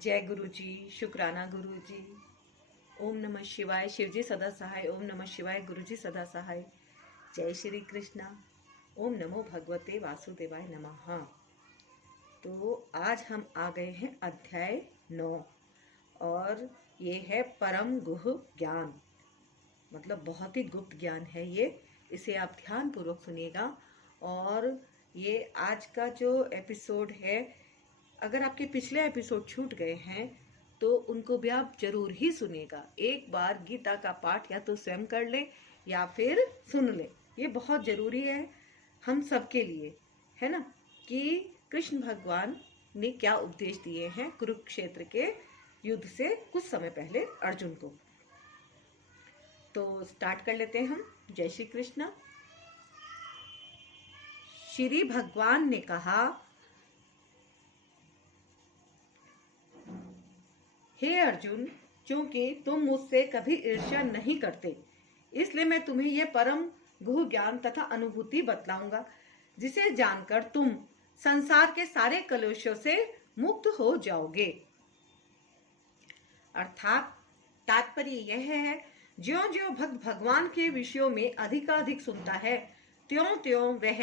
जय गुरु जी, शुक्राना गुरु जी। ओम नमः शिवाय, शिव जी सदा सहाय। ओम नमः शिवाय, गुरु जी सदा सहाय। जय श्री कृष्णा। ओम नमो भगवते वासुदेवाय नमः। तो आज हम आ गए हैं अध्याय 9 और ये है परम गुह ज्ञान, मतलब बहुत ही गुप्त ज्ञान है ये। इसे आप ध्यान पूर्वक सुनिएगा। और ये आज का जो एपिसोड है, अगर आपके पिछले एपिसोड छूट गए हैं तो उनको भी आप जरूर ही सुनिएगा। एक बार गीता का पाठ या तो स्वयं कर ले या फिर सुन ले। ये बहुत जरूरी है हम सबके लिए, है ना, कि कृष्ण भगवान ने क्या उपदेश दिए हैं कुरुक्षेत्र के युद्ध से कुछ समय पहले अर्जुन को। तो स्टार्ट कर लेते हैं हम। जय श्री कृष्ण। श्री भगवान ने कहा, हे अर्जुन, क्योंकि तुम मुझसे कभी ईर्ष्या नहीं करते, इसलिए मैं तुम्हें यह परम गुह ज्ञान तथा अनुभूति बतलाऊंगा, जिसे जानकर तुम संसार के सारे कलेशों से मुक्त हो जाओगे। अर्थात तात्पर्य यह है, ज्यों ज्यों भक्त भगवान के विषयों में अधिकाधिक सुनता है, त्यों त्यों वह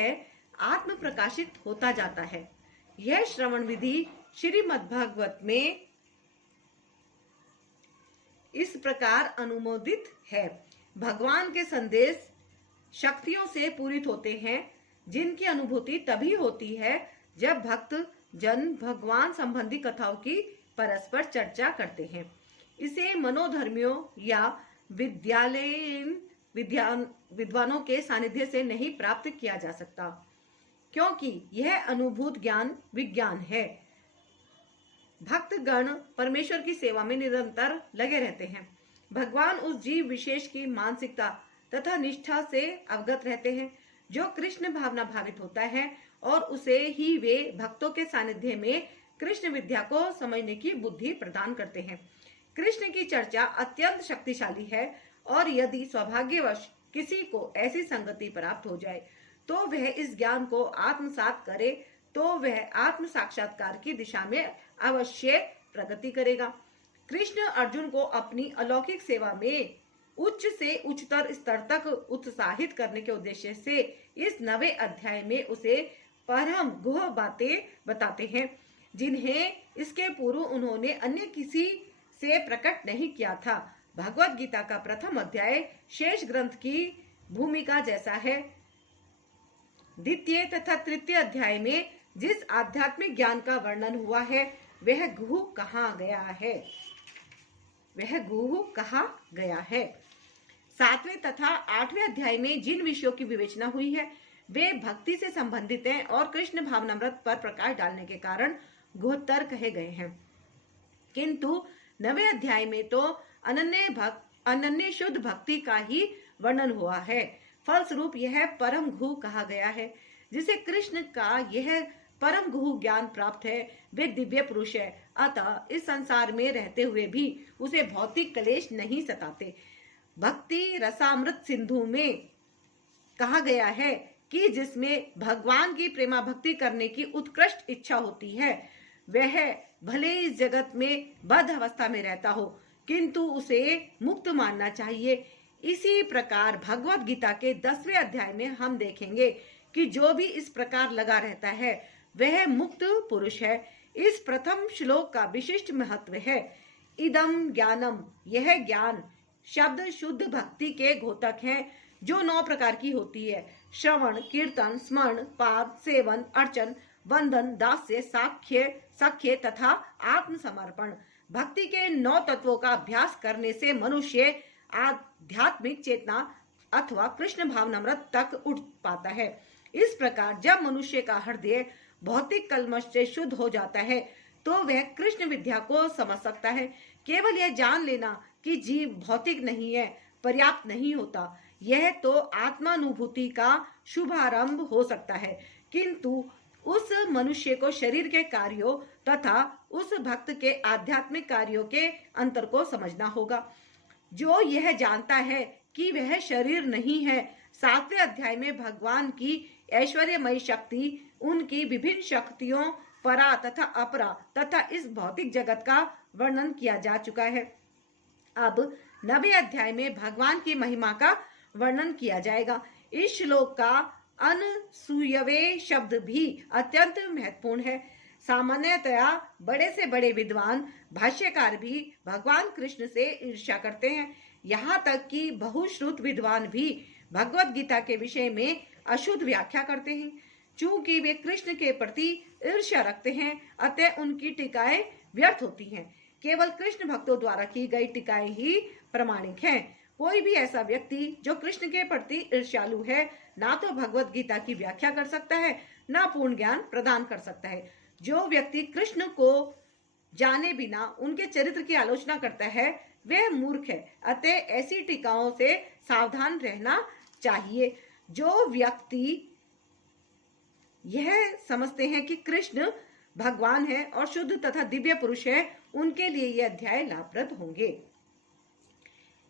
आत्म प्रकाशित होता जाता है। यह श्रवण विधि श्रीमद्भागवत में इस प्रकार अनुमोदित है। भगवान के संदेश शक्तियों से पूरित होते हैं, जिनकी अनुभूति तभी होती है जब भक्त जन भगवान संबंधी कथाओं की परस्पर चर्चा करते हैं। इसे मनोधर्मियों या विद्वानों के सानिध्य से नहीं प्राप्त किया जा सकता, क्योंकि यह अनुभूत ज्ञान विज्ञान है। भक्तगण परमेश्वर की सेवा में निरंतर लगे रहते हैं। भगवान उस जीव विशेष की मानसिकता तथा निष्ठा से अवगत रहते हैं जो कृष्ण भावना भावित होता है, और उसे ही वे भक्तों के सानिध्य में कृष्ण विद्या को समझने की बुद्धि प्रदान करते हैं। कृष्ण की चर्चा अत्यंत शक्तिशाली है, और यदि सौभाग्यवश किसी को ऐसी संगति प्राप्त हो जाए तो वह इस ज्ञान को आत्मसात करे, तो वह आत्म साक्षात्कार की दिशा में अवश्य प्रगति करेगा। कृष्ण अर्जुन को अपनी अलौकिक सेवा में उच्च से उच्चतर स्तर तक उत्साहित करने के उद्देश्य से इस 9वें अध्याय में उसे परम गुह बातें बताते हैं, जिन्हें इसके पूर्व उन्होंने अन्य किसी से प्रकट नहीं किया था। भगवत गीता का प्रथम अध्याय शेष ग्रंथ की भूमिका जैसा है। द्वितीय तथा तृतीय अध्याय में जिस आध्यात्मिक ज्ञान का वर्णन हुआ है, वह गुह कहा गया है, वह गुह कहा गया है। 7वें तथा 8वें अध्याय में जिन विषयों की विवेचना हुई है, वे भक्ति से संबंधित हैं और कृष्ण भावनामृत पर प्रकाश डालने के कारण गुहतर कहे गए हैं। किंतु 9वें अध्याय में तो अनन्य शुद्ध भक्ति का ही वर्णन हुआ है। फलस्वरूप यह परम गुह कहा गया है। जिसे कृष्ण का यह परम गुह ज्ञान प्राप्त है, वे दिव्य पुरुष है। अतः इस संसार में रहते हुए भी उसे भौतिक क्लेश नहीं सताते। भक्ति रसामृत सिंधु में कहा गया है कि जिसमें भगवान की प्रेमा भक्ति करने की उत्कृष्ट इच्छा होती है, वह भले इस जगत में बद्ध अवस्था में रहता हो, किंतु उसे मुक्त मानना चाहिए। इसी प्रकार भगवत गीता के 10वें अध्याय में हम देखेंगे कि जो भी इस प्रकार लगा रहता है, वह मुक्त पुरुष है। इस प्रथम श्लोक का विशिष्ट महत्व है। इदम ज्ञानम, यह ज्ञान शब्द शुद्ध भक्ति के घोतक हैं, जो 9 प्रकार की होती है: श्रवण, कीर्तन, स्मरण, पाद सेवन, अर्चन, वंदन, दास्य, सख्य तथा आत्मसमर्पण। भक्ति के 9 तत्वों का अभ्यास करने से मनुष्य आध्यात्मिक चेतना अथवा कृष्ण भावनामृत तक उठ पाता है। इस प्रकार जब मनुष्य का हृदय भौतिक कल्मश से शुद्ध हो जाता है, तो वह कृष्ण विद्या को समझ सकता है। केवल यह जान लेना कि जीव भौतिक नहीं है पर्याप्त नहीं होता। यह तो आत्मानुभूति का शुभारंभ हो सकता है, किंतु उस मनुष्य को शरीर के कार्यों तथा उस भक्त के आध्यात्मिक कार्यों के अंतर को समझना होगा। जो यह जानता है कि वह शरीर नहीं है, 7वें अध्याय में भगवान की ऐश्वर्यमयी शक्ति उनकी विभिन्न शक्तियों परा तथा अपरा तथा इस भौतिक जगत का वर्णन किया जा चुका है। अब 9वें अध्याय में भगवान की महिमा का वर्णन किया जाएगा। इस श्लोक का अनसूयवे शब्द भी अत्यंत महत्वपूर्ण है। सामान्यतया बड़े से बड़े विद्वान भाष्यकार भी भगवान कृष्ण से ईर्ष्या करते हैं। यहाँ तक कि बहुश्रुत विद्वान भी भगवत गीता के विषय में अशुद्ध व्याख्या करते हैं। चूंकि वे कृष्ण के प्रति ईर्ष्या रखते हैं, अतः उनकी टीकाएं व्यर्थ होती हैं। केवल कृष्ण भक्तों द्वारा की गई टीकाएं ही प्रमाणिक हैं। कोई भी ऐसा व्यक्ति जो कृष्ण के प्रति ईर्ष्यालु है, ना तो भगवत गीता की व्याख्या कर सकता है, ना पूर्ण ज्ञान प्रदान कर सकता है। जो व्यक्ति कृष्ण को जाने बिना उनके चरित्र की आलोचना करता है, वह मूर्ख है। अतः ऐसी टीकाओं से सावधान रहना चाहिए। जो व्यक्ति यह समझते हैं कि कृष्ण भगवान है और शुद्ध तथा दिव्य पुरुष है, उनके लिए यह अध्याय लाभप्रद होंगे।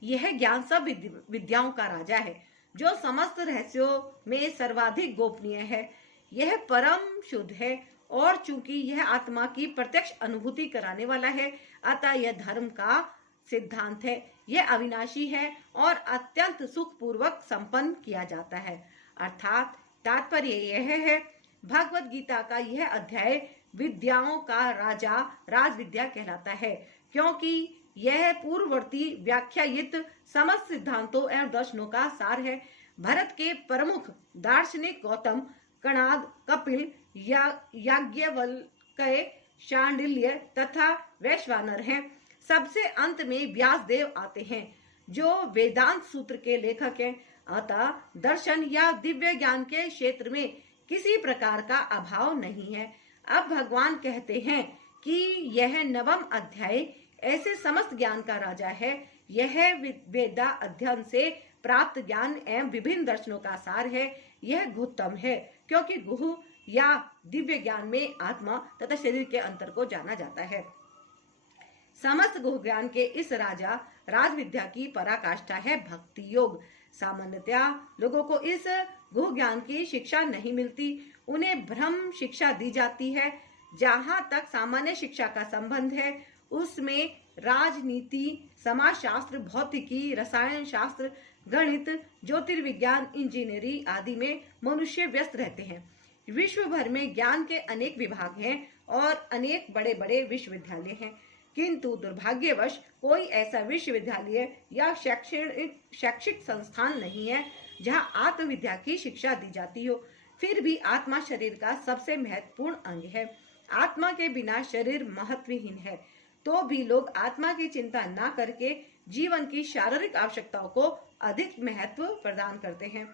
यह ज्ञान सब विद्याओं का राजा है, जो समस्त रहस्यों में सर्वाधिक गोपनीय है। यह परम शुद्ध है और चूंकि यह आत्मा की प्रत्यक्ष अनुभूति कराने वाला है, अतः यह धर्म का सिद्धांत है। यह अविनाशी है और अत्यंत सुखपूर्वक संपन्न किया जाता है। अर्थात तात्पर्य यह है, भगवत गीता का यह अध्याय विद्याओं का राजा राजविद्या कहलाता है, क्योंकि यह पूर्ववर्ती व्याख्यायित समस्त सिद्धांतों एवं दर्शनों का सार है। भारत के प्रमुख दार्शनिक गौतम, कणाद, कपिल, याज्ञवल्क्य, शांडिल्य तथा वैश्वानर हैं। सबसे अंत में व्यासदेव आते हैं, जो वेदांत सूत्र के लेखक हैं। अतः दर्शन या दिव्य ज्ञान के क्षेत्र में किसी प्रकार का अभाव नहीं है। अब भगवान कहते हैं कि यह 9वां अध्याय ऐसे समस्त ज्ञान का राजा है। यह वेदा अध्ययन से प्राप्त ज्ञान एवं विभिन्न दर्शनों का सार है। यह गुह्यतम है, क्योंकि गुह या दिव्य ज्ञान में आत्मा तथा शरीर के अंतर को जाना जाता है। समस्त गुह ज्ञान के इस राजा राजविद्या की पराकाष्ठा है भक्ति योग। सामान्यतया लोगों को इस गुह ज्ञान की शिक्षा नहीं मिलती, उन्हें भ्रम शिक्षा दी जाती है। जहाँ तक सामान्य शिक्षा का संबंध है, उसमें राजनीति, समाजशास्त्र, भौतिकी, रसायन शास्त्र, गणित, ज्योतिर्विज्ञान, इंजीनियरिंग आदि में मनुष्य व्यस्त रहते हैं। विश्व भर में ज्ञान के अनेक विभाग हैं और अनेक बड़े बड़े विश्वविद्यालय हैं, किंतु दुर्भाग्यवश कोई ऐसा विश्वविद्यालय या शैक्षिक संस्थान नहीं है जहां आत्मविद्या की शिक्षा दी जाती हो। फिर भी आत्मा शरीर का सबसे महत्वपूर्ण अंग है। आत्मा के बिना शरीर महत्वहीन है, तो भी लोग आत्मा की चिंता न करके जीवन की शारीरिक आवश्यकताओं को अधिक महत्व प्रदान करते हैं।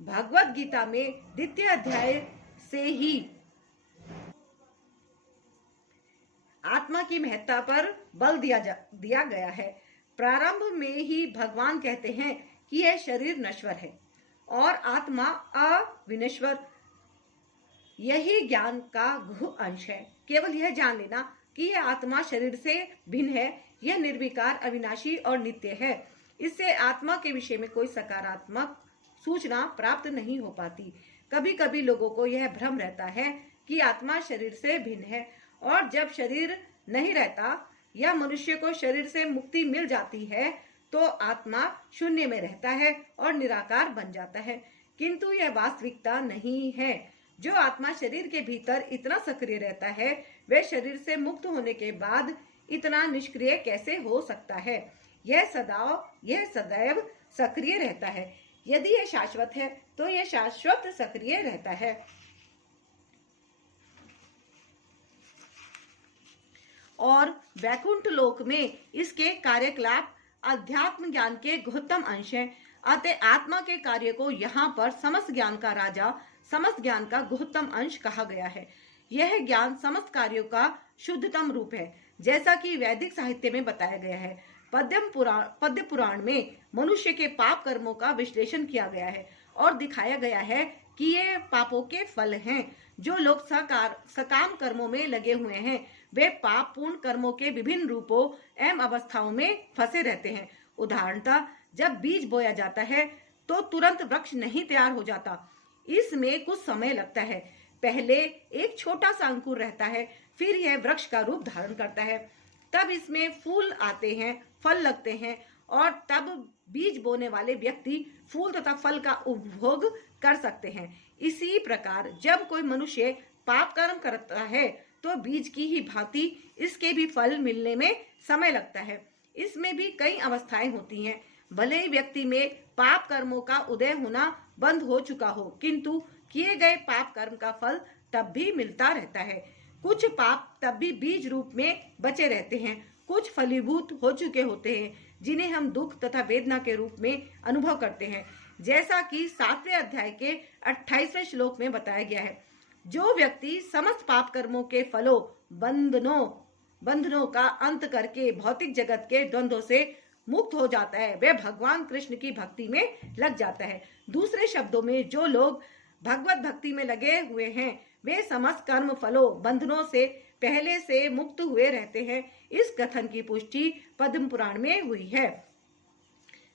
भगवत गीता में द्वितीय अध्याय से ही आत्मा की महत्ता पर बल दिया गया है। प्रारंभ में ही भगवान कहते हैं कि यह शरीर नश्वर है और आत्मा अविनश्वर। यही ज्ञान का गुह अंश है। केवल यह जान लेना कि यह आत्मा शरीर से भिन्न है, यह निर्विकार, अविनाशी और नित्य है। इससे आत्मा के विषय में कोई सकारात्मक सूचना प्राप्त नहीं हो पाती। कभी कभी लोगों को यह भ्रम रहता है कि आत्मा शरीर से भिन्न है, और जब शरीर नहीं रहता या मनुष्य को शरीर से मुक्ति मिल जाती है, तो आत्मा शून्य में रहता है और निराकार बन जाता है। किंतु यह वास्तविकता नहीं है। जो आत्मा शरीर के भीतर इतना सक्रिय रहता है, वह शरीर से मुक्त होने के बाद इतना निष्क्रिय कैसे हो सकता है? यह सदैव सक्रिय रहता है। यदि यह शाश्वत है, तो यह शाश्वत सक्रिय रहता है। और वैकुंठ लोक में इसके कार्यकलाप अध्यात्म ज्ञान के गुह्यतम अंश हैं। अतः आत्मा के कार्य को यहाँ पर समस्त ज्ञान का राजा, समस्त ज्ञान का गुह्यतम अंश कहा गया है। यह ज्ञान समस्त कार्यों का शुद्धतम रूप है, जैसा कि वैदिक साहित्य में बताया गया है। पद्य पुराण में मनुष्य के पाप कर्मों का विश्लेषण किया गया है और दिखाया गया है कि ये पापों के फल हैं। जो लोग सकाम कर्मों में लगे हुए हैं, वे पाप पूर्ण कर्मों के विभिन्न रूपों एवं अवस्थाओं में फंसे रहते हैं। उदाहरणतः जब बीज बोया जाता है तो तुरंत वृक्ष नहीं तैयार हो जाता, इसमें कुछ समय लगता है। पहले एक छोटा सा अंकुर रहता है, फिर यह वृक्ष का रूप धारण करता है। तब इसमें फूल आते हैं, फल लगते हैं और तब बीज बोने वाले व्यक्ति फूल तथा फल का उपभोग कर सकते हैं। इसी प्रकार जब कोई मनुष्य पाप कर्म करता है तो बीज की ही भांति इसके भी फल मिलने में समय लगता है। इसमें भी कई अवस्थाएं होती हैं। भले ही व्यक्ति में पाप कर्मों का उदय होना बंद हो चुका हो, किंतु किए गए पाप कर्म का फल तब भी मिलता रहता है। कुछ पाप तब भी बीज रूप में बचे रहते हैं, कुछ फलीभूत हो चुके होते हैं, जिन्हें हम दुख तथा वेदना के रूप में अनुभव करते हैं, जैसा कि 7वें अध्याय के 28वें श्लोक में बताया गया है। जो व्यक्ति समस्त पाप कर्मों के फलों बंधनों का अंत करके भौतिक जगत के द्वंद्वों से मुक्त हो जाता है, वह भगवान कृष्ण की भक्ति में लग जाता है। दूसरे शब्दों में, जो लोग भगवत भक्ति में लगे हुए हैं वे समस्त कर्म फलों बंधनों से पहले से मुक्त हुए रहते हैं। इस कथन की पुष्टि पद्म पुराण में हुई है।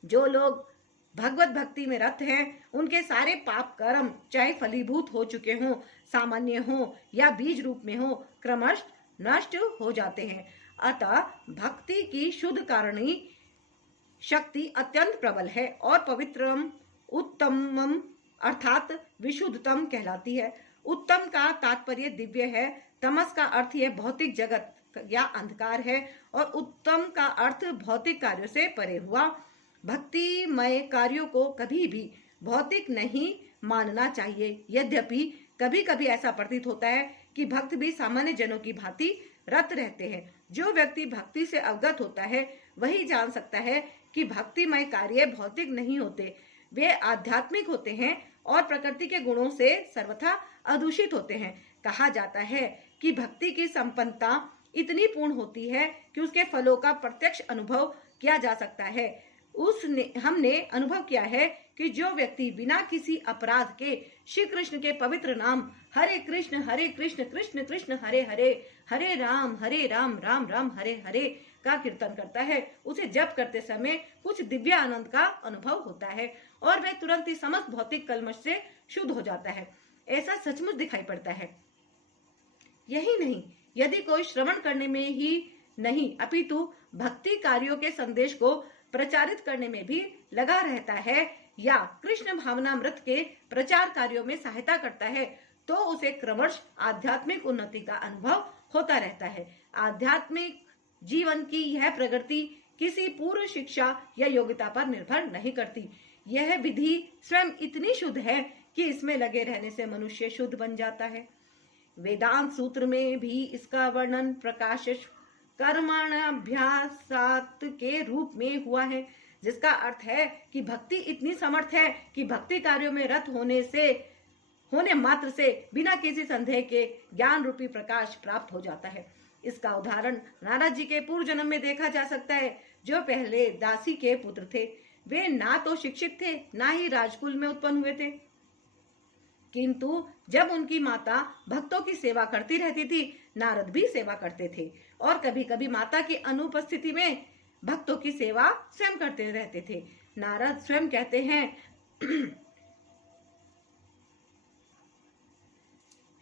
जो लोग भगवत भक्ति में रत हैं, उनके सारे पाप कर्म चाहे फलीभूत हो चुके हों, सामान्य हों या बीज रूप में हों, क्रमश नष्ट हो जाते हैं। अतः भक्ति की शुद्ध कारणी शक्ति अत्यंत प्रबल है और पवित्रम उत्तमम अर्थात विशुद्धतम कहलाती है। उत्तम का तात्पर्य दिव्य है, तमस का अर्थ यह भौतिक जगत या अंधकार है और उत्तम का अर्थ भौतिक कार्यों से परे हुआ। भक्तिमय कार्यों को कभी भी भौतिक नहीं मानना चाहिए। यद्यपि कभी कभी ऐसा प्रतीत होता है कि भक्त भी सामान्य जनों की भांति रत रहते हैं। जो व्यक्ति भक्ति से अवगत होता है वही जान सकता है कि भक्तिमय कार्य भौतिक नहीं होते, वे आध्यात्मिक होते हैं और प्रकृति के गुणों से सर्वथा अदूषित होते हैं। कहा जाता है कि भक्ति की संपन्नता इतनी पूर्ण होती है कि उसके फलों का प्रत्यक्ष अनुभव किया जा सकता है। हमने अनुभव किया है कि जो व्यक्ति बिना किसी अपराध के श्री कृष्ण के पवित्र नाम हरे कृष्ण कृष्ण कृष्ण हरे हरे, हरे राम राम राम हरे हरे का कीर्तन करता है, उसे जप करते समय कुछ दिव्य आनंद का अनुभव होता है और वह तुरंत ही समस्त भौतिक कल्मश से शुद्ध हो जाता है। ऐसा सचमुच दिखाई पड़ता है। यही नहीं, यदि कोई श्रवण करने में ही नहीं अपितु भक्ति कार्यों के संदेश को प्रचारित करने में भी लगा रहता है या कृष्ण भावनामृत के प्रचार कार्यों में सहायता करता है, तो उसे क्रमश आध्यात्मिक उन्नति का अनुभव होता रहता है। आध्यात्मिक जीवन की यह प्रगति किसी पूर्व शिक्षा या योग्यता पर निर्भर नहीं करती। यह विधि स्वयं इतनी शुद्ध है कि इसमें लगे रहने से मनुष्य शुद्ध बन जाता है। वेदांत सूत्र में भी इसका वर्णन प्रकाश कर्माभ्यासात के रूप में हुआ है, जिसका अर्थ है कि भक्ति इतनी समर्थ है कि भक्ति कार्यों में रत होने मात्र से बिना किसी संदेह के ज्ञान रूपी प्रकाश प्राप्त हो जाता है। इसका उदाहरण नारद जी के पूर्व जन्म में देखा जा सकता है, जो पहले दासी के पुत्र थे। वे ना तो शिक्षित थे, ना ही राजकुल में उत्पन्न हुए थे, किंतु जब उनकी माता भक्तों की सेवा करती रहती थी, नारद भी सेवा करते थे और कभी कभी माता की अनुपस्थिति में भक्तों की सेवा स्वयं करते रहते थे। नारद स्वयं कहते हैं,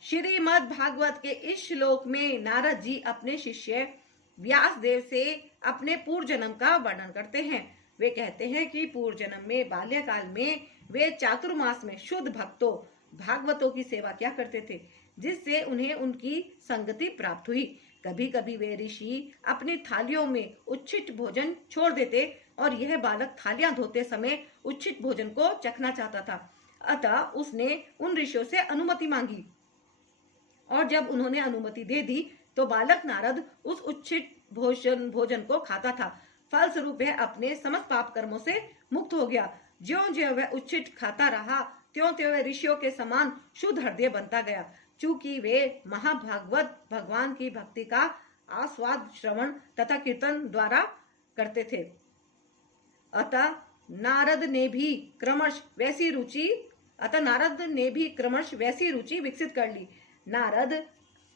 श्रीमद् भागवत के इस श्लोक में नारद जी अपने शिष्य व्यास देव से अपने पूर्व जन्म का वर्णन करते हैं। वे कहते हैं कि पूर्व जन्म में बाल्यकाल में वे चातुर्मास में शुद्ध भक्तों भागवतों की सेवा किया करते थे, जिससे उन्हें उनकी संगति प्राप्त हुई। कभी कभी वे ऋषि अपनी थालियों में उच्छिष्ट भोजन छोड़ देते और यह बालक थालियां धोते समय उच्छिष्ट भोजन को चखना चाहता था। अतः उसने उन ऋषियों से अनुमति मांगी और जब उन्होंने अनुमति दे दी तो बालक नारद उस उच्छिष्ट भोजन को खाता था। फलस्वरूप वह अपने समस्त पाप कर्मों से मुक्त हो गया। ज्यों-ज्यों वह उच्छिष्ट खाता रहा, त्यों-त्यों वह ऋषियों के समान शुद्ध हृदय बनता गया। चूंकि वे महाभागवत भगवान की भक्ति का आस्वाद श्रवण तथा कीर्तन द्वारा करते थे, अतः नारद ने भी क्रमश वैसी रुचि विकसित कर ली। नारद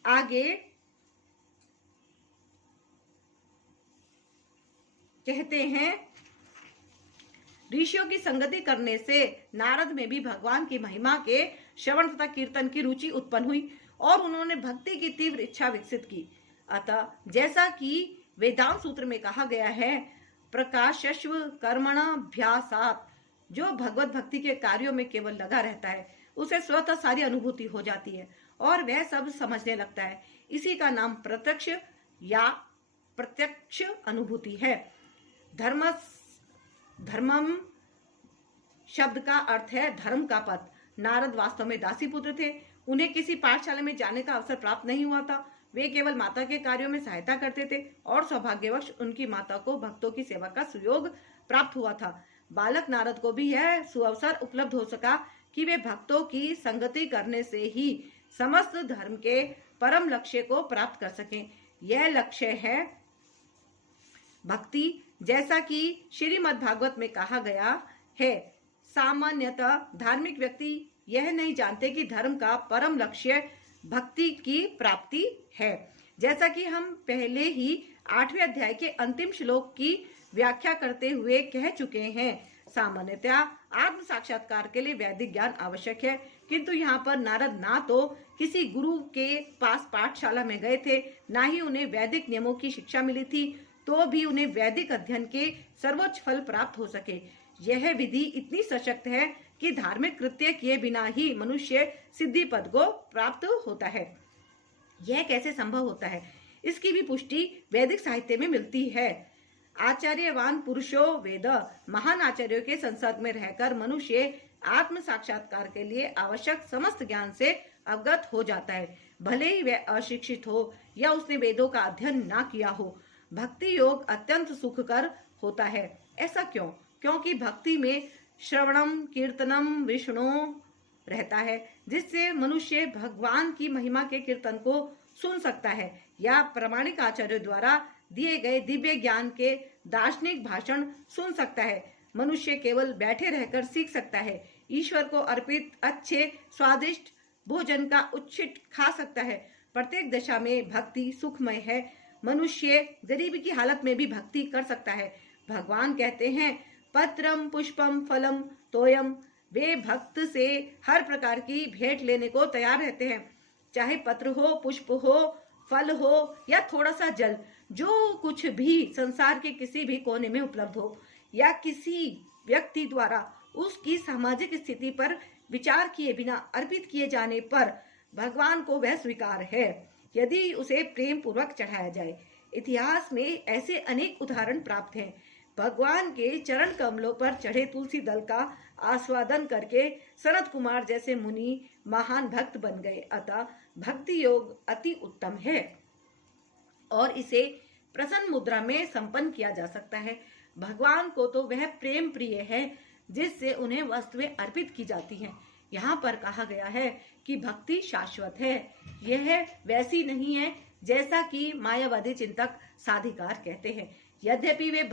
आगे कहते हैं, ऋषियों की संगति करने से नारद में भी भगवान की महिमा के श्रवण तथा कीर्तन की रुचि उत्पन्न हुई और उन्होंने भक्ति की तीव्र इच्छा विकसित की। अतः जैसा कि वेदांत सूत्र में कहा गया है, प्रकाशस्व कर्मणाभ्यासात्, जो भगवत भक्ति के कार्यों में केवल लगा रहता है उसे स्वतः सारी अनुभूति हो जाती है और वह सब समझने लगता है। इसी का नाम प्रत्यक्ष या प्रत्यक्ष अनुभूति है। धर्मम शब्द का अर्थ है धर्म का पथ। नारद वास्तव में दासी पुत्र थे। उन्हें किसी पाठशाला में जाने का अवसर प्राप्त नहीं हुआ था। वे केवल माता के कार्यों में सहायता करते थे और सौभाग्यवश उनकी माता को भक्तों की सेवा का सुयोग प्राप्त हुआ था। बालक नारद को भी यह सुअवसर उपलब्ध हो सका कि वे भक्तों की संगति करने से ही समस्त धर्म के परम लक्ष्य को प्राप्त कर सकें। यह लक्ष्य है भक्ति। जैसा कि श्रीमद् भागवत में कहा गया है, सामान्यतः धार्मिक व्यक्ति यह नहीं जानते कि धर्म का परम लक्ष्य भक्ति की प्राप्ति है। जैसा कि हम पहले ही 8वें अध्याय के अंतिम श्लोक की व्याख्या करते हुए कह चुके हैं, सामान्यतः आत्म साक्षात्कार के लिए वैदिक ज्ञान आवश्यक है, किंतु यहाँ पर नारद ना तो किसी गुरु के पास पाठशाला में गए थे, ना ही उन्हें वैदिक नियमों की शिक्षा मिली थी, तो भी उन्हें वैदिक अध्ययन के सर्वोच्च फल प्राप्त हो सके। यह विधि इतनी सशक्त है कि धार्मिक कृत्य किए बिना ही मनुष्य सिद्धि पद को प्राप्त होता है। यह कैसे संभव होता है, इसकी भी पुष्टि वैदिक साहित्य में मिलती है। आचार्यवान पुरुषो वेद, महान आचार्यों के संसर्ग में रहकर मनुष्य आत्म साक्षात्कार के लिए आवश्यक समस्त ज्ञान से अवगत हो जाता है, भले ही वह अशिक्षित हो या उसने वेदों का अध्ययन ना किया हो। भक्ति योग अत्यंत सुखकर होता है। ऐसा क्यों? क्योंकि भक्ति में श्रवणम कीर्तनम विष्णु रहता है, जिससे मनुष्य भगवान की महिमा के कीर्तन को सुन सकता है या प्रामाणिक आचार्यों द्वारा दिए गए दिव्य ज्ञान के दार्शनिक भाषण सुन सकता है। मनुष्य केवल बैठे रहकर सीख सकता है। ईश्वर को अर्पित अच्छे स्वादिष्ट भोजन का उच्छिष्ट खा सकता है। प्रत्येक दशा में भक्ति सुखमय है। मनुष्य गरीबी की हालत में भी भक्ति कर सकता है। भगवान कहते हैं, पत्रम पुष्पम फलम तोयम। वे भक्त से हर प्रकार की भेंट लेने को तैयार रहते हैं, चाहे पत्र हो, पुष्प हो, फल हो या थोड़ा सा जल। जो कुछ भी संसार के किसी भी कोने में उपलब्ध हो या किसी व्यक्ति द्वारा उसकी सामाजिक स्थिति पर विचार किए बिना अर्पित किए जाने पर भगवान को वह स्वीकार है, यदि उसे प्रेम पूर्वक चढ़ाया जाए। इतिहास में ऐसे अनेक उदाहरण प्राप्त हैं। भगवान के चरण कमलों पर चढ़े तुलसी दल का आस्वादन करके सनत कुमार जैसे मुनि महान भक्त बन गए। अतः भक्ति योग अति उत्तम है और इसे प्रसन्न मुद्रा में संपन्न किया जा सकता है। भगवान को तो वह प्रेम प्रिय है जिससे उन्हें वस्तुएं अर्पित की जाती हैं। यहाँ पर कहा गया है कि भक्ति शाश्वत है। यह वैसी नहीं है जैसा कि मायावादी चिंतक साधिकार कहते हैं। यद्यपि वे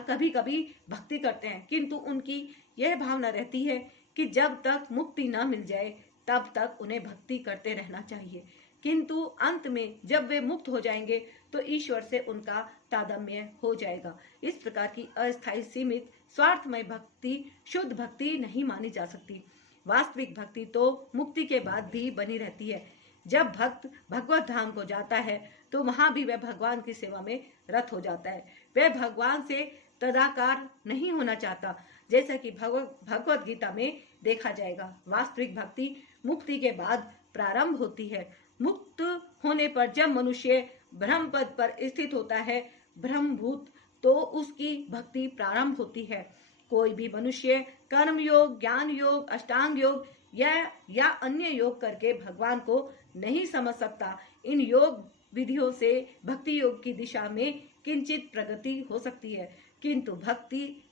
कभी कभी भक्ति करते हैं, किंतु उनकी यह भावना रहती है कि जब तक मुक्ति न मिल जाए तब तक उन्हें भक्ति करते रहना चाहिए, किंतु अंत में जब वे मुक्त हो जाएंगे तो ईश्वर से उनका तादात्म्य हो जाएगा। इस प्रकार की अस्थायी सीमित स्वार्थमय भक्ति शुद्ध भक्ति नहीं मानी जा सकती। वास्तविक भक्ति तो मुक्ति के बाद भी बनी रहती है। जब भक्त भगवत धाम को जाता है तो वहां भी वह भगवान की सेवा में रत हो जाता है। वह भगवान से तदाकार नहीं होना चाहता, जैसा कि भगवत गीता में देखा जाएगा। वास्तविक भक्ति मुक्ति के बाद प्रारंभ होती है। मुक्त होने पर जब मनुष्य ब्रह्म पद पर स्थित होता है, ब्रह्मभूत, तो उसकी भक्ति प्रारंभ होती है। कोई भी मनुष्य कर्म योग, ज्ञान योग, अष्टांग योग या अन्य योग करके भगवान को नहीं समझ सकता। इन योग विधियों से भक्ति योग की दिशा में किंचित प्रगति हो सकती है, किंतु भक्ति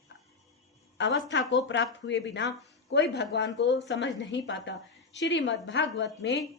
अवस्था को प्राप्त हुए बिना कोई भगवान को समझ नहीं पाता। श्रीमद् भागवत में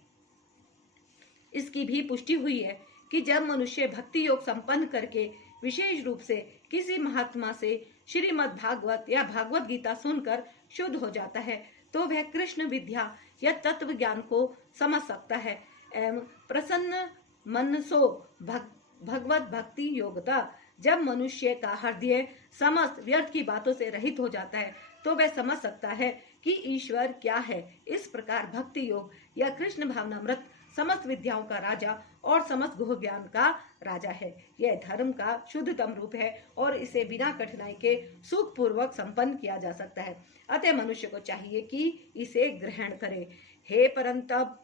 इसकी भी पुष्टि हुई है कि जब मनुष्य भक्ति योग संपन्न करके विशेष रूप से किसी महात्मा से श्रीमद् भागवत या भागवत गीता सुनकर शुद्ध हो जाता है, तो वह कृष्ण विद्या या तत्व ज्ञान को समझ सकता है एवं प्रसन्न मनसो भगवत भक्ति योगता। जब मनुष्य का हृदय समस्त व्यर्थ की बातों से रहित हो जाता है तो वह समझ सकता है कि ईश्वर क्या है। इस प्रकार भक्ति योग या कृष्ण भावनामृत समस्त विद्याओं का राजा और समस्त गुह ज्ञान का राजा है। यह धर्म का शुद्धतम रूप है और इसे बिना कठिनाई के सुख पूर्वक संपन्न किया जा सकता है। अतः मनुष्य को चाहिए कि इसे ग्रहण करे। हे परंतप,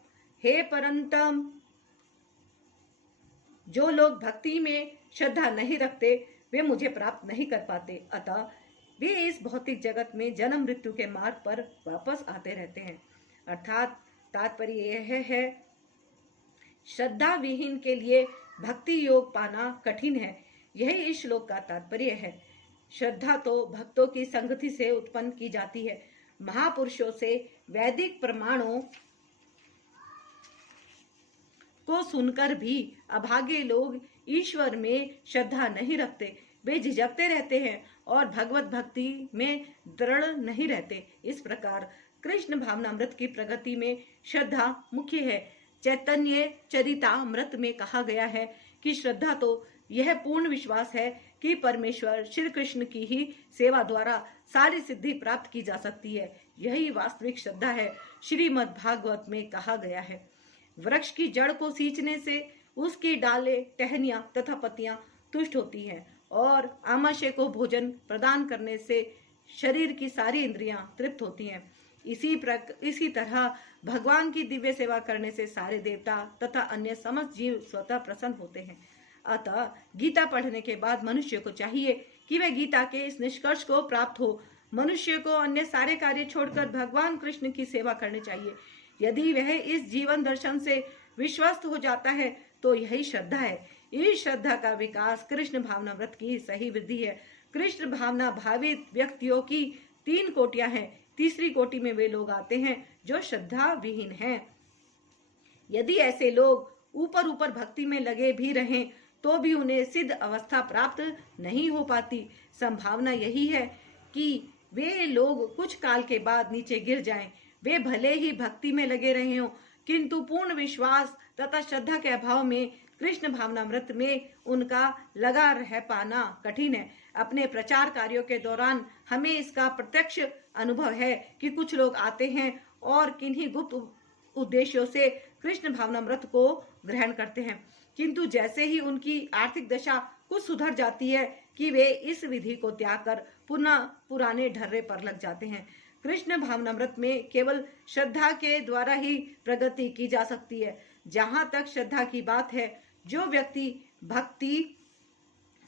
जो लोग भक्ति में श्रद्धा नहीं रखते वे मुझे प्राप्त नहीं कर पाते, अतः वे इस भौतिक जगत में जन्म मृत्यु के मार्ग पर वापस आते रहते हैं। अर्थात तात्पर्य यह है, श्रद्धा विहीन के लिए भक्ति योग पाना कठिन है। यही इस श्लोक का तात्पर्य है। श्रद्धा तो भक्तों की संगति से उत्पन्न की जाती है। महापुरुषों से वैदिक प्रमाणों को सुनकर भी अभागे लोग ईश्वर में श्रद्धा नहीं रखते। वे झिझकते रहते हैं और भगवत भक्ति में दृढ़ नहीं रहते। इस प्रकार कृष्ण भावनामृत की प्रगति में श्रद्धा मुख्य है। चैतन्य चरितामृत में कहा गया है कि श्रद्धा तो यह पूर्ण विश्वास है कि परमेश्वर श्री कृष्ण की ही सेवा द्वारा सारी सिद्धि प्राप्त की जा सकती है। यही वास्तविक श्रद्धा है। श्रीमद् भागवत में कहा गया है, वृक्ष की जड़ को सींचने से उसकी डाले, टहनियां तथा पत्तियां तुष्ट होती हैं और आमाशय को भोजन प्रदान करने से शरीर की सारी इंद्रियां तृप्त होती हैं। इसी तरह भगवान की दिव्य सेवा करने से सारे देवता तथा अन्य समस्त जीव स्वतः प्रसन्न होते हैं। अतः गीता पढ़ने के बाद मनुष्य को चाहिए कि वह गीता के इस निष्कर्ष को प्राप्त हो। मनुष्य को अन्य सारे कार्य छोड़कर भगवान कृष्ण की सेवा करनी चाहिए। यदि वह इस जीवन दर्शन से विश्वस्त हो जाता है तो यही श्रद्धा है। इस श्रद्धा का विकास कृष्ण भावनामृत की सही विधि है। कृष्ण भावना भावित व्यक्तियों की 3 कोटियां हैं। तीसरी कोटि में वे लोग आते हैं जो श्रद्धा विहीन हैं। यदि ऐसे लोग ऊपर ऊपर भक्ति में लगे भी रहें तो भी उन्हें सिद्ध अवस्था प्राप्त नहीं हो पाती। संभावना यही है कि वे लोग कुछ काल के बाद नीचे गिर जाएं। वे भले ही भक्ति में लगे रहे हों, किंतु पूर्ण विश्वास तथा श्रद्धा के अभाव में कृष्ण भावनामृत में उनका लगा रह पाना कठिन है। अपने प्रचार कार्यों के दौरान हमें इसका प्रत्यक्ष अनुभव है कि कुछ लोग आते हैं और किन्हीं गुप्त उद्देश्यों से कृष्ण भावनामृत को ग्रहण करते हैं, किंतु जैसे ही उनकी आर्थिक दशा कुछ सुधर जाती है कि वे इस विधि को त्याग कर पुनः पुराने ढर्रे पर लग जाते हैं। कृष्ण भावनामृत में केवल श्रद्धा के द्वारा ही प्रगति की जा सकती है। जहाँ तक श्रद्धा की बात है, जो व्यक्ति भक्ति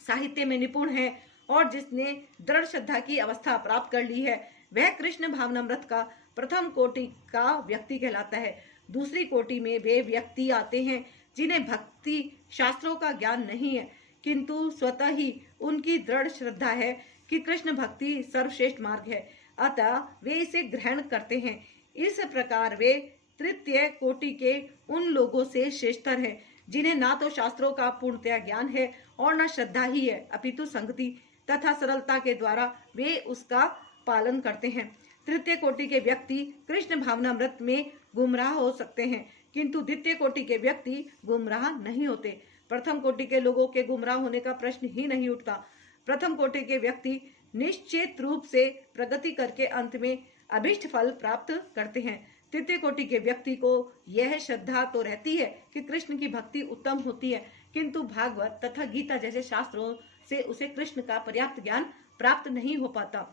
साहित्य में निपुण है और जिसने दृढ़ श्रद्धा की अवस्था प्राप्त कर ली है, वह कृष्ण भावनामृत का प्रथम कोटि का व्यक्ति कहलाता है। दूसरी कोटि में वे व्यक्ति आते हैं जिन्हें भक्ति शास्त्रों का ज्ञान नहीं है, किंतु स्वतः ही उनकी दृढ़ श्रद्धा है कि कृष्ण भक्ति सर्वश्रेष्ठ मार्ग है, अतः वे इसे ग्रहण करते हैं। इस प्रकार वे तृतीय कोटि के उन लोगों से श्रेष्ठतर हैं जिन्हें ना तो शास्त्रों का पूर्णतया ज्ञान है और न श्रद्धा ही है, अपितु संगति तथा सरलता के द्वारा वे उसका पालन करते हैं। तृतीय कोटि के व्यक्ति कृष्ण भावनामृत में गुमराह हो सकते हैं, किंतु द्वितीय कोटि के व्यक्ति गुमराह नहीं होते। प्रथम कोटि के लोगों के गुमराह होने का प्रश्न ही नहीं उठता। प्रथम कोटि के व्यक्ति निश्चित रूप से प्रगति करके अंत में अभिष्ट फल प्राप्त करते हैं। तृतीय कोटि के व्यक्ति को यह श्रद्धा तो रहती है कि कृष्ण की भक्ति उत्तम होती है, किंतु भागवत तथा गीता जैसे शास्त्रों से उसे कृष्ण का पर्याप्त ज्ञान प्राप्त नहीं हो पाता।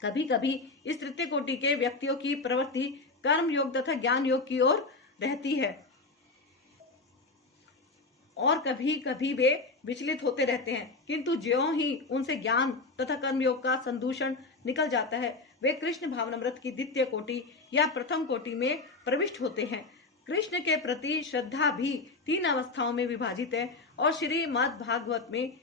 कभी कभी इस तृतीय कोटि के व्यक्तियों की प्रवृत्ति कर्म योग तथा ज्ञान योग की ओर रहती है और कभी कभी वे विचलित होते रहते हैं, किंतु ज्यों ही उनसे ज्ञान तथा कर्म योग का संदूषण निकल जाता है, वे कृष्ण भावनामृत की द्वितीय कोटि या प्रथम कोटि में प्रविष्ट होते हैं। कृष्ण के प्रति श्रद्धा भी 3 अवस्थाओं में विभाजित है और श्रीमद् भागवत में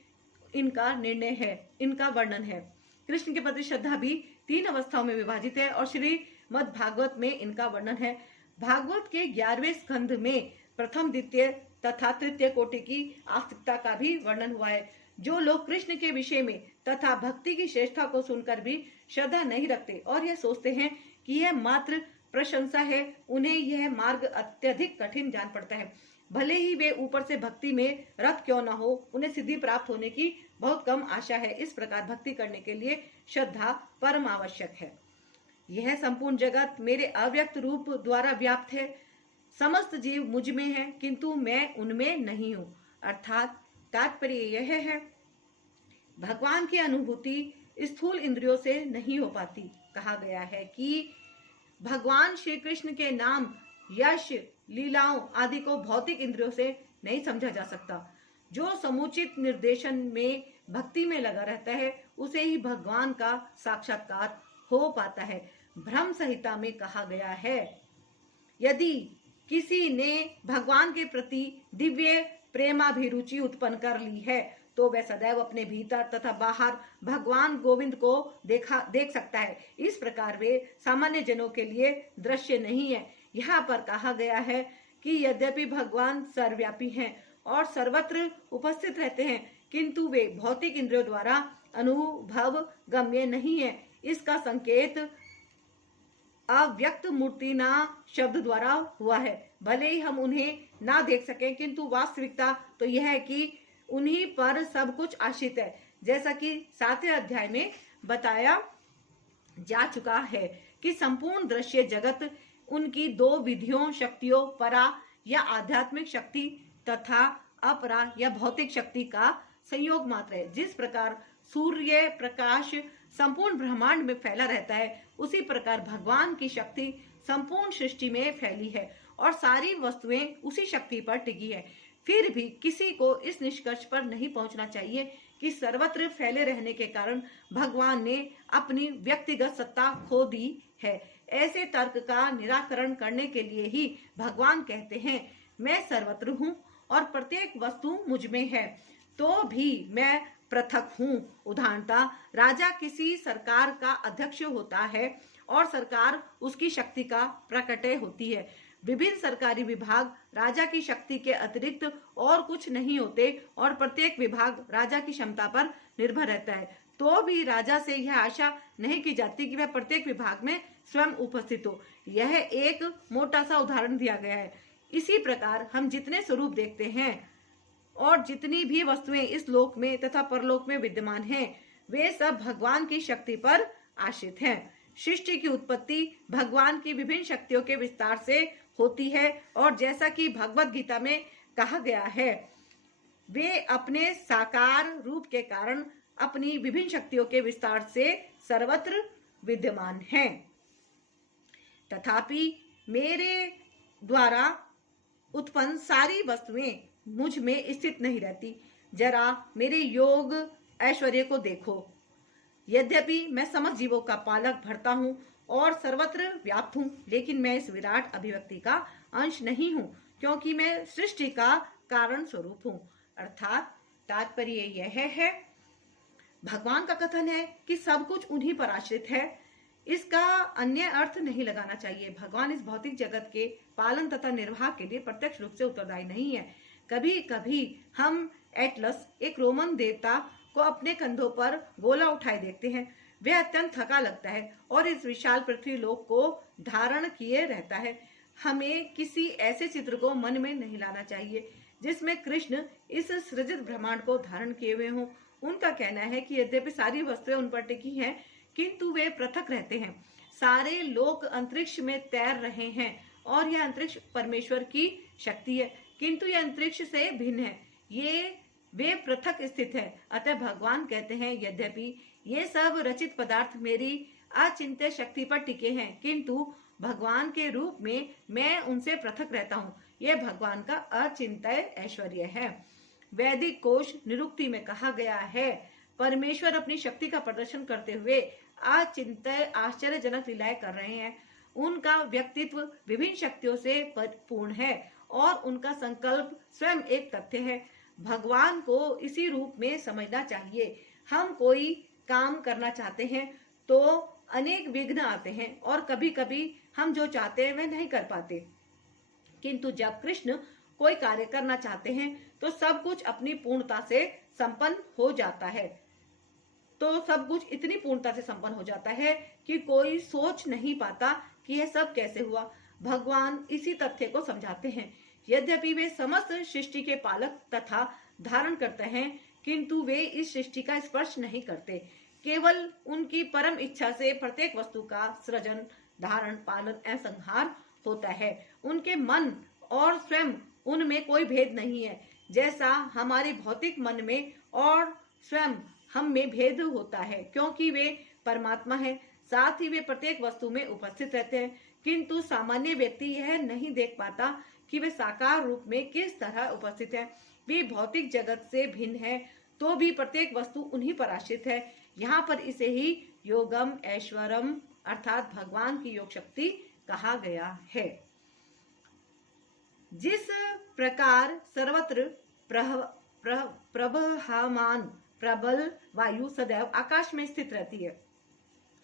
इनका वर्णन है। कृष्ण के प्रति श्रद्धा भी 3 अवस्थाओं में विभाजित है और श्रीमद् भागवत में इनका वर्णन है। भागवत के 11वें स्कंध में प्रथम, द्वितीय तथा तृतीय कोटि की आस्तिकता का भी वर्णन हुआ है। जो लोग कृष्ण के विषय में तथा भक्ति की श्रेष्ठता को सुनकर भी श्रद्धा नहीं रखते और यह सोचते हैं कि यह मात्र प्रशंसा है, उन्हें यह मार्ग अत्यधिक कठिन जान पड़ता है। भले ही वे ऊपर से भक्ति में रत क्यों न हो, उन्हें सिद्धि प्राप्त होने की बहुत कम आशा है। इस प्रकार भक्ति करने के लिए श्रद्धा परम आवश्यक है। यह संपूर्ण जगत मेरे अव्यक्त रूप द्वारा व्याप्त है। समस्त जीव मुझ में है किंतु मैं उनमें नहीं हूँ। अर्थात तात्पर्य यह है, भगवान की अनुभूति स्थूल इंद्रियों से नहीं हो पाती। कहा गया है कि भगवान श्री कृष्ण के नाम, यश, लीलाओं आदि को भौतिक इंद्रियों से नहीं समझा जा सकता। जो समुचित निर्देशन में भक्ति में लगा रहता है उसे ही भगवान का साक्षात्कार हो पाता है। ब्रह्म संहिता में कहा गया है, यदि किसी ने भगवान के प्रति दिव्य प्रेमाभिरुचि उत्पन्न कर ली है तो वह सदैव अपने भीतर तथा बाहर भगवान गोविंद को देख सकता है। इस प्रकार वे सामान्य जनों के लिए दृश्य नहीं है। यहाँ पर कहा गया है कि यद्यपि भगवान सर्वव्यापी हैं और सर्वत्र उपस्थित रहते हैं किंतु वे भौतिक इंद्रियों द्वारा अनुभव गम्य नहीं है। इसका संकेत अव्यक्त मूर्तिना शब्द द्वारा हुआ है। भले ही हम उन्हें ना देख सकें किंतु वास्तविकता तो यह है कि उन्हीं पर सब कुछ आश्रित है। जैसा कि 7वें अध्याय में बताया जा चुका है कि संपूर्ण दृश्य जगत उनकी दो विधियों शक्तियों, परा या आध्यात्मिक शक्ति तथा अपरा या भौतिक शक्ति का संयोग मात्र है। जिस प्रकार सूर्य प्रकाश संपूर्ण ब्रह्मांड में फैला रहता है उसी प्रकार भगवान की शक्ति संपूर्ण सृष्टि में फैली है और सारी वस्तुएं उसी शक्ति पर टिकी है। फिर भी किसी को इस निष्कर्ष पर नहीं पहुंचना चाहिए कि सर्वत्र फैले रहने के कारण भगवान ने अपनी व्यक्तिगत सत्ता खो दी है। ऐसे तर्क का निराकरण करने के लिए ही भगवान कहते हैं, मैं सर्वत्र हूँ और प्रत्येक वस्तु मुझ में है, तो भी मैं पृथक हूँ। उदाहरणतः राजा किसी सरकार का अध्यक्ष होता है और सरकार उसकी शक्ति का प्रकटय होती है। विभिन्न सरकारी विभाग राजा की शक्ति के अतिरिक्त और कुछ नहीं होते और प्रत्येक विभाग राजा की क्षमता पर निर्भर रहता है, तो भी राजा से यह आशा नहीं की जाती कि वह प्रत्येक विभाग में स्वयं उपस्थित हो। यह एक मोटा सा उदाहरण दिया गया है। इसी प्रकार हम जितने स्वरूप देखते हैं और जितनी भी वस्तुएं इस लोक में तथा परलोक में विद्यमान हैं, वे सब भगवान की शक्ति पर आश्रित हैं। सृष्टि की उत्पत्ति भगवान की विभिन्न शक्तियों के विस्तार से होती है और जैसा कि भगवत गीता में कहा गया है, वे अपने साकार रूप के कारण अपनी विभिन्न शक्तियों के विस्तार से सर्वत्र विद्यमान हैं। तथापि मेरे द्वारा उत्पन्न सारी वस्तुएं मुझ में स्थित नहीं रहती। जरा मेरे योग ऐश्वर्य को देखो। यद्यपि मैं समस्त जीवों का पालक भरता हूँ और सर्वत्र व्याप्त हूँ, लेकिन मैं इस विराट अभिव्यक्ति का अंश नहीं हूँ, क्योंकि मैं सृष्टि का कारण स्वरूप हूँ। अर्थात तात्पर्य यह है, भगवान का कथन है कि सब कुछ उन्हीं पर आश्रित है। इसका अन्य अर्थ नहीं लगाना चाहिए। भगवान इस भौतिक जगत के पालन तथा निर्वाह के लिए प्रत्यक्ष रूप से उत्तरदायी नहीं है। कभी कभी हम एटलस, एक रोमन देवता को अपने कंधों पर गोला उठाए देखते हैं। वह अत्यंत थका लगता है और इस विशाल पृथ्वी लोक को धारण किए रहता है। हमें किसी ऐसे चित्र को मन में नहीं लाना चाहिए जिसमें कृष्ण इस सृजित ब्रह्मांड को धारण किए हुए हों। उनका कहना है कि यद्यपि सारी वस्तुएं उन पर टिकी हैं किंतु वे पृथक रहते हैं। सारे लोक अंतरिक्ष में तैर रहे हैं और यह अंतरिक्ष परमेश्वर की शक्ति है, किंतु यह अंतरिक्ष से भिन्न है। वे पृथक स्थित है। अतः भगवान कहते हैं, यद्यपि ये सब रचित पदार्थ मेरी अचिंत्य शक्ति पर टिके हैं किंतु भगवान के रूप में मैं उनसे पृथक रहता हूँ। यह भगवान का अचिंत्य ऐश्वर्य है। वैदिक कोश निरुक्ति में कहा गया है, परमेश्वर अपनी शक्ति का प्रदर्शन करते हुए अचिंत्य आश्चर्यजनक लीलाएं कर रहे हैं। उनका व्यक्तित्व विभिन्न शक्तियों से पूर्ण है और उनका संकल्प स्वयं एक तथ्य है। भगवान को इसी रूप में समझना चाहिए। हम कोई काम करना चाहते हैं तो अनेक विघ्न आते हैं और कभी कभी हम जो चाहते हैं वह नहीं कर पाते, किंतु जब कृष्ण कोई कार्य करना चाहते हैं तो सब कुछ अपनी पूर्णता से संपन्न हो जाता है। तो सब कुछ इतनी पूर्णता से संपन्न हो जाता है कि कोई सोच नहीं पाता कि यह सब कैसे हुआ। भगवान इसी तथ्य को समझाते हैं। यद्यपि वे समस्त सृष्टि के पालक तथा धारण करते हैं किंतु वे इस सृष्टि का स्पर्श नहीं करते। केवल उनकी परम इच्छा से प्रत्येक वस्तु का सृजन, धारण, पालन एवं संहार होता है। उनके मन और स्वयं उनमें कोई भेद नहीं है, जैसा हमारे भौतिक मन में और स्वयं हम में भेद होता है, क्योंकि वे परमात्मा है। साथ ही वे प्रत्येक वस्तु में उपस्थित रहते हैं, किंतु सामान्य व्यक्ति यह नहीं देख पाता कि वे साकार रूप में किस तरह उपस्थित है। वे भौतिक जगत से भिन्न है, तो भी प्रत्येक वस्तु उन्हीं पर आश्रित है। यहाँ पर इसे ही योगम ऐश्वरम अर्थात भगवान की योग शक्ति कहा गया है। जिस प्रकार सर्वत्र प्रवहमान प्रबल वायु सदैव आकाश में स्थित रहती है,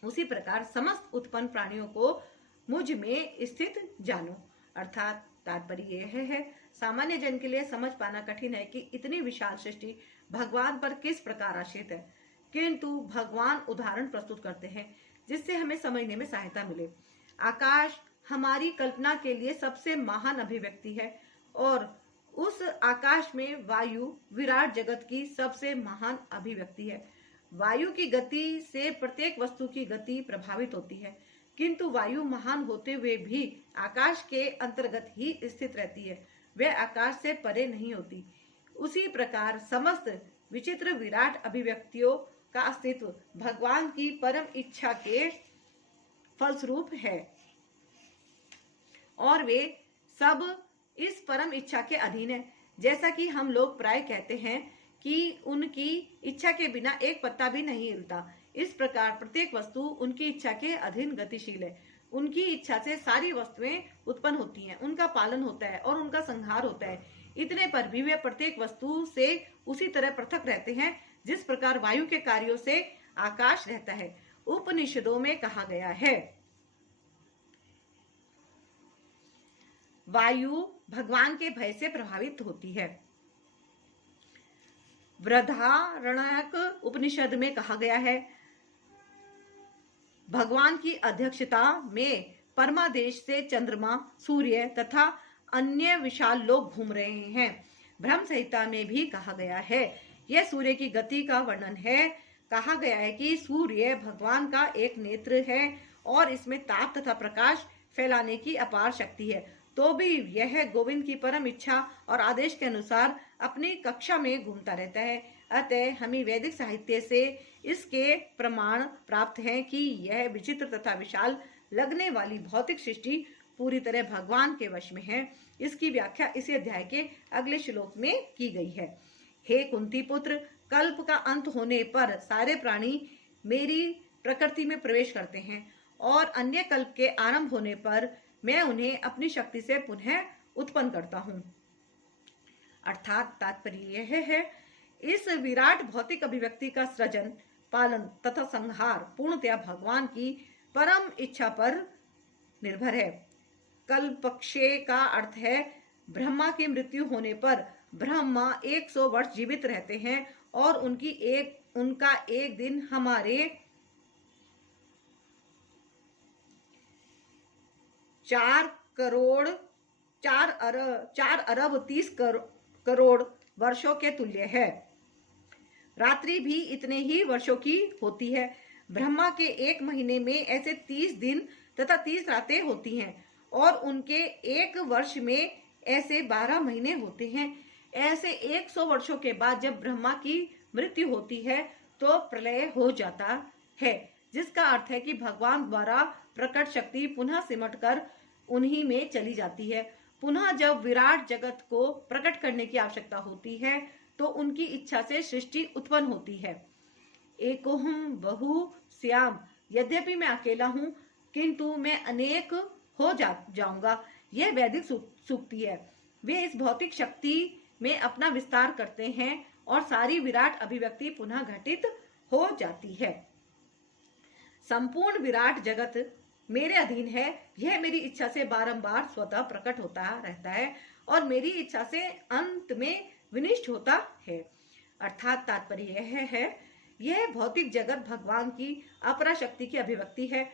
उसी प्रकार समस्त उत्पन्न प्राणियों को मुझ में स्थित जानो। अर्थात तात्पर्य यह है, सामान्य जन के लिए समझ पाना कठिन है कि इतनी विशाल सृष्टि भगवान पर किस प्रकार आश्रित है, किंतु भगवान उदाहरण प्रस्तुत करते हैं जिससे हमें समझने में सहायता मिले। आकाश हमारी कल्पना के लिए सबसे महान अभिव्यक्ति है और उस आकाश में वायु विराट जगत की सबसे महान अभिव्यक्ति है। वायु की गति से प्रत्येक वस्तु की गति प्रभावित होती है, किंतु वायु महान होते हुए भी आकाश के अंतर्गत ही स्थित रहती है, वह आकाश से परे नहीं होती। उसी प्रकार समस्त विचित्र विराट अभिव्यक्तियों का अस्तित्व भगवान की परम इच्छा के फलस्वरूप है और वे सब इस परम इच्छा के अधीन है। जैसा कि हम लोग प्राय कहते हैं कि उनकी इच्छा के बिना एक पत्ता भी नहीं हिलता, इस प्रकार प्रत्येक वस्तु उनकी इच्छा के अधीन गतिशील है। उनकी इच्छा से सारी वस्तुएं उत्पन्न होती हैं, उनका पालन होता है और उनका संहार होता है। इतने पर भी वे प्रत्येक वस्तु से उसी तरह पृथक रहते हैं जिस प्रकार वायु के कार्यों से आकाश रहता है। उपनिषदों में कहा गया है, वायु भगवान के भय से प्रभावित होती है। बृहदारण्यक उपनिषद में कहा गया है, भगवान की अध्यक्षता में परमादेश से चंद्रमा, सूर्य तथा अन्य विशाल लोग घूम रहे हैं। ब्रह्म संहिता में भी कहा गया है, यह सूर्य की गति का वर्णन है। कहा गया है कि सूर्य भगवान का एक नेत्र है और इसमें ताप तथा प्रकाश फैलाने की अपार शक्ति है, तो भी यह गोविंद की परम इच्छा और आदेश के अनुसार अपनी कक्षा में घूमता रहता है। अतः हमें वैदिक साहित्य से इसके प्रमाण प्राप्त हैं कि यह विचित्र तथा विशाल लगने वाली भौतिक सृष्टि पूरी तरह भगवान के वश में है। इसकी व्याख्या इसी अध्याय के अगले श्लोक में की गई है। हे कुंती पुत्र, कल्प का अंत होने पर सारे प्राणी मेरी प्रकृति में प्रवेश करते हैं और अन्य कल्प के आरंभ होने पर मैं उन्हें अपनी शक्ति से पुनः उत्पन्न करता हूँ। अर्थात तात्पर्य यह है, इस विराट भौतिक अभिव्यक्ति का सृजन, पालन तथा संहार पूर्णतया भगवान की परम इच्छा पर निर्भर है। कल्पक्षय का अर्थ है ब्रह्मा की मृत्यु होने पर ब्रह्मा 100 वर्ष जीवित रहते हैं और उनका एक दिन हमारे 4 अरब 30 करोड़ वर्षों के तुल्य है। रात्रि भी इतने ही वर्षों की होती है। ब्रह्मा के एक महीने में ऐसे 30 दिन तथा 30 रातें होती हैं और उनके एक वर्ष में ऐसे 12 महीने होते हैं। ऐसे 100 वर्षों के बाद जब ब्रह्मा की मृत्यु होती है तो प्रलय हो जाता है, जिसका अर्थ है कि भगवान द्वारा प्रकट शक्ति पुनः सिमटकर उन्हीं में चली जाती है। पुनः जब विराट जगत को प्रकट करने की आवश्यकता होती है तो उनकी इच्छा से सृष्टि उत्पन्न होती है। एकोहम बहु श्याम, यद्यपि मैं अकेला हूँ किंतु मैं अनेक हो जाऊंगा, यह वैदिक सूक्ति है। वे इस भौतिक शक्ति में अपना विस्तार करते हैं और सारी विराट अभिव्यक्ति पुनः घटित हो जाती है। संपूर्ण विराट जगत मेरे अधीन है, यह मेरी इच्छा से बारंबार स्वतः प्रकट होता रहता है और मेरी इच्छा से अंत में विनिष्ट होता है। अर्थात तात्पर्य यह है, यह भौतिक जगत भगवान की अपरा शक्ति की अभिव्यक्ति है।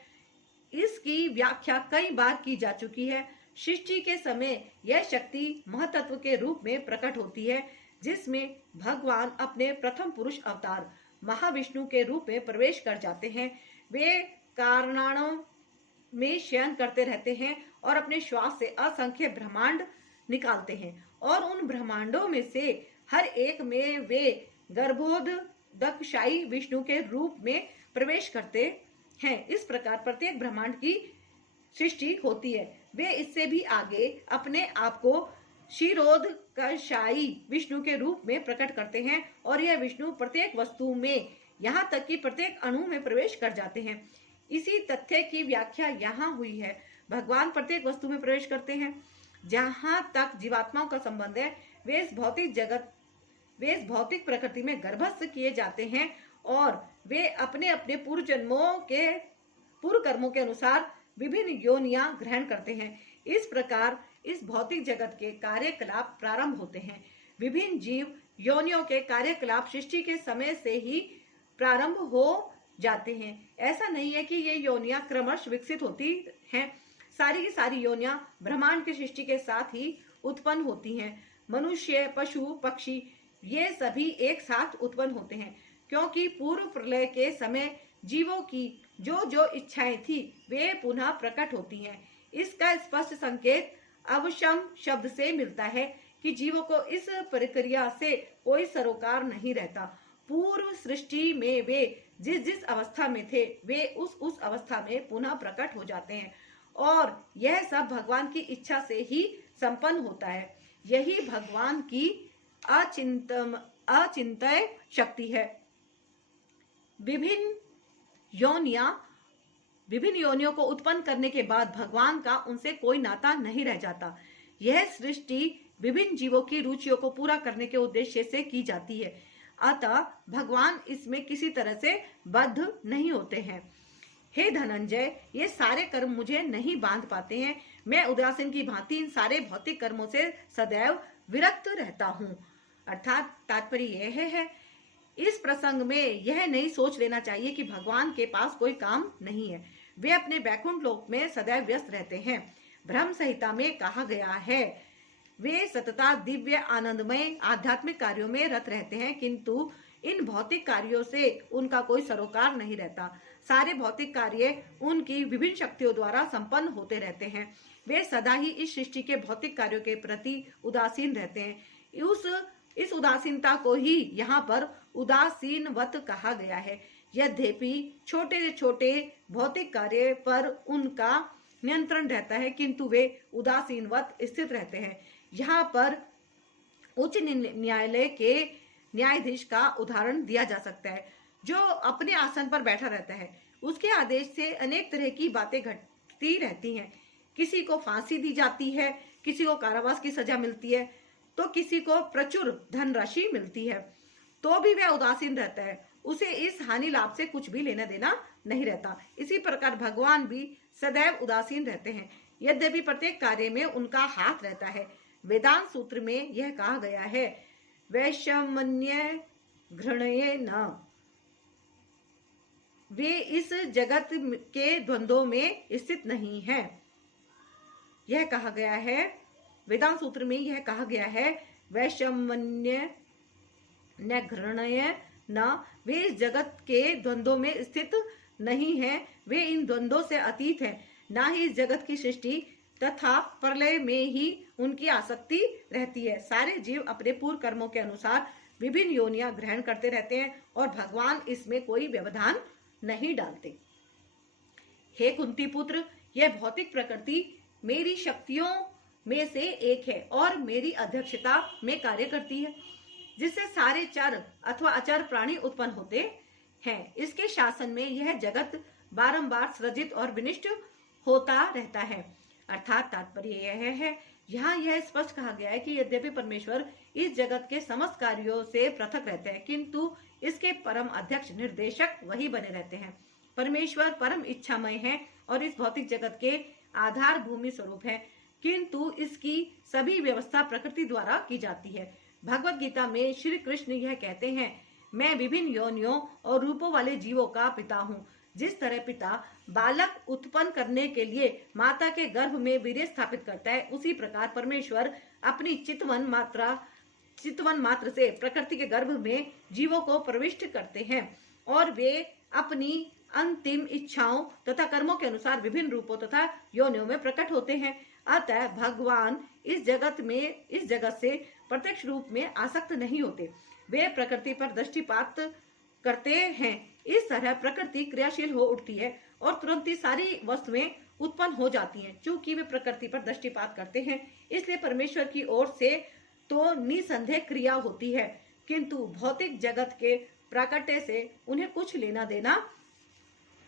इसकी व्याख्या कई बार की जा चुकी है। सृष्टि के समय यह शक्ति महतत्व के रूप में प्रकट होती है, जिसमें भगवान अपने प्रथम पुरुष अवतार महाविष्णु के रूप में प्रवेश कर जाते हैं। वे कारणाणों में शयन करते रहते हैं और अपने श्वास से असंख्य ब्रह्मांड निकालते हैं और उन ब्रह्मांडों में से हर एक में वे गर्भोदकशायी विष्णु के रूप में प्रवेश करते हैं। इस प्रकार प्रत्येक ब्रह्मांड की सृष्टि होती है। वे इससे भी आगे अपने आप को क्षीरोदकशायी विष्णु के रूप में प्रकट करते हैं और यह विष्णु प्रत्येक वस्तु में, यहाँ तक कि प्रत्येक अणु में प्रवेश कर जाते हैं। इसी तथ्य की व्याख्या यहाँ हुई है। भगवान प्रत्येक वस्तु में प्रवेश करते हैं। जहाँ तक जीवात्माओं का संबंध है, वे इस भौतिक प्रकृति में गर्भस्थ किए जाते हैं और वे अपने अपने पूर्व कर्मों के अनुसार विभिन्न योनियां ग्रहण करते हैं। इस प्रकार इस भौतिक जगत के कार्यकलाप प्रारंभ होते हैं। विभिन्न जीव योनियों के कार्यकलाप सृष्टि के समय से ही प्रारंभ हो जाते हैं। ऐसा नहीं है कि ये योनियां क्रमश विकसित होती हैं। सारी की सारी योनियां ब्रह्मांड की सृष्टि के साथ ही उत्पन्न होती हैं। मनुष्य, पशु, पक्षी ये सभी एक साथ उत्पन्न होते हैं, क्योंकि पूर्व प्रलय के समय जीवों की जो जो इच्छाएं थी वे पुनः प्रकट होती हैं। इसका स्पष्ट संकेत अवश्यम शब्द से मिलता है कि जीवों को इस प्रक्रिया से कोई सरोकार नहीं रहता। पूर्व सृष्टि में वे जिस जिस अवस्था में थे वे उस अवस्था में पुनः प्रकट हो जाते हैं और यह सब भगवान की इच्छा से ही संपन्न होता है। यही भगवान की अचिंत्य शक्ति है। विभिन्न योनियों को उत्पन्न करने के बाद भगवान का उनसे कोई नाता नहीं रह जाता। यह सृष्टि विभिन्न जीवों की रुचियों को पूरा करने के उद्देश्य से की जाती है, अतः भगवान इसमें किसी तरह से बद्ध नहीं होते हैं। हे धनंजय, ये सारे कर्म मुझे नहीं बांध पाते हैं। मैं उदासीन की भांति इन सारे भौतिक कर्मों से सदैव विरक्त रहता हूँ। अर्थात तात्पर्य यह है, इस प्रसंग में यह नहीं सोच लेना चाहिए कि भगवान के पास कोई काम नहीं है। वे अपने वैकुंठ लोक में सदैव व्यस्त रहते हैं। ब्रह्म संहिता में कहा गया है, वे सतता दिव्य आनंदमय आध्यात्मिक कार्यों में रत रहते हैं, किंतु इन भौतिक कार्यों से उनका कोई सरोकार नहीं रहता। सारे भौतिक कार्य उनकी विभिन्न शक्तियों द्वारा संपन्न होते रहते हैं। वे सदा ही इस सृष्टि के भौतिक कार्यों के प्रति उदासीन रहते हैं। इस उदासीनता को ही यहाँ पर उदासीनवत कहा गया है। यद्यपि छोटे से छोटे भौतिक कार्य पर उनका नियंत्रण रहता है, किंतु वे उदासीनवत स्थित रहते हैं। यहाँ पर उच्च न्यायालय के न्यायाधीश का उदाहरण दिया जा सकता है, जो अपने आसन पर बैठा रहता है। उसके आदेश से अनेक तरह की बातें घटती रहती हैं। किसी को फांसी दी जाती है, किसी को कारावास की सजा मिलती है, तो किसी को प्रचुर धनराशि मिलती है, तो भी वह उदासीन रहता है। उसे इस हानि लाभ से कुछ भी लेना देना नहीं रहता। इसी प्रकार भगवान भी सदैव उदासीन रहते हैं, यद्यपि प्रत्येक कार्य में उनका हाथ रहता है। वेदांत सूत्र में यह कहा गया है, वैषम्य घृणये न। वे इस जगत के द्वंद्वों में स्थित नहीं है। यह कहा गया है, वेदांत सूत्र में यह कहा गया है, वैषम्य न घृणये न। वे इस जगत के द्वंद्वों में स्थित नहीं है, वे इन द्वंद्वों से अतीत है। ना ही इस जगत की सृष्टि तथा प्रलय में ही उनकी आसक्ति रहती है। सारे जीव अपने पूर्व कर्मों के अनुसार विभिन्न योनियां ग्रहण करते रहते हैं और भगवान इसमें कोई व्यवधान नहीं डालते। हे कुंती पुत्र, यह भौतिक प्रकृति मेरी शक्तियों में से एक है और मेरी अध्यक्षता में कार्य करती है, जिससे सारे चर अथवा अचर प्राणी उत्पन्न होते हैं। इसके शासन में यह जगत बारंबार सृजित और विनिष्ट होता रहता है। अर्थात तात्पर्य यह है, यहाँ यह स्पष्ट कहा गया है कि यद्यपि परमेश्वर इस जगत के समस्त कार्यों से पृथक रहते हैं, किंतु इसके परम अध्यक्ष निर्देशक वही बने रहते हैं। परमेश्वर परम इच्छामय है और इस भौतिक जगत के आधार भूमि स्वरूप है, किंतु इसकी सभी व्यवस्था प्रकृति द्वारा की जाती है। भगवत गीता में श्री कृष्ण यह कहते हैं, मैं विभिन्न योनियों और रूपों वाले जीवों का पिता हूँ। जिस तरह पिता बालक उत्पन्न करने के लिए माता के गर्भ में वीर्य स्थापित करता है, उसी प्रकार परमेश्वर अपनी चितवन मात्रा चितवन मात्र से प्रकृति के गर्भ में जीवों को प्रविष्ट करते हैं और वे अपनी अंतिम इच्छाओं तथा कर्मों के अनुसार विभिन्न रूपों तथा योनियों में प्रकट होते हैं। अतः भगवान इस जगत से प्रत्यक्ष रूप में आसक्त नहीं होते, वे प्रकृति पर दृष्टिपात करते हैं। इस तरह प्रकृति क्रियाशील हो उठती है और तुरंत ही सारी वस्तुएं उत्पन्न हो जाती हैं। चूंकि वे प्रकृति पर दृष्टिपात करते हैं, इसलिए परमेश्वर की ओर से तो निसंदेह क्रिया होती है, किंतु भौतिक जगत के प्राकट्य से उन्हें कुछ लेना देना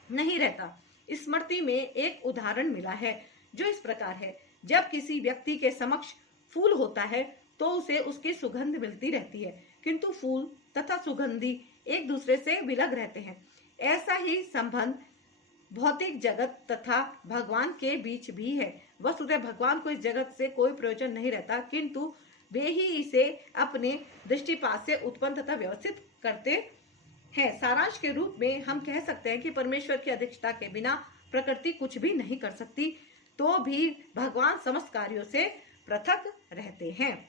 नहीं रहता। स्मृति में एक उदाहरण मिला है जो इस प्रकार है। जब किसी व्यक्ति के समक्ष फूल होता है तो उसे उसकी सुगंध मिलती रहती है, किंतु फूल तथा सुगंधी एक दूसरे से विलग रहते हैं। ऐसा ही संबंध भौतिक जगत तथा भगवान के बीच भी है। वस्तुतः भगवान को इस जगत से कोई प्रयोजन नहीं रहता, किंतु वे ही इसे अपने दृष्टिपात से उत्पन्न तथा व्यवस्थित करते हैं। सारांश के रूप में हम कह सकते हैं कि परमेश्वर की अध्यक्षता के बिना प्रकृति कुछ भी नहीं कर सकती, तो भी भगवान समस्त कार्यों से पृथक रहते हैं।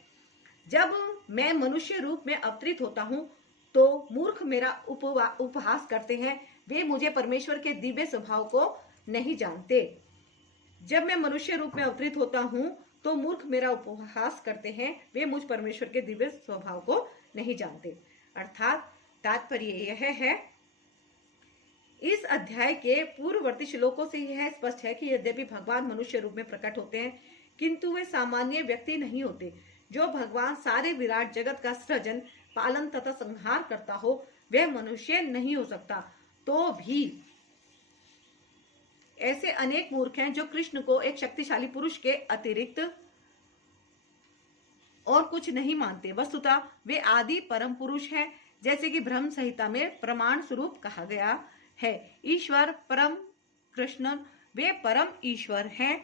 जब मैं मनुष्य रूप में अवतरित होता हूँ तो मूर्ख मेरा उपहास करते हैं, वे मुझे परमेश्वर के दिव्य स्वभाव को नहीं जानते। जब मैं मनुष्य रूप में अवतरित होता हूँ तो मूर्ख मेरा उपहास करते हैं, वे मुझ परमेश्वर के दिव्य स्वभाव को नहीं जानते। अर्थात तात्पर्य यह है, इस अध्याय के पूर्ववर्ती श्लोकों से यह स्पष्ट है कि यद्यपि भगवान मनुष्य रूप में प्रकट होते हैं, किंतु वे सामान्य व्यक्ति नहीं होते। जो भगवान सारे विराट जगत का सृजन, पालन तथा संहार करता हो, वह मनुष्य नहीं हो सकता। तो भी ऐसे अनेक मूर्ख हैं जो कृष्ण को एक शक्तिशाली पुरुष के अतिरिक्त और कुछ नहीं मानते। वस्तुतः वे आदि परम पुरुष हैं, जैसे कि ब्रह्म संहिता में प्रमाण स्वरूप कहा गया है। ईश्वर परम कृष्ण, वे परम ईश्वर हैं।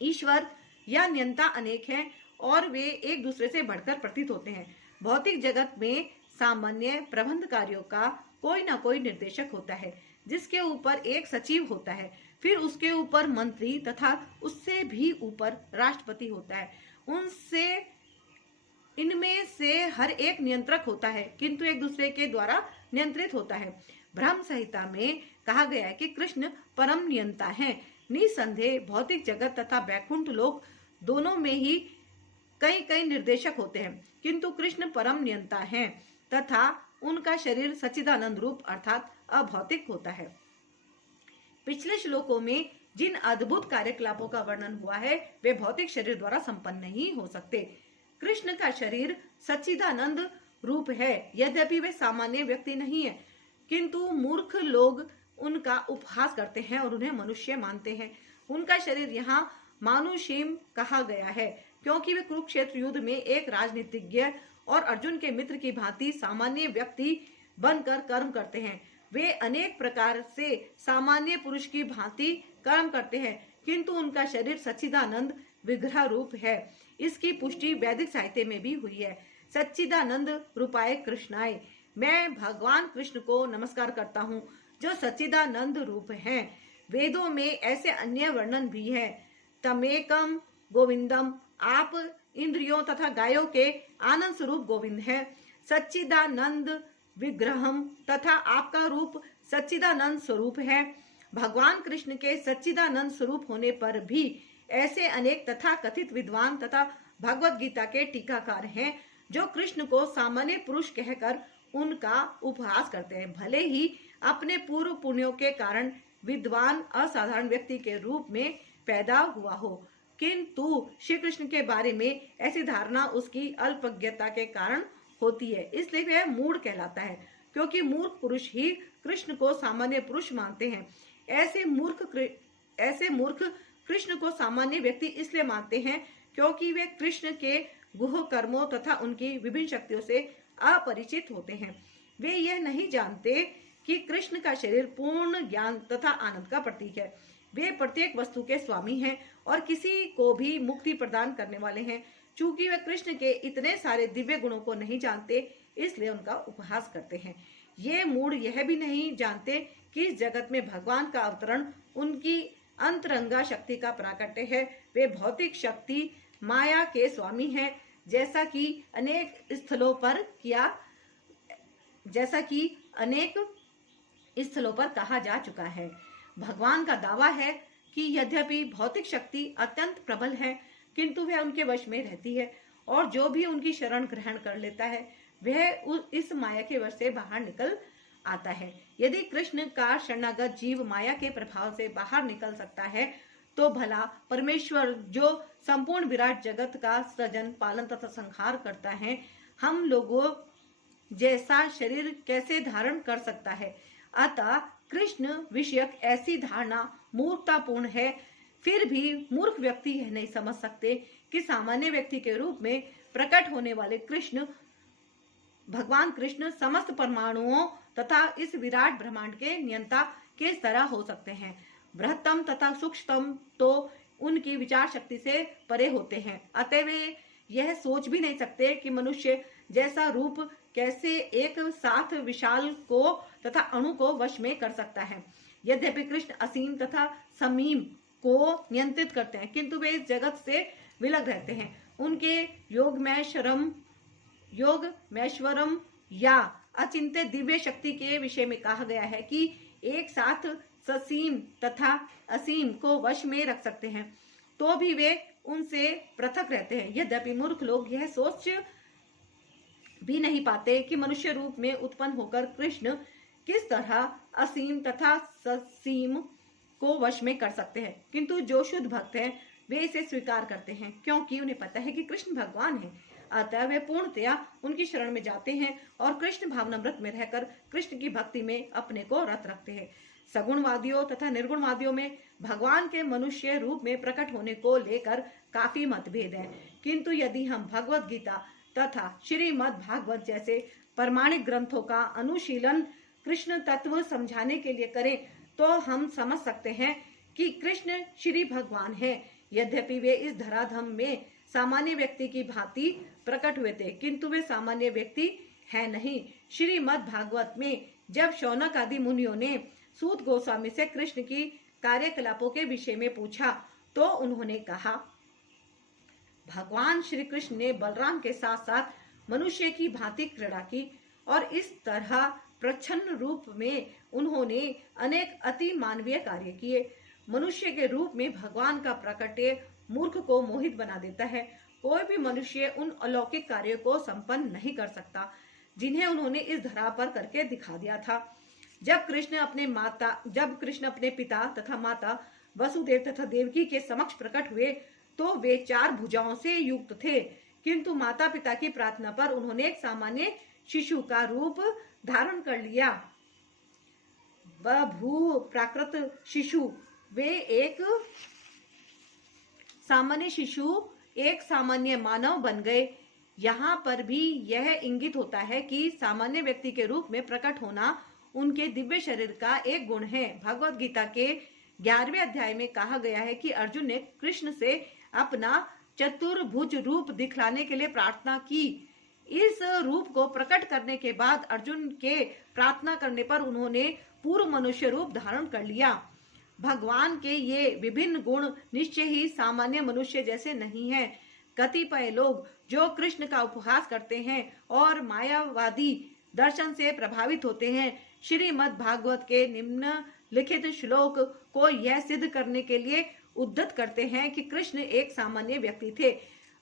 ईश्वर या नियंता अनेक हैं और वे एक दूसरे से बढ़कर प्रतीत होते हैं। भौतिक जगत में सामान्य प्रबंध कार्यों का कोई ना कोई निर्देशक होता है, जिसके ऊपर एक सचिव होता है, फिर उसके ऊपर मंत्री तथा उससे भी ऊपर राष्ट्रपति होता है। इनमें से हर एक नियंत्रक होता है, किंतु एक दूसरे के द्वारा नियंत्रित होता है। ब्रह्म संहिता में कहा गया है कि कृष्ण परम नियंता हैं। निसंदेह भौतिक जगत तथा वैकुंठ लोक दोनों में ही कई कई निर्देशक होते हैं, किंतु कृष्ण परम नियंता हैं तथा उनका शरीर सच्चिदानंद रूप अर्थात अभौतिक होता है। पिछले श्लोकों में जिन अद्भुत कार्यकलापों का वर्णन हुआ है, वे भौतिक शरीर द्वारा संपन्न नहीं हो सकते। कृष्ण का शरीर सच्चिदानंद रूप है, यद्यपि वे सामान्य व्यक्ति नहीं है, किंतु मूर्ख लोग उनका उपहास करते हैं और उन्हें मनुष्य मानते हैं। उनका शरीर यहाँ मानुषीम कहा गया है, क्योंकि वे कुरुक्षेत्र युद्ध में एक राजनीतिज्ञ और अर्जुन के मित्र की भांति सामान्य व्यक्ति बनकर कर्म करते हैं। वे अनेक प्रकार से सामान्य पुरुष की भांति कर्म करते हैं, किंतु उनका शरीर सच्चिदानंद विग्रह रूप है। इसकी पुष्टि वैदिक साहित्य में भी हुई है। सच्चिदानंद रूपाय कृष्णाय, मैं भगवान कृष्ण को नमस्कार करता हूँ जो सच्चिदानंद रूप हैं। वेदों में ऐसे अन्य वर्णन भी है। तमेकम गोविंदम, आप इंद्रियों तथा गायों के आनंद स्वरूप गोविंद है। सच्चिदानंद विग्रहम, तथा आपका रूप सच्चिदानंद स्वरूप है। भगवान कृष्ण के सच्चिदानंद स्वरूप होने पर भी ऐसे अनेक तथा कथित विद्वान तथा भगवत गीता के टीकाकार हैं जो कृष्ण को सामान्य पुरुष कहकर उनका उपहास करते हैं। भले ही अपने पूर्व पुण्यों के कारण विद्वान असाधारण व्यक्ति के रूप में पैदा हुआ हो, किंतु श्री कृष्ण के बारे में ऐसी धारणा उसकी अल्पज्ञता के कारण होती है, इसलिए वह मूढ़ कहलाता है। क्योंकि मूर्ख पुरुष ही कृष्ण को सामान्य पुरुष मानते हैं। ऐसे मूर्ख कृष्ण को सामान्य व्यक्ति इसलिए मानते हैं क्योंकि वे कृष्ण के गुह कर्मों तथा उनकी विभिन्न शक्तियों से अपरिचित होते हैं। वे यह नहीं जानते कि कृष्ण का शरीर पूर्ण ज्ञान तथा आनंद का प्रतीक है। वे प्रत्येक वस्तु के स्वामी हैं और किसी को भी मुक्ति प्रदान करने वाले हैं। चूंकि वे कृष्ण के इतने सारे दिव्य गुणों को नहीं जानते, इसलिए उनका उपहास करते हैं। ये मूढ़ यह भी नहीं जानते कि इस जगत में भगवान का अवतरण उनकी अंतरंगा शक्ति का प्राकट्य है। वे भौतिक शक्ति माया के स्वामी हैं। जैसा कि अनेक स्थलों पर कहा जा चुका है। भगवान का दावा है कि यद्यपि भौतिक शक्ति अत्यंत प्रबल है, किंतु वह उनके वश में रहती है और जो भी उनकी शरण ग्रहण कर लेता है वह इस माया के वश से बाहर निकल आता है। यदि कृष्ण का शरणागत जीव माया के प्रभाव से बाहर निकल सकता है, तो भला परमेश्वर जो संपूर्ण विराट जगत का सृजन, पालन तथा संहार करता है, हम लोगों जैसा शरीर कैसे धारण कर सकता है। अतः कृष्ण विषयक ऐसी धारणा मूर्खतापूर्ण है। फिर भी मूर्ख व्यक्ति यह नहीं समझ सकते कि सामान्य व्यक्ति के रूप में प्रकट होने वाले भगवान कृष्ण समस्त परमाणुओं तथा इस विराट ब्रह्मांड के नियंता किस तरह हो सकते हैं। बृहत्तम तथा सूक्ष्मतम तो उनकी विचार शक्ति से परे होते हैं। अतः वे यह सोच भी नहीं सकते कि मनुष्य जैसा रूप कैसे एक साथ विशाल को तथा अणु को वश में कर सकता है। यद्यपि कृष्ण असीम तथा समीम को नियंत्रित करते हैं, किंतु वे इस जगत से विलग रहते हैं। उनके योगमैश्वरम या अचिंत्य दिव्य शक्ति के विषय में कहा गया है कि एक साथ ससीम तथा असीम को वश में रख सकते हैं, तो भी वे उनसे पृथक रहते हैं। यद्यपि मूर्ख लोग यह सोच भी नहीं पाते कि मनुष्य रूप में उत्पन्न होकर कृष्ण किस तरह असीम तथा ससीम को वश में कर सकते हैं, किंतु जो शुद्ध भक्त हैं वे इसे स्वीकार करते हैं, क्योंकि उन्हें पता है कि कृष्ण भगवान है। अतः वे पूर्णतया उनकी शरण में जाते हैं और कृष्ण भावनामृत में रहकर कृष्ण की भक्ति में अपने को रत रखते हैं। सगुणवादियों तथा निर्गुणवादियों में भगवान के मनुष्य रूप में प्रकट होने को लेकर काफी मतभेद है, किंतु यदि हम भगवत गीता तथा श्रीमद् भागवत जैसे प्रमाणिक ग्रंथों का अनुशीलन कृष्ण तत्व समझाने के लिए करें, तो हम समझ सकते हैं कि कृष्ण श्री भगवान है। यद्यपि वे इस धराधाम में सामान्य व्यक्ति की भांति प्रकट हुए थे, किंतु वे सामान्य व्यक्ति है नहीं। श्रीमद् भागवत में जब शौनक आदि मुनियों ने सूत गोस्वामी से कृष्ण की कार्यकलापों के विषय में पूछा, तो उन्होंने कहा, भगवान श्री कृष्ण ने बलराम के साथ साथ मनुष्य की भांति क्रीड़ा की और इस तरह प्रच्छन्न रूप में उन्होंने अनेक अति मानवीय कार्य किए। मनुष्य के रूप में भगवान का प्रकटे मूर्ख को मोहित बना देता है। कोई भी मनुष्य उन अलौकिक कार्यों को संपन्न नहीं कर सकता जिन्हें उन्होंने इस धरा पर करके दिखा दिया था। जब कृष्ण अपने पिता तथा माता वसुदेव तथा देवकी के समक्ष प्रकट हुए, तो वे 4 भुजाओं से युक्त थे, किंतु माता पिता की प्रार्थना पर उन्होंने एक सामान्य शिशु का रूप धारण कर लिया। वह भू प्राकृत शिशु एक सामान्य मानव बन गए। यहाँ पर भी यह इंगित होता है कि सामान्य व्यक्ति के रूप में प्रकट होना उनके दिव्य शरीर का एक गुण है। भगवत गीता के 11वें अध्याय में कहा गया है कि अर्जुन ने कृष्ण से अपना चतुर्भुज रूप दिखलाने के लिए प्रार्थना की। इस रूप को प्रकट करने के बाद अर्जुन के प्रार्थना करने पर उन्होंने पूर्व मनुष्य रूप धारण कर लिया। भगवान के ये विभिन्न गुण निश्चय ही सामान्य मनुष्य जैसे नहीं हैं। कतिपय लोग जो कृष्ण का उपहास करते हैं और मायावादी दर्शन से प्रभावित होते हैं, श्रीमद् भागवत के निम्नलिखित श्लोक को यह सिद्ध करने के लिए उद्धत करते हैं कि कृष्ण एक सामान्य व्यक्ति थे।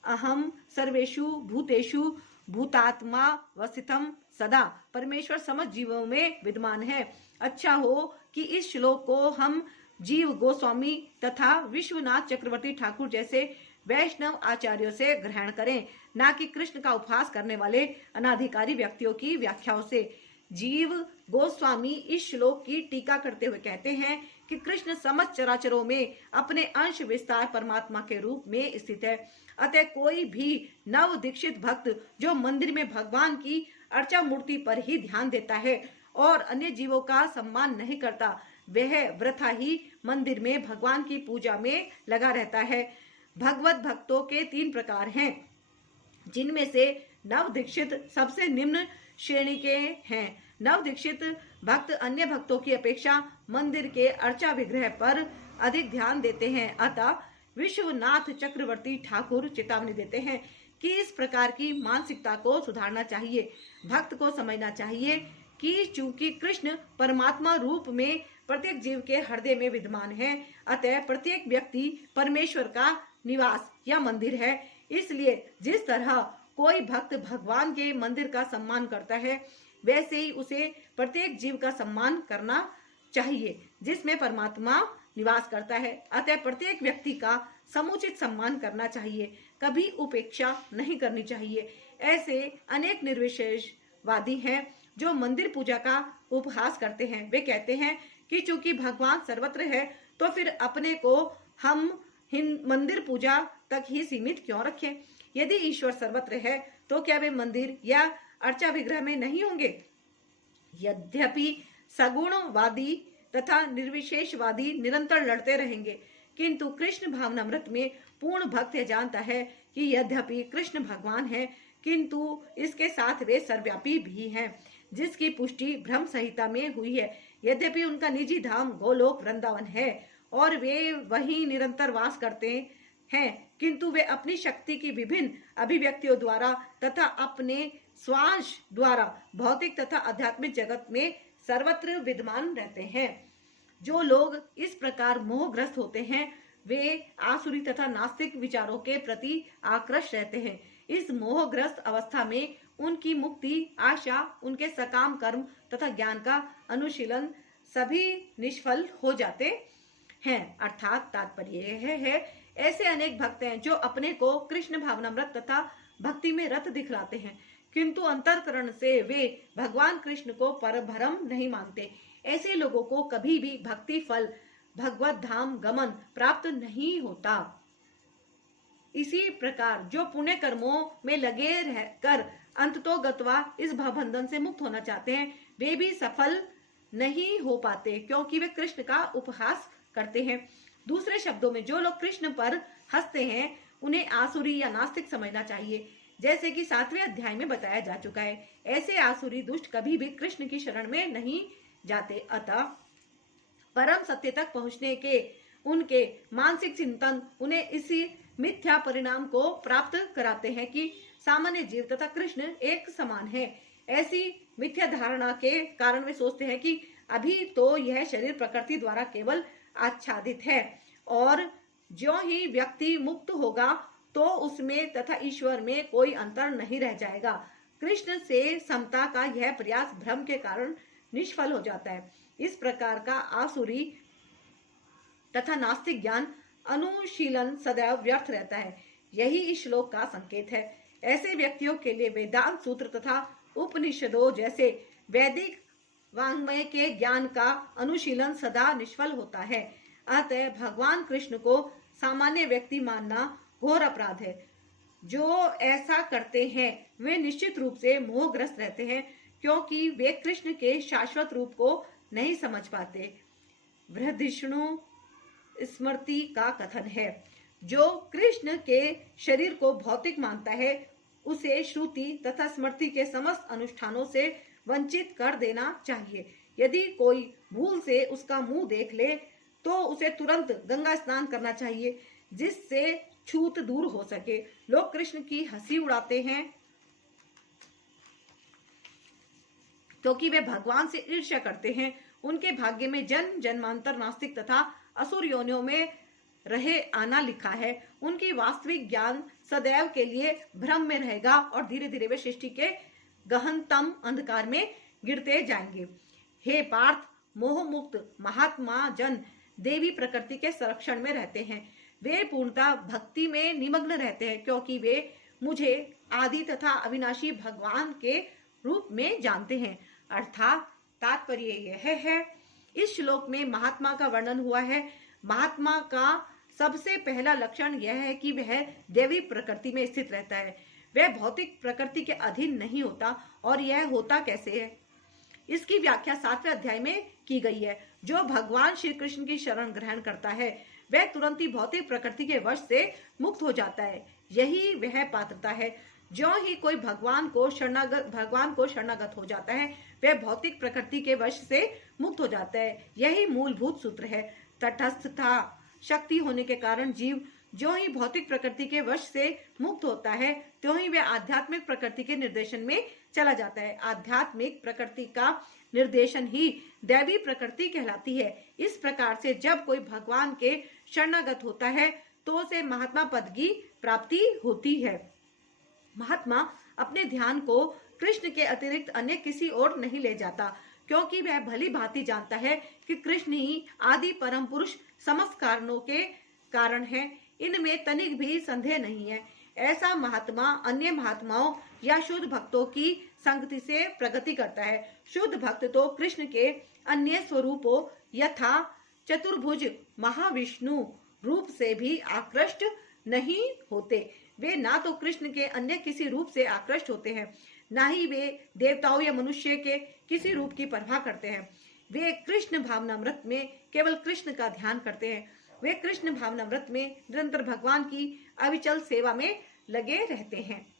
अहम सर्वेषु भूतेषु भूतात्मा वसितम सदा। परमेश्वर समस्त जीवों में विद्यमान है। अच्छा हो कि इस श्लोक को हम जीव गोस्वामी तथा विश्वनाथ चक्रवर्ती ठाकुर जैसे वैष्णव आचार्यों से ग्रहण करें, न कि कृष्ण का उपहास करने वाले अनाधिकारी व्यक्तियों की व्याख्याओं से। जीव गोस्वामी इस श्लोक की टीका करते हुए कहते हैं कि कृष्ण समस्त चराचरों में अपने अंश विस्तार परमात्मा के रूप में स्थित है। अतः कोई भी नव दीक्षित भक्त जो मंदिर में भगवान की अर्चा मूर्ति पर ही ध्यान देता है और अन्य जीवों का सम्मान नहीं करता, वह वृथा ही मंदिर में भगवान की पूजा में लगा रहता है। भगवत भक्तों के 3 प्रकार हैं, जिनमें से नव दीक्षित सबसे निम्न श्रेणी के हैं। नव दीक्षित भक्त अन्य भक्तों की अपेक्षा मंदिर के अर्चा विग्रह पर अधिक ध्यान देते हैं। अतः विश्वनाथ चक्रवर्ती ठाकुर चेतावनी देते हैं कि इस प्रकार की मानसिकता को सुधारना चाहिए। भक्त को समझना चाहिए कि चूंकि कृष्ण परमात्मा रूप में प्रत्येक जीव के हृदय में विद्यमान है, अतः प्रत्येक व्यक्ति परमेश्वर का निवास या मंदिर है। इसलिए जिस तरह कोई भक्त भगवान के मंदिर का सम्मान करता है, वैसे ही उसे प्रत्येक जीव का सम्मान करना चाहिए जिसमें परमात्मा निवास करता है। अतः प्रत्येक व्यक्ति का समुचित सम्मान करना चाहिए, कभी उपेक्षा नहीं करनी चाहिए। ऐसे अनेक निर्विशेषवादी हैं जो मंदिर पूजा का उपहास करते हैं। वे कहते हैं कि चूंकि भगवान सर्वत्र है तो फिर अपने को हम मंदिर पूजा तक ही सीमित क्यों रखें? यदि ईश्वर सर्वत्र है तो क्या वे मंदिर या अर्चा विग्रह में नहीं होंगे? यद्यपि सगुणवादी तथा निर्विशेषवादी निरंतर लड़ते रहेंगे, किंतु कृष्ण भावनामृत में पूर्ण भक्त यह जानता है कि यद्यपि कृष्ण भगवान है, किंतु इसके साथ वे सर्वव्यापी भी हैं, जिसकी पुष्टि ब्रह्म संहिता में हुई है। यद्यपि उनका निजी धाम गोलोक वृंदावन है और वे वहीं निरंतर वास करते हैं, किंतु वे अपनी शक्ति की विभिन्न अभिव्यक्तियों द्वारा तथा अपने स्वांश द्वारा भौतिक तथा आध्यात्मिक जगत में सर्वत्र विद्यमान रहते हैं। जो लोग इस प्रकार मोहग्रस्त होते हैं, वे आसुरी तथा नास्तिक विचारों के प्रति आकृष्ट रहते हैं। इस मोहग्रस्त अवस्था में उनकी मुक्ति आशा, उनके सकाम कर्म तथा ज्ञान का अनुशीलन सभी निष्फल हो जाते हैं। अर्थात तात्पर्य यह है, ऐसे अनेक भक्त हैं जो अपने को कृष्ण भावनामृत तथा भक्ति में रत दिखलाते हैं, किंतु अंतःकरण से वे भगवान कृष्ण को परब्रह्म नहीं मानते। ऐसे लोगों को कभी भी भक्ति फल भगवत धाम गमन प्राप्त नहीं होता। इसी प्रकार जो पुण्य कर्मों में लगे रहकर अंततोगत्वा इस भवबंधन से मुक्त होना चाहते हैं, वे भी सफल नहीं हो पाते, क्योंकि वे कृष्ण का उपहास करते हैं। दूसरे शब्दों में, जो लोग कृष्ण पर हंसते हैं उन्हें आसुरी या नास्तिक समझना चाहिए, जैसे कि 7वें अध्याय में बताया जा चुका है। ऐसे आसुरी दुष्ट कभी भी कृष्ण की शरण में नहीं जाते। अतः परम सत्य तक पहुंचने के उनके मानसिक चिंतन उन्हें इसी मिथ्या परिणाम को प्राप्त कराते हैं कि सामान्य जीव तथा कृष्ण एक समान है। ऐसी मिथ्या धारणा के कारण वे सोचते हैं कि अभी तो यह शरीर प्रकृति द्वारा केवल आच्छादित है और ज्यों ही व्यक्ति मुक्त होगा तो उसमें तथा ईश्वर में कोई अंतर नहीं रह जाएगा। कृष्ण से समता का यह प्रयास भ्रम के कारण निष्फल हो जाता है। इस प्रकार का आसुरी तथा नास्तिक ज्ञान अनुशीलन सदैव व्यर्थ रहता है। यही इस श्लोक का संकेत है। ऐसे व्यक्तियों के लिए वेदांत सूत्र तथा उपनिषदों जैसे वैदिक वांग्मय के ज्ञान का अनुशीलन सदा निष्फल होता है। अतः भगवान कृष्ण को सामान्य व्यक्ति मानना घोर अपराध है। जो ऐसा करते हैं वे निश्चित रूप से मोहग्रस्त रहते हैं, क्योंकि वे कृष्ण के शाश्वत रूप को नहीं समझ पाते। बृहदीष्णु स्मृति का कथन है, जो कृष्ण के शरीर को भौतिक मानता है उसे श्रुति तथा स्मृति के समस्त अनुष्ठानों से वंचित कर देना चाहिए। यदि कोई भूल से उसका मुंह देख ले तो उसे तुरंत गंगा स्नान करना चाहिए, जिससे छूत दूर हो सके। लोग कृष्ण की हंसी उड़ाते हैं क्योंकि वे भगवान से ईर्ष्या करते हैं। उनके भाग्य में जन्म जन्मांतर नास्तिक तथा असुर योनियों में रहे आना लिखा है। उनकी वास्तविक ज्ञान सदैव के लिए भ्रम में रहेगा और धीरे धीरे वे सृष्टि के गहनतम अंधकार में गिरते जाएंगे। हे पार्थ, मोह मुक्त महात्मा जन देवी प्रकृति के संरक्षण में रहते हैं। वे पूर्णतः भक्ति में निमग्न रहते हैं, क्योंकि वे मुझे आदि तथा अविनाशी भगवान के रूप में जानते हैं। अर्थात तात्पर्य यह है, इस श्लोक में महात्मा का वर्णन हुआ है। महात्मा का सबसे पहला लक्षण यह है कि वह देवी प्रकृति में स्थित रहता है। वह भौतिक प्रकृति के अधीन नहीं होता। और यह होता कैसे है, इसकी व्याख्या 7वें अध्याय में की गई है। जो भगवान श्री कृष्ण की शरण ग्रहण करता है वह तुरंत ही भौतिक प्रकृति के वश से मुक्त हो जाता है। यही वह पात्रता है। जो ही कोई भगवान को शरणागत हो जाता है वह भौतिक प्रकृति के वश से मुक्त हो जाता है। यही मूलभूत सूत्र है। तटस्थता शक्ति होने के कारण जीव जो ही भौतिक प्रकृति के वश से मुक्त होता है त्यों ही वह आध्यात्मिक प्रकृति के निर्देशन में चला जाता है। आध्यात्मिक प्रकृति का निर्देशन ही दैवी प्रकृति कहलाती है। इस प्रकार से जब कोई भगवान के शरणागत होता है तो उसे महात्मा पद की प्राप्ति होती है। महात्मा अपने ध्यान को कृष्ण के अतिरिक्त अन्य किसी ओर नहीं ले जाता, क्योंकि वह भली भांति जानता है कि कृष्ण ही आदि परम पुरुष समस्त कारणों के कारण है। इनमें तनिक भी संदेह नहीं है। ऐसा महात्मा अन्य महात्माओं या शुद्ध भक्तों की संगति से प्रगति करता है। शुद्ध भक्त तो कृष्ण के अन्य स्वरूपों यथा चतुर्भुज महाविष्णु रूप से भी आकृष्ट नहीं होते। वे ना तो कृष्ण के अन्य किसी रूप से आकृष्ट होते हैं, ना ही वे देवताओं या मनुष्य के किसी रूप की परवाह करते हैं। वे कृष्ण भावनामृत में केवल कृष्ण का ध्यान करते हैं। वे कृष्ण भावनामृत में निरंतर भगवान की अविचल सेवा में लगे रहते हैं।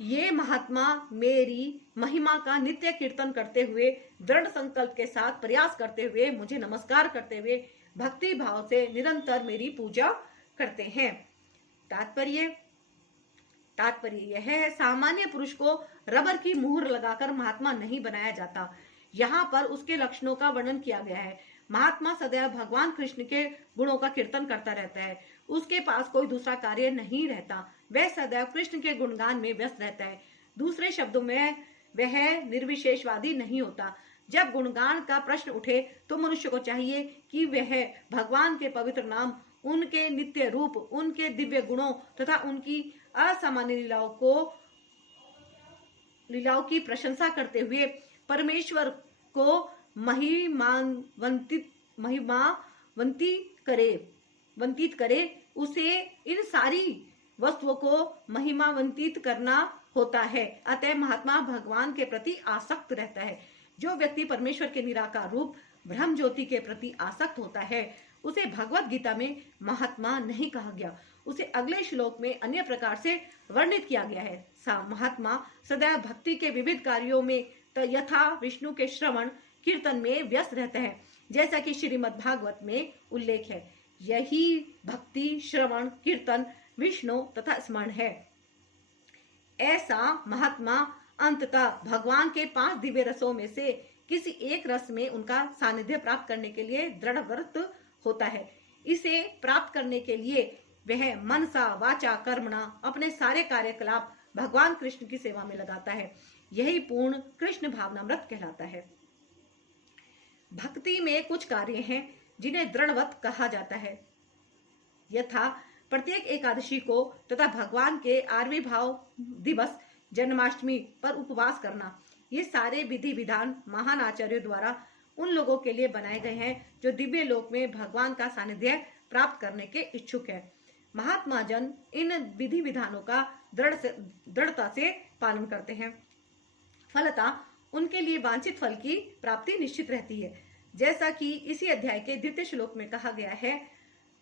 ये महात्मा मेरी महिमा का नित्य कीर्तन करते हुए, दृढ़ संकल्प के साथ प्रयास करते हुए, मुझे नमस्कार करते हुए भक्ति भाव से निरंतर मेरी पूजा करते हैं। तात्पर्य यह है, सामान्य पुरुष को रबर की मुहर लगाकर महात्मा नहीं बनाया जाता। यहाँ पर उसके लक्षणों का वर्णन किया गया है। महात्मा सदैव भगवान कृष्ण के गुणों का कीर्तन करता रहता है। उसके पास कोई दूसरा कार्य नहीं रहता। वह सदैव कृष्ण के गुणगान में व्यस्त रहता है। दूसरे शब्दों में वह निर्विशेषवादी नहीं होता। जब गुणगान का प्रश्न उठे तो मनुष्य को चाहिए कि वह भगवान के पवित्र नाम, उनके नित्य रूप, उनके दिव्य गुणों तथा उनकी असामान्य लीलाओं की प्रशंसा करते हुए परमेश्वर को वंतित करे। उसे इन सारी वस्तुओं को महिमावंतित करना होता है। अतः महात्मा भगवान के प्रति आसक्त रहता है। जो व्यक्ति परमेश्वर के निराकार रूप ब्रह्म ज्योति के प्रति आसक्त होता है उसे भगवत गीता में महात्मा नहीं कहा गया। उसे अगले श्लोक में अन्य प्रकार से वर्णित किया गया है। महात्मा सदैव भक्ति के विविध कार्यों में यथा विष्णु के श्रवण कीर्तन में व्यस्त रहता है, जैसा कि श्रीमद् भागवत में उल्लेख है। यही भक्ति, श्रवण, कीर्तन, विष्णु तथा स्मरण है। ऐसा महात्मा अंततः भगवान के 5 दिव्य रसों में से किसी एक रस में उनका सानिध्य प्राप्त करने के लिए दृढ़ व्रत होता है। इसे प्राप्त करने के लिए वह मनसा वाचा कर्मणा अपने सारे कार्यकलाप भगवान कृष्ण की सेवा में लगाता है। यही पूर्ण कृष्ण भावनामृत कहलाता है। भक्ति में कुछ कार्य हैं जिन्हें दृढ़व्रत कहा जाता है, यथा प्रत्येक एकादशी को तथा भगवान के आविर्भाव दिवस जन्माष्टमी पर उपवास करना। ये सारे विधि विधान महान आचार्यों द्वारा उन लोगों के लिए बनाए गए हैं जो दिव्य लोक में भगवान का सानिध्य प्राप्त करने के इच्छुक है। महात्मा जन इन विधि विधानों का दृढ़ता से पालन करते हैं। फलतः उनके लिए वांछित फल की प्राप्ति निश्चित रहती है। जैसा कि इसी अध्याय के द्वितीय श्लोक में कहा गया है,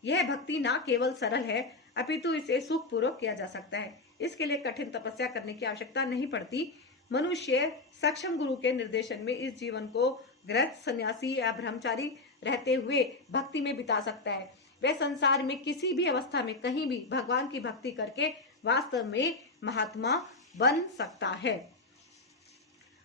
यह भक्ति ना केवल सरल है अपितु इसे सुख पूर्वक किया जा सकता है। इसके लिए कठिन तपस्या करने की आवश्यकता नहीं पड़ती। मनुष्य सक्षम गुरु के निर्देशन में इस जीवन को गृहस्थ, सन्यासी या ब्रह्मचारी रहते हुए भक्ति में बिता सकता है। वह संसार में किसी भी अवस्था में कहीं भी भगवान की भक्ति करके वास्तव में महात्मा बन सकता है।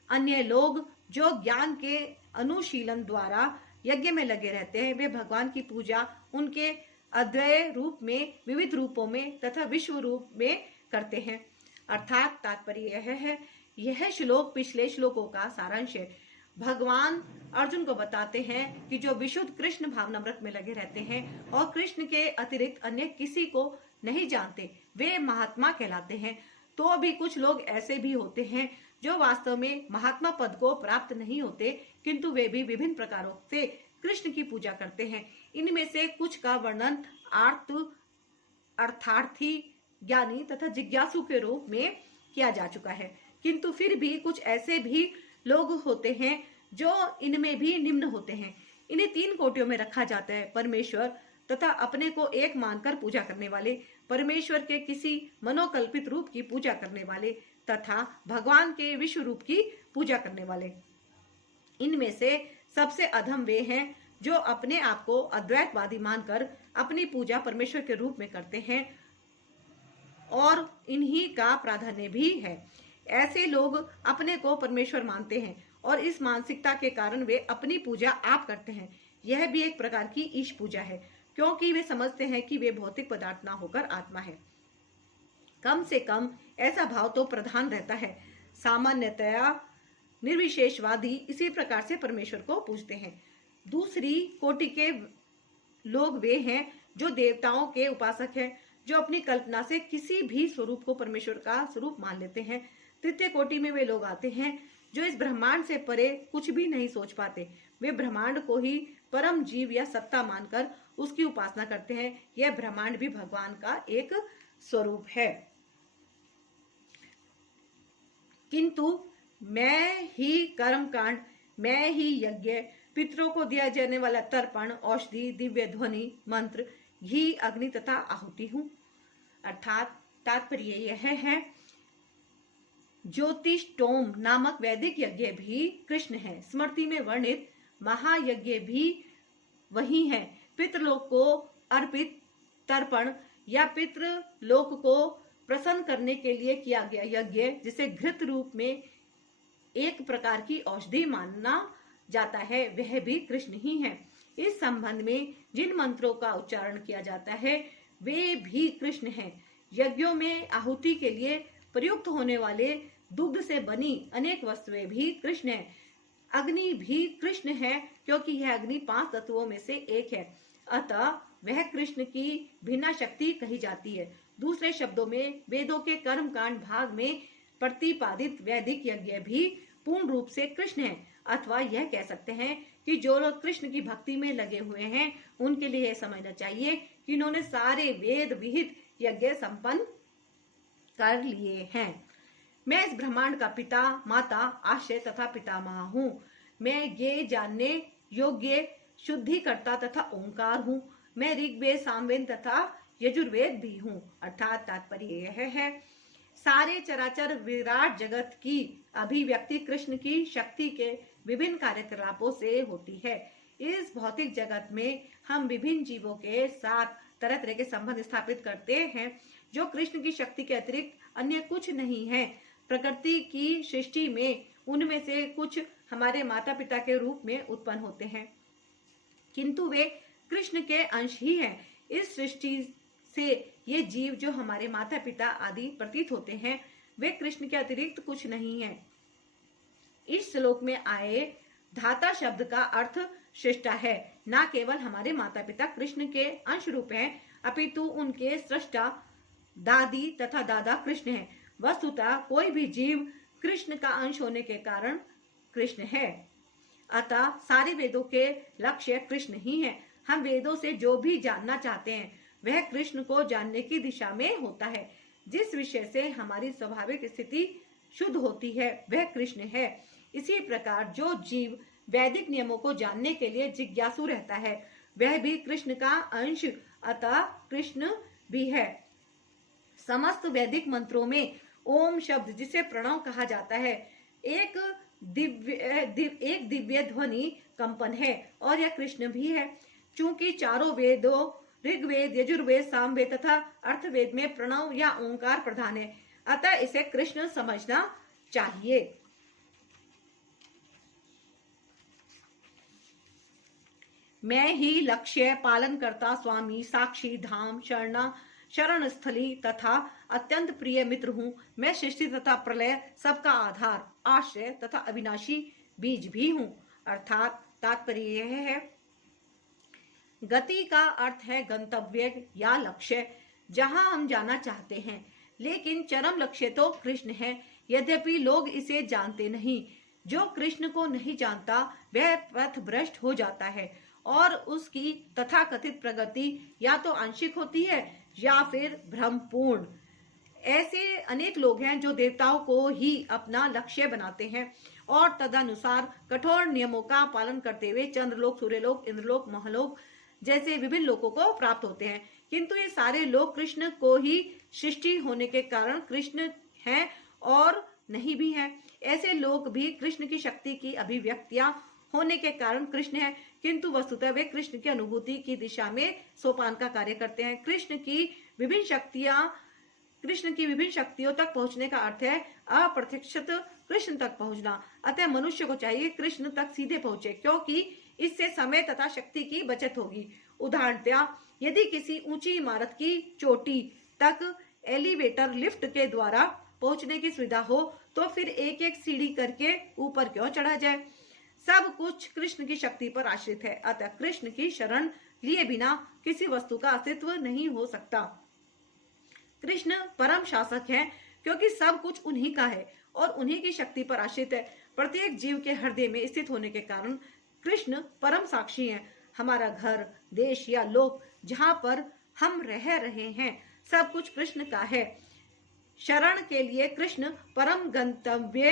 अन्य लोग जो ज्ञान के अनुशीलन द्वारा यज्ञ में लगे रहते हैं, वे भगवान की पूजा उनके अद्वय रूप में, विविध रूपों में तथा विश्व रूप में करते हैं। अर्थात तात्पर्य यह है, यह श्लोक पिछले श्लोकों का सारांश है। भगवान अर्जुन को बताते हैं कि जो विशुद्ध कृष्ण भावनामृत में लगे रहते हैं और कृष्ण के अतिरिक्त अन्य किसी को नहीं जानते, वे महात्मा कहलाते हैं। तो भी कुछ लोग ऐसे भी होते हैं जो वास्तव में महात्मा पद को प्राप्त नहीं होते, किंतु वे भी विभिन्न प्रकारों से कृष्ण की पूजा करते हैं। इनमें से कुछ का वर्णन अर्थार्थी, ज्ञानी तथा जिज्ञासु के रूप में किया जा चुका है, किंतु फिर भी कुछ ऐसे भी लोग होते हैं जो इनमें भी निम्न होते हैं। इन्हें 3 कोटियों में रखा जाता है: परमेश्वर तथा अपने को एक मानकर पूजा करने वाले, परमेश्वर के किसी मनोकल्पित रूप की पूजा करने वाले तथा भगवान के विश्व रूप की पूजा करने वाले। इनमें से सबसे अधम वे हैं जो अपने आप को अद्वैतवादी मानकर अपनी पूजा परमेश्वर के रूप में करते हैं और इन्हीं का प्राधान्य भी है। ऐसे लोग अपने को परमेश्वर मानते हैं और इस मानसिकता के कारण वे अपनी पूजा आप करते हैं। यह भी एक प्रकार की ईश पूजा है, क्योंकि वे समझते हैं कि वे भौतिक पदार्थ ना होकर आत्मा है। कम से कम ऐसा भाव तो प्रधान रहता है। सामान्यतया निर्विशेषवादी इसी प्रकार से परमेश्वर को पूजते हैं। दूसरी कोटि के लोग वे हैं जो देवताओं के उपासक हैं, जो अपनी कल्पना से किसी भी स्वरूप को परमेश्वर का स्वरूप मान लेते हैं। तृतीय कोटि में वे लोग आते हैं जो इस ब्रह्मांड से परे कुछ भी नहीं सोच पाते। वे ब्रह्मांड को ही परम जीव या सत्ता मानकर उसकी उपासना करते हैं। यह ब्रह्मांड भी भगवान का एक स्वरूप है। किंतु मैं ही कर्म कांड, मैं ही यज्ञ, पितरों को दिया जाने वाला तर्पण, औषधि, दिव्य ध्वनि, मंत्र, घी, अग्नि तथा आहुति हूं। अर्थात तात्पर्य यह है, ज्योतिषोम नामक वैदिक यज्ञ भी कृष्ण है। स्मृति में वर्णित महायज्ञ भी वही है। पितृलोक को अर्पित तर्पण या पितृलोक को प्रसन्न करने के लिए किया गया यज्ञ, जिसे घृत रूप में एक प्रकार की औषधि माना जाता है, वह भी कृष्ण ही है। इस संबंध में जिन मंत्रों का उच्चारण किया जाता है वे भी कृष्ण हैं। यज्ञों में आहुति के लिए प्रयुक्त होने वाले दुग्ध से बनी अनेक वस्तुएं भी कृष्ण है। अग्नि भी कृष्ण है, क्योंकि यह अग्नि 5 तत्वों में से एक है, अतः वह कृष्ण की भिन्ना शक्ति कही जाती है। दूसरे शब्दों में वेदों के कर्म कांड भाग में प्रतिपादित वैदिक यज्ञ भी पूर्ण रूप से कृष्ण है। अथवा यह कह सकते हैं कि जो लोग कृष्ण की भक्ति में लगे हुए हैं उनके लिए यह समझना चाहिए कि इन्होंने सारे वेद विहित यज्ञ संपन्न कर लिए हैं। मैं इस ब्रह्मांड का पिता, माता, आश्रय तथा पितामह हूँ। मैं ये जानने योग्य शुद्धिकर्ता तथा ओंकार हूँ। मैं ऋग्वेद, सामवेद तथा यजुर्वेद भी हूँ। अर्थात तात्पर्य यह है, सारे चराचर विराट जगत की अभिव्यक्ति कृष्ण की शक्ति के विभिन्न कार्यकलापों से होती है। इस भौतिक जगत में हम विभिन्न जीवों के साथ तरह तरह के संबंध स्थापित करते हैं जो कृष्ण की शक्ति के अतिरिक्त अन्य कुछ नहीं है। प्रकृति की सृष्टि में उनमें से कुछ हमारे माता पिता के रूप में उत्पन्न होते हैं, किंतु वे कृष्ण के अंश ही हैं। इस सृष्टि से ये जीव जो हमारे माता पिता आदि प्रतीत होते हैं वे कृष्ण के अतिरिक्त कुछ नहीं है। इस श्लोक में आए धाता शब्द का अर्थ सृष्टा है। न केवल हमारे माता पिता कृष्ण के अंश रूप हैं, अपितु उनके सृष्टा दादी तथा दादा कृष्ण हैं। वस्तुतः कोई भी जीव कृष्ण का अंश होने के कारण कृष्ण है। अतः सारे वेदों के लक्ष्य कृष्ण ही है। हम वेदों से जो भी जानना चाहते हैं वह कृष्ण को जानने की दिशा में होता है। जिस विषय से हमारी स्वाभाविक स्थिति शुद्ध होती है वह कृष्ण है। इसी प्रकार जो जीव वैदिक नियमों को जानने के लिए जिज्ञासु रहता है वह भी कृष्ण का अंश, अतः कृष्ण भी है। समस्त वैदिक मंत्रों में ओम शब्द, जिसे प्रणव कहा जाता है, एक दिव्य ध्वनि कंपन है और यह कृष्ण भी है। चूंकि चारों वेदों ऋग्वेद, यजुर्वेद, सामवेद तथा अर्थवेद में प्रणव या ओंकार प्रधान है, अतः इसे कृष्ण समझना चाहिए। मैं ही लक्ष्य, पालन करता, स्वामी, साक्षी, धाम, शरण स्थली तथा अत्यंत प्रिय मित्र हूँ। मैं सृष्टि तथा प्रलय, सबका आधार, आश्रय तथा अविनाशी बीज भी हूँ। अर्थात तात्पर्य यह है, गति का अर्थ है गंतव्य या लक्ष्य, जहां हम जाना चाहते हैं, लेकिन चरम लक्ष्य तो कृष्ण है। यद्यपि लोग इसे जानते नहीं। जो कृष्ण को नहीं जानता वह पथ भ्रष्ट हो जाता है और उसकी तथाकथित प्रगति या तो आंशिक होती है या फिर भ्रमपूर्ण। ऐसे अनेक लोग हैं जो देवताओं को ही अपना लक्ष्य बनाते हैं और तदनुसार कठोर नियमों का पालन करते हुए चंद्रलोक, सूर्यलोक, इंद्रलोक, महलोक जैसे विभिन्न लोकों को प्राप्त होते हैं। किंतु ये सारे लोग कृष्ण को ही सृष्टि होने के कारण कृष्ण हैं और नहीं भी हैं। ऐसे लोग भी कृष्ण की शक्ति की अभिव्यक्तियां होने के कारण कृष्ण है, किंतु वस्तुतः वे कृष्ण की अनुभूति की दिशा में सोपान का कार्य करते हैं। कृष्ण की विभिन्न शक्तियों तक पहुंचने का अर्थ है अप्रत्यक्षत कृष्ण तक पहुंचना। अतः मनुष्य को चाहिए कृष्ण तक सीधे पहुंचे, क्योंकि इससे समय तथा शक्ति की बचत होगी। उदाहरणतः यदि किसी ऊंची इमारत की चोटी तक एलिवेटर लिफ्ट के द्वारा पहुंचने की सुविधा हो, तो फिर एक एक सीढ़ी करके ऊपर क्यों चढ़ा जाए। सब कुछ कृष्ण की शक्ति पर आश्रित है। अतः कृष्ण की शरण लिए बिना किसी वस्तु का अस्तित्व नहीं हो सकता। कृष्ण परम शासक है, क्योंकि सब कुछ उन्हीं का है और उन्हीं की शक्ति पर आश्रित है। प्रत्येक जीव के हृदय में स्थित होने के कारण कृष्ण परम साक्षी है। हमारा घर, देश या लोक जहाँ पर हम रह रहे हैं, सब कुछ कृष्ण का है। शरण के लिए कृष्ण परम गंतव्य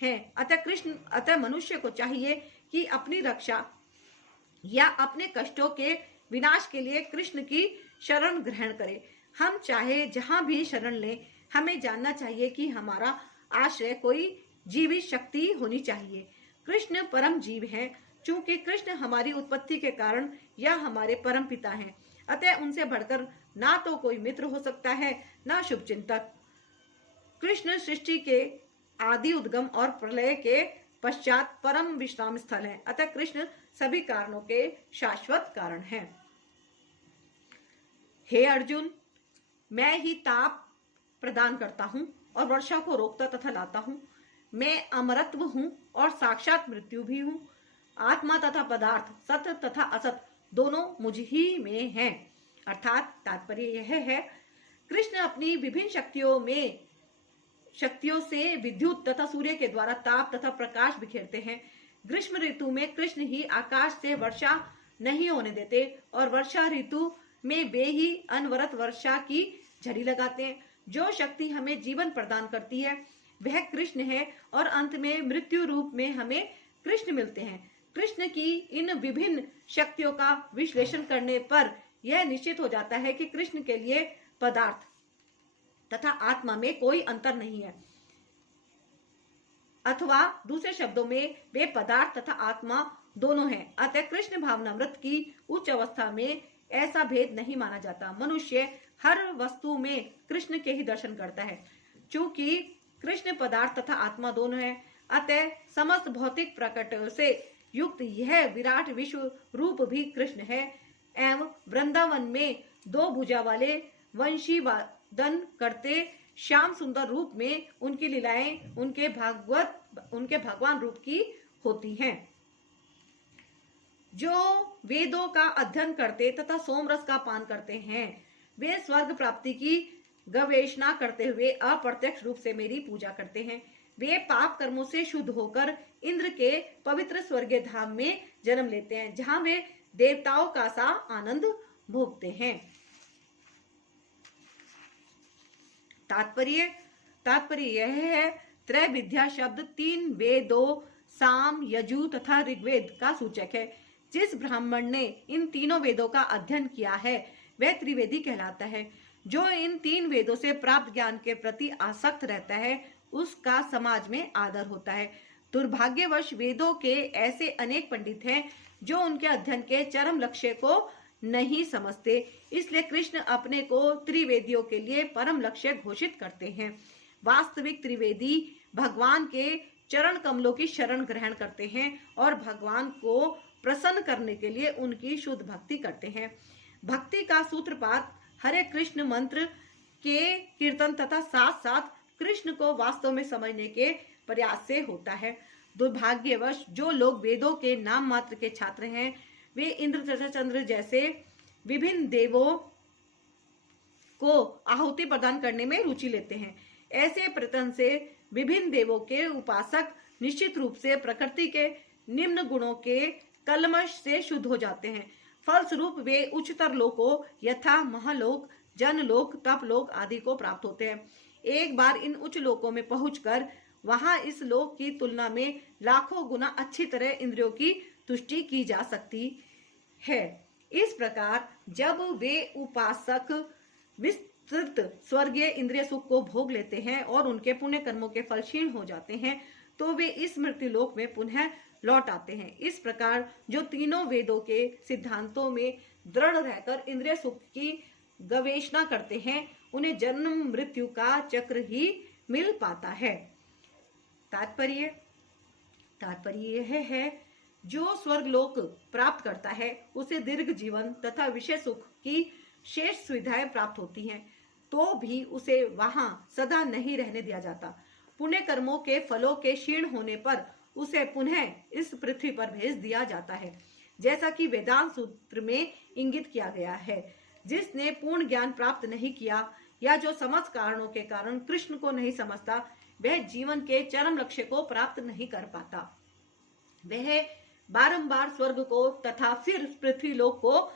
है। अतः मनुष्य को चाहिए कि अपनी रक्षा या अपने कष्टों के विनाश के लिए कृष्ण की शरण ग्रहण करे। हम चाहे जहां भी शरण लें, हमें जानना चाहिए कि हमारा आश्रय कोई जीवित शक्ति होनी चाहिए। कृष्ण परम जीव है। चूंकि कृष्ण हमारी उत्पत्ति के कारण या हमारे परम पिता हैं, अतः उनसे बढ़कर ना तो कोई मित्र हो सकता है, ना शुभचिंतक। कृष्ण सृष्टि के आदि, उद्गम और प्रलय के पश्चात परम विश्राम स्थल है। अतः कृष्ण सभी कारणों के शाश्वत कारण हैं। हे अर्जुन, मैं ही ताप प्रदान करता हूँ और वर्षा को रोकता तथा लाता हूँ। मैं अमरत्व हूँ और साक्षात मृत्यु भी हूँ। आत्मा तथा पदार्थ, सत तथा असत दोनों मुझ ही में हैं। अर्थात तात्पर्य यह है, कृष्ण अपनी विभिन्न शक्तियों से विद्युत तथा सूर्य के द्वारा ताप तथा प्रकाश बिखेरते हैं। ग्रीष्म ऋतु में कृष्ण ही आकाश से वर्षा नहीं होने देते और वर्षा ऋतु में वे ही अनवरत वर्षा की झड़ी लगाते हैं। जो शक्ति हमें जीवन प्रदान करती है वह कृष्ण है और अंत में मृत्यु रूप में हमें कृष्ण मिलते हैं। कृष्ण की इन विभिन्न शक्तियों का विश्लेषण करने पर यह निश्चित हो जाता है कि कृष्ण के लिए पदार्थ तथा आत्मा में कोई अंतर नहीं है, अथवा दूसरे शब्दों में वे पदार्थ तथा आत्मा दोनों हैं। अतः कृष्ण भावनामृत की उच्च अवस्था में ऐसा भेद नहीं माना जाता। मनुष्य हर वस्तु में कृष्ण के ही दर्शन करता है। चूंकि कृष्ण पदार्थ तथा आत्मा दोनों है, अतः समस्त भौतिक प्रकट से युक्त यह विराट विश्व रूप भी कृष्ण है। एवं वृंदावन में दो भुजा वाले वंशी वादन करते श्याम सुंदर रूप में उनकी लीलाएं उनके भगवान रूप की होती हैं। जो वेदों का अध्ययन करते तथा सोमरस का पान करते हैं, वे स्वर्ग प्राप्ति की गवेषणा करते हुए अप्रत्यक्ष रूप से मेरी पूजा करते हैं। वे पाप कर्मों से शुद्ध होकर इंद्र के पवित्र स्वर्गीय धाम में जन्म लेते हैं, जहां वे देवताओं का सा आनंद भोगते हैं। तात्पर्य यह है, त्रैविद्या शब्द 3 वेदों साम, यजु तथा ऋग्वेद का सूचक है। जिस ब्राह्मण ने इन तीनों वेदों का अध्ययन किया है वह त्रिवेदी कहलाता है। जो इन 3 वेदों से प्राप्त ज्ञान के प्रति आसक्त रहता है उसका समाज में आदर होता है। दुर्भाग्यवश वेदों के ऐसे अनेक पंडित हैं जो उनके अध्ययन के चरम लक्ष्य को नहीं समझते। इसलिए कृष्ण अपने को त्रिवेदियों के लिए परम लक्ष्य घोषित करते हैं। वास्तविक त्रिवेदी भगवान के चरण कमलों की शरण ग्रहण करते हैं और भगवान को प्रसन्न करने के लिए उनकी शुद्ध भक्ति करते हैं। भक्ति का सूत्रपात हरे कृष्ण मंत्र के कीर्तन तथा साथ साथ कृष्ण को वास्तव में समझने के प्रयास से होता है। दुर्भाग्यवश जो लोग वेदों के नाम मात्र के छात्र हैं वे इंद्र तथा चंद्र जैसे विभिन्न देवों को आहुति प्रदान करने में रुचि लेते हैं। ऐसे प्रयत्न से विभिन्न देवों के उपासक निश्चित रूप से प्रकृति के निम्न गुणों के कलमश से शुद्ध हो जाते हैं। फलस्वरूप वे उच्चतर लोकों यथा महलोक, जनलोक, तपलोक आदि को प्राप्त होते हैं। एक बार इन उच्च लोकों में पहुंचकर वहां इस लोक की तुलना में लाखों गुना अच्छी तरह इंद्रियों की तुष्टि की जा सकती है। इस प्रकार जब वे उपासक विस्तृत स्वर्गीय इंद्रिय सुख को भोग लेते हैं और उनके पुण्य कर्मों के फल क्षीण हो जाते हैं, तो वे इस मृत्यु लोक में पुनः लौट आते हैं। इस प्रकार जो तीनों वेदों के सिद्धांतों में दृढ़ रहकर इंद्रिय सुख की गवेषणा करते हैं, उन्हें जन्म मृत्यु का चक्र ही मिल पाता है। तात्पर्य यह है, जो स्वर्ग लोक प्राप्त करता है उसे दीर्घ जीवन तथा विषय सुख की शेष सुविधाएं प्राप्त होती हैं, तो भी उसे वहां सदा नहीं रहने दिया जाता। पुण्य कर्मों के फलों के क्षीण होने पर उसे पुनः इस पृथ्वी पर भेज दिया जाता है, जैसा कि वेदांत सूत्र में इंगित किया गया है। जिसने पूर्ण ज्ञान प्राप्त नहीं किया या जो समस्त कारणों के कारण कृष्ण को नहीं समझता, वह जीवन के चरम लक्ष्य को प्राप्त नहीं कर पाता। वह बारंबार स्वर्ग को तथा फिर पृथ्वी लोक को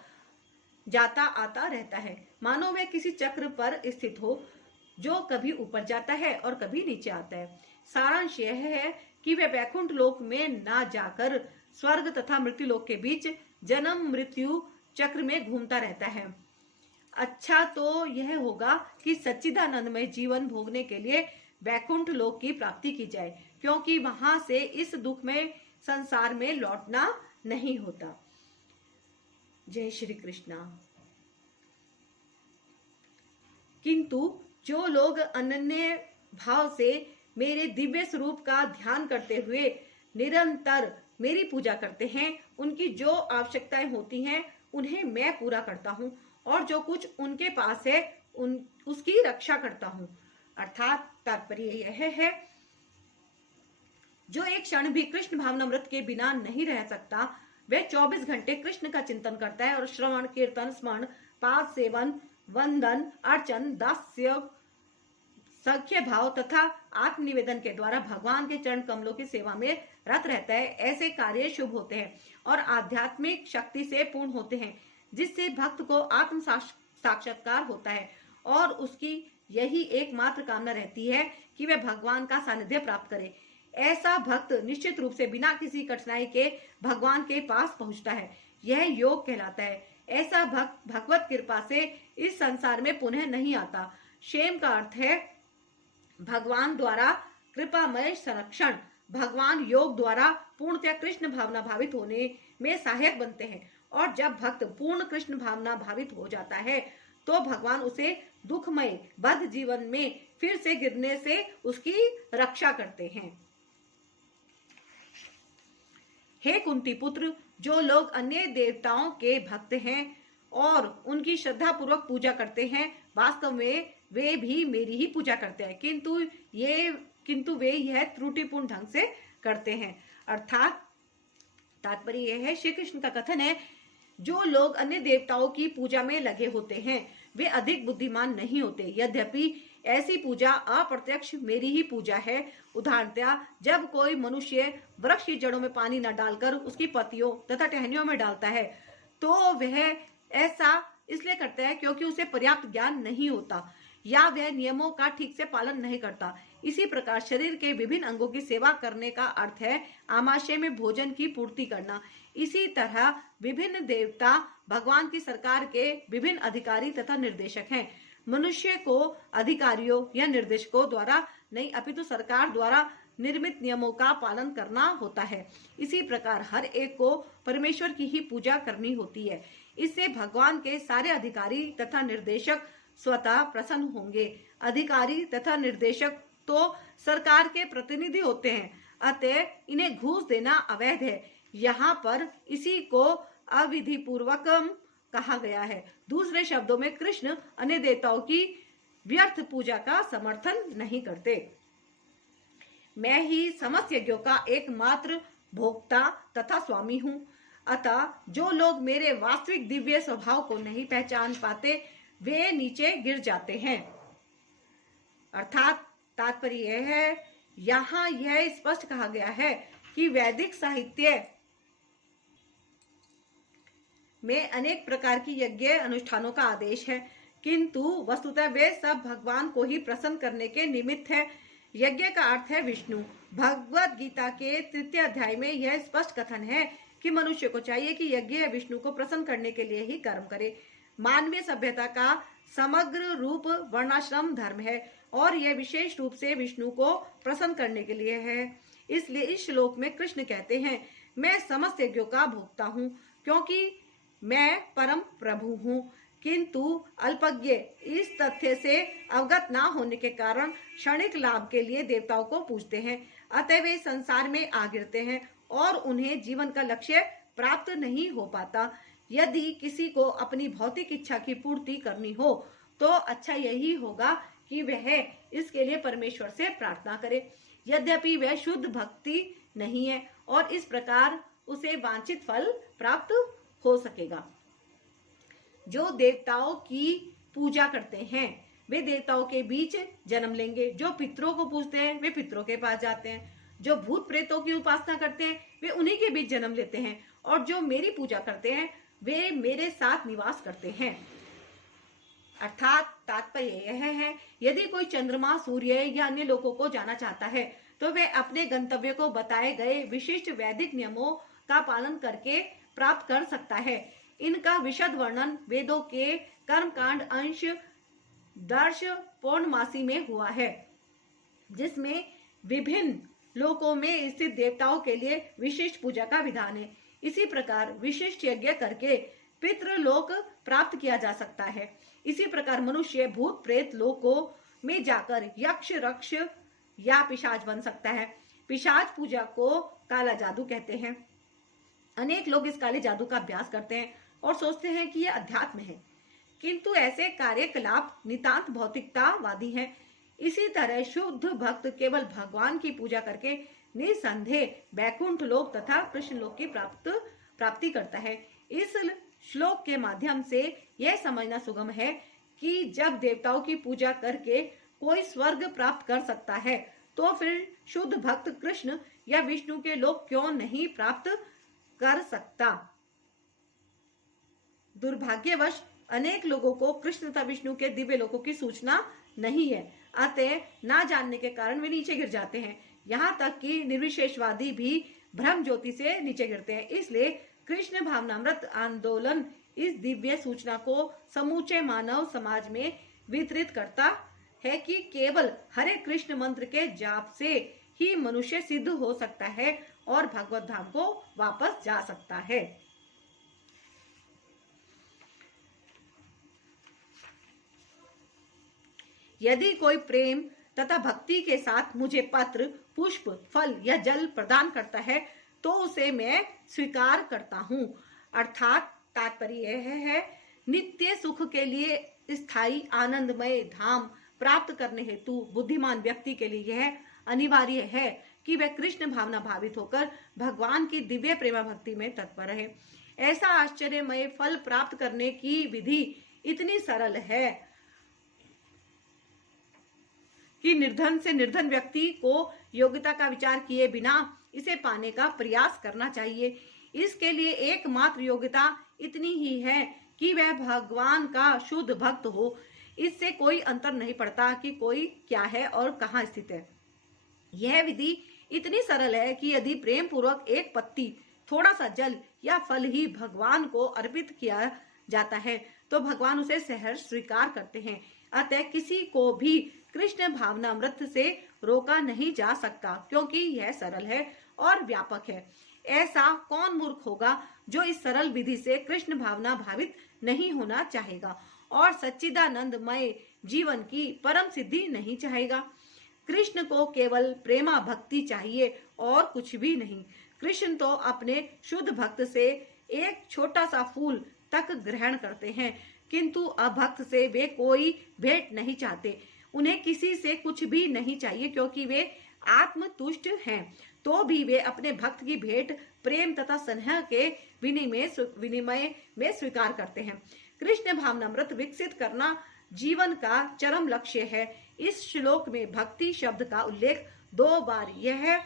जाता आता रहता है, मानो वह किसी चक्र पर स्थित हो, जो कभी ऊपर जाता है और कभी नीचे आता है। सारांश यह है कि वह वैकुंठ लोक में ना जाकर स्वर्ग तथा मृत्यु लोक के बीच जन्म मृत्यु चक्र में घूमता रहता है। अच्छा तो यह होगा कि सच्चिदानंदमय जीवन भोगने के लिए वैकुंठ लोक की प्राप्ति की जाए, क्योंकि वहां से इस दुख में संसार में लौटना नहीं होता। जय श्री कृष्णा। किंतु जो लोग अनन्य भाव से मेरे दिव्य स्वरूप का ध्यान करते हुए निरंतर मेरी पूजा करते हैं, उनकी जो आवश्यकताएं होती हैं उन्हें मैं पूरा करता हूं, और जो कुछ उनके पास है उसकी रक्षा करता हूं। अर्थात तात्पर्य यह है, जो एक क्षण भी कृष्ण भावनामृत के बिना नहीं रह सकता, वह 24 घंटे कृष्ण का चिंतन करता है और श्रवण कीर्तन स्मरण पाद सेवन वंदन अर्चन दास्य सख्य भाव तथा आत्मनिवेदन के द्वारा भगवान के चरण कमलों की सेवा में रत रहता है। ऐसे कार्य शुभ होते हैं और आध्यात्मिक शक्ति से पूर्ण होते हैं, जिससे भक्त को आत्म साक्षात्कार होता है और उसकी यही एकमात्र कामना रहती है कि वह भगवान का सानिध्य प्राप्त करे। ऐसा भक्त निश्चित रूप से बिना किसी कठिनाई के भगवान के पास पहुंचता है। यह योग कहलाता है। ऐसा भक्त भगवत कृपा से इस संसार में पुनः नहीं आता। क्षेम का अर्थ है भगवान द्वारा कृपामय संरक्षण। भगवान योग द्वारा पूर्णतः कृष्ण भावना भावित होने में सहायक बनते हैं, और जब भक्त पूर्ण कृष्ण भावना भावित हो जाता है तो भगवान उसे दुखमय बद्ध जीवन में फिर से गिरने से उसकी रक्षा करते हैं। हे कुंती पुत्र, जो लोग अन्य देवताओं के भक्त हैं और उनकी श्रद्धा पूर्वक पूजा करते हैं, वास्तव में वे भी मेरी ही पूजा करते हैं, किंतु वे यह त्रुटिपूर्ण ढंग से करते हैं। अर्थात तात्पर्य यह है, श्री कृष्ण का कथन है, जो लोग अन्य देवताओं की पूजा में लगे होते हैं वे अधिक बुद्धिमान नहीं होते, यद्यपि ऐसी पूजा अप्रत्यक्ष मेरी ही पूजा है। उदाहरणतः जब कोई मनुष्य वृक्ष की जड़ों में पानी न डालकर उसकी पत्तियों तथा टहनियों में डालता है, तो वह ऐसा इसलिए करता है क्योंकि उसे पर्याप्त ज्ञान नहीं होता या वह नियमों का ठीक से पालन नहीं करता। इसी प्रकार शरीर के विभिन्न अंगों की सेवा करने का अर्थ है आमाशय में भोजन की पूर्ति करना। इसी तरह विभिन्न देवता भगवान की सरकार के विभिन्न अधिकारी तथा निर्देशक हैं। मनुष्य को अधिकारियों या निर्देशकों द्वारा नहीं, अपितु सरकार द्वारा निर्मित नियमों का पालन करना होता है। इसी प्रकार हर एक को परमेश्वर की ही पूजा करनी होती है। इससे भगवान के सारे अधिकारी तथा निर्देशक स्वतः प्रसन्न होंगे। अधिकारी तथा निर्देशक तो सरकार के प्रतिनिधि होते हैं, अतः इन्हें घूस देना अवैध है। यहाँ पर इसी को अविधि पूर्वकम कहा गया है। दूसरे शब्दों में कृष्ण अन्य देवताओं की व्यर्थ पूजा का समर्थन नहीं करते। मैं ही समस्त यज्ञों का एकमात्र भोक्ता तथा स्वामी हूँ। अतः जो लोग मेरे वास्तविक दिव्य स्वभाव को नहीं पहचान पाते वे नीचे गिर जाते हैं। अर्थात तात्पर्य यह है, यहाँ यह स्पष्ट कहा गया है कि वैदिक साहित्य में अनेक प्रकार की यज्ञ अनुष्ठानों का आदेश है, किंतु वस्तुतः वे सब भगवान को ही प्रसन्न करने के निमित्त है। यज्ञ का अर्थ है विष्णु। भगवद गीता के 3 अध्याय में यह स्पष्ट कथन है कि मनुष्य को चाहिए कि यज्ञ विष्णु को प्रसन्न करने के लिए ही कर्म करे। मानवीय सभ्यता का समग्र रूप वर्णाश्रम धर्म है और यह विशेष रूप से विष्णु को प्रसन्न करने के लिए है। इसलिए इस श्लोक में कृष्ण कहते हैं, मैं समस्त यज्ञों का भोक्ता हूँ, क्योंकि मैं परम प्रभु हूँ। किंतु अल्पज्ञ इस तथ्य से अवगत ना होने के कारण क्षणिक लाभ के लिए देवताओं को पूजते हैं। अतः वे संसार में आ गिरते हैं और उन्हें जीवन का लक्ष्य प्राप्त नहीं हो पाता। यदि किसी को अपनी भौतिक इच्छा की पूर्ति करनी हो तो अच्छा यही होगा कि वह इसके लिए परमेश्वर से प्रार्थना करे। यद्यपि वह शुद्ध भक्ति नहीं है और इस प्रकार उसे वांछित फल प्राप्त हो सकेगा। जो देवताओं की पूजा करते हैं वे देवताओं के बीच जन्म लेंगे। जो पितरों को पूजते हैं वे पितरों के पास जाते हैं। जो भूत प्रेतों की उपासना करते हैं वे उन्हीं के बीच जन्म लेते हैं। और जो मेरी पूजा करते हैं वे मेरे साथ निवास करते हैं। अर्थात तात्पर्य यह है, यदि कोई चंद्रमा, सूर्य या अन्य लोगों को जाना चाहता है तो वह अपने गंतव्य को बताए गए विशिष्ट वैदिक नियमों का पालन करके प्राप्त कर सकता है। इनका विशद वर्णन वेदों के कर्मकांड अंश दर्श पौर्णमासी में हुआ है, जिसमें विभिन्न लोकों में स्थित देवताओं के लिए विशिष्ट पूजा का विधान है। इसी प्रकार विशिष्ट यज्ञ करके पितृलोक प्राप्त किया जा सकता है। इसी प्रकार मनुष्य भूत प्रेत लोकों में जाकर यक्ष, रक्ष या पिशाच बन सकता है। पिशाच पूजा को काला जादू कहते हैं। अनेक लोग इस काले जादू का अभ्यास करते हैं और सोचते हैं कि यह अध्यात्म है, किंतु ऐसे कार्यकलाप नितांत भौतिकतावादी हैं। इसी तरह शुद्ध भक्त केवल भगवान की पूजा करके निसंदेह बैकुंठ लोक तथा कृष्ण लोक की प्राप्ति करता है। इस श्लोक के माध्यम से यह समझना सुगम है कि जब देवताओं की पूजा करके कोई स्वर्ग प्राप्त कर सकता है तो फिर शुद्ध भक्त कृष्ण या विष्णु के लोक क्यों नहीं प्राप्त कर सकता। दुर्भाग्यवश अनेक लोगों को कृष्ण तथा विष्णु के दिव्य लोकों की सूचना नहीं है, अतः ना जानने के कारण वे नीचे गिर जाते हैं। यहाँ तक कि निर्विशेषवादी भी ब्रह्म ज्योति से नीचे गिरते हैं। इसलिए कृष्ण भावनामृत आंदोलन इस दिव्य सूचना को समूचे मानव समाज में वितरित करता है कि केवल हरे कृष्ण मंत्र के जाप से ही मनुष्य सिद्ध हो सकता है और भगवत धाम को वापस जा सकता है। यदि कोई प्रेम तथा भक्ति के साथ मुझे पत्र, पुष्प, फल या जल प्रदान करता है तो उसे मैं स्वीकार करता हूँ। अर्थात तात्पर्य यह है, नित्य सुख के लिए स्थायी आनंदमय धाम प्राप्त करने हेतु बुद्धिमान व्यक्ति के लिए यह अनिवार्य है कि वह कृष्ण भावना भावित होकर भगवान की दिव्य प्रेमा भक्ति में तत्पर रहे। ऐसा आश्चर्यमय फल प्राप्त करने की विधि इतनी सरल है कि निर्धन से निर्धन व्यक्ति को योग्यता का विचार किए बिना इसे पाने का प्रयास करना चाहिए। इसके लिए एकमात्र योग्यता इतनी ही है कि वह भगवान का शुद्ध भक्त हो। इससे कोई अंतर नहीं पड़ता कि कोई क्या है और कहाँ स्थित है। यह विधि इतनी सरल है कि यदि प्रेम पूर्वक एक पत्ती, थोड़ा सा जल या फल ही भगवान को अर्पित किया जाता है तो भगवान उसे सहर्ष स्वीकार करते हैं। अतः किसी को भी कृष्ण भावनामृत से रोका नहीं जा सकता, क्योंकि यह सरल है और व्यापक है। ऐसा कौन मूर्ख होगा जो इस सरल विधि से कृष्ण भावना भावित नहीं होना चाहेगा और सच्चिदानंदमय जीवन की परम सिद्धि नहीं चाहेगा। कृष्ण को केवल प्रेमा भक्ति चाहिए और कुछ भी नहीं। कृष्ण तो अपने शुद्ध भक्त से एक छोटा सा फूल तक ग्रहण करते हैं, किंतु अभक्त से वे कोई भेंट नहीं चाहते। उन्हें किसी से कुछ भी नहीं चाहिए, क्योंकि वे आत्मतुष्ट हैं। तो भी वे अपने भक्त की भेंट प्रेम तथा स्नेह के विनिमय में स्वीकार करते हैं। कृष्ण भावनामृत विकसित करना जीवन का चरम लक्ष्य है। इस श्लोक में भक्ति शब्द का उल्लेख 2 बार यह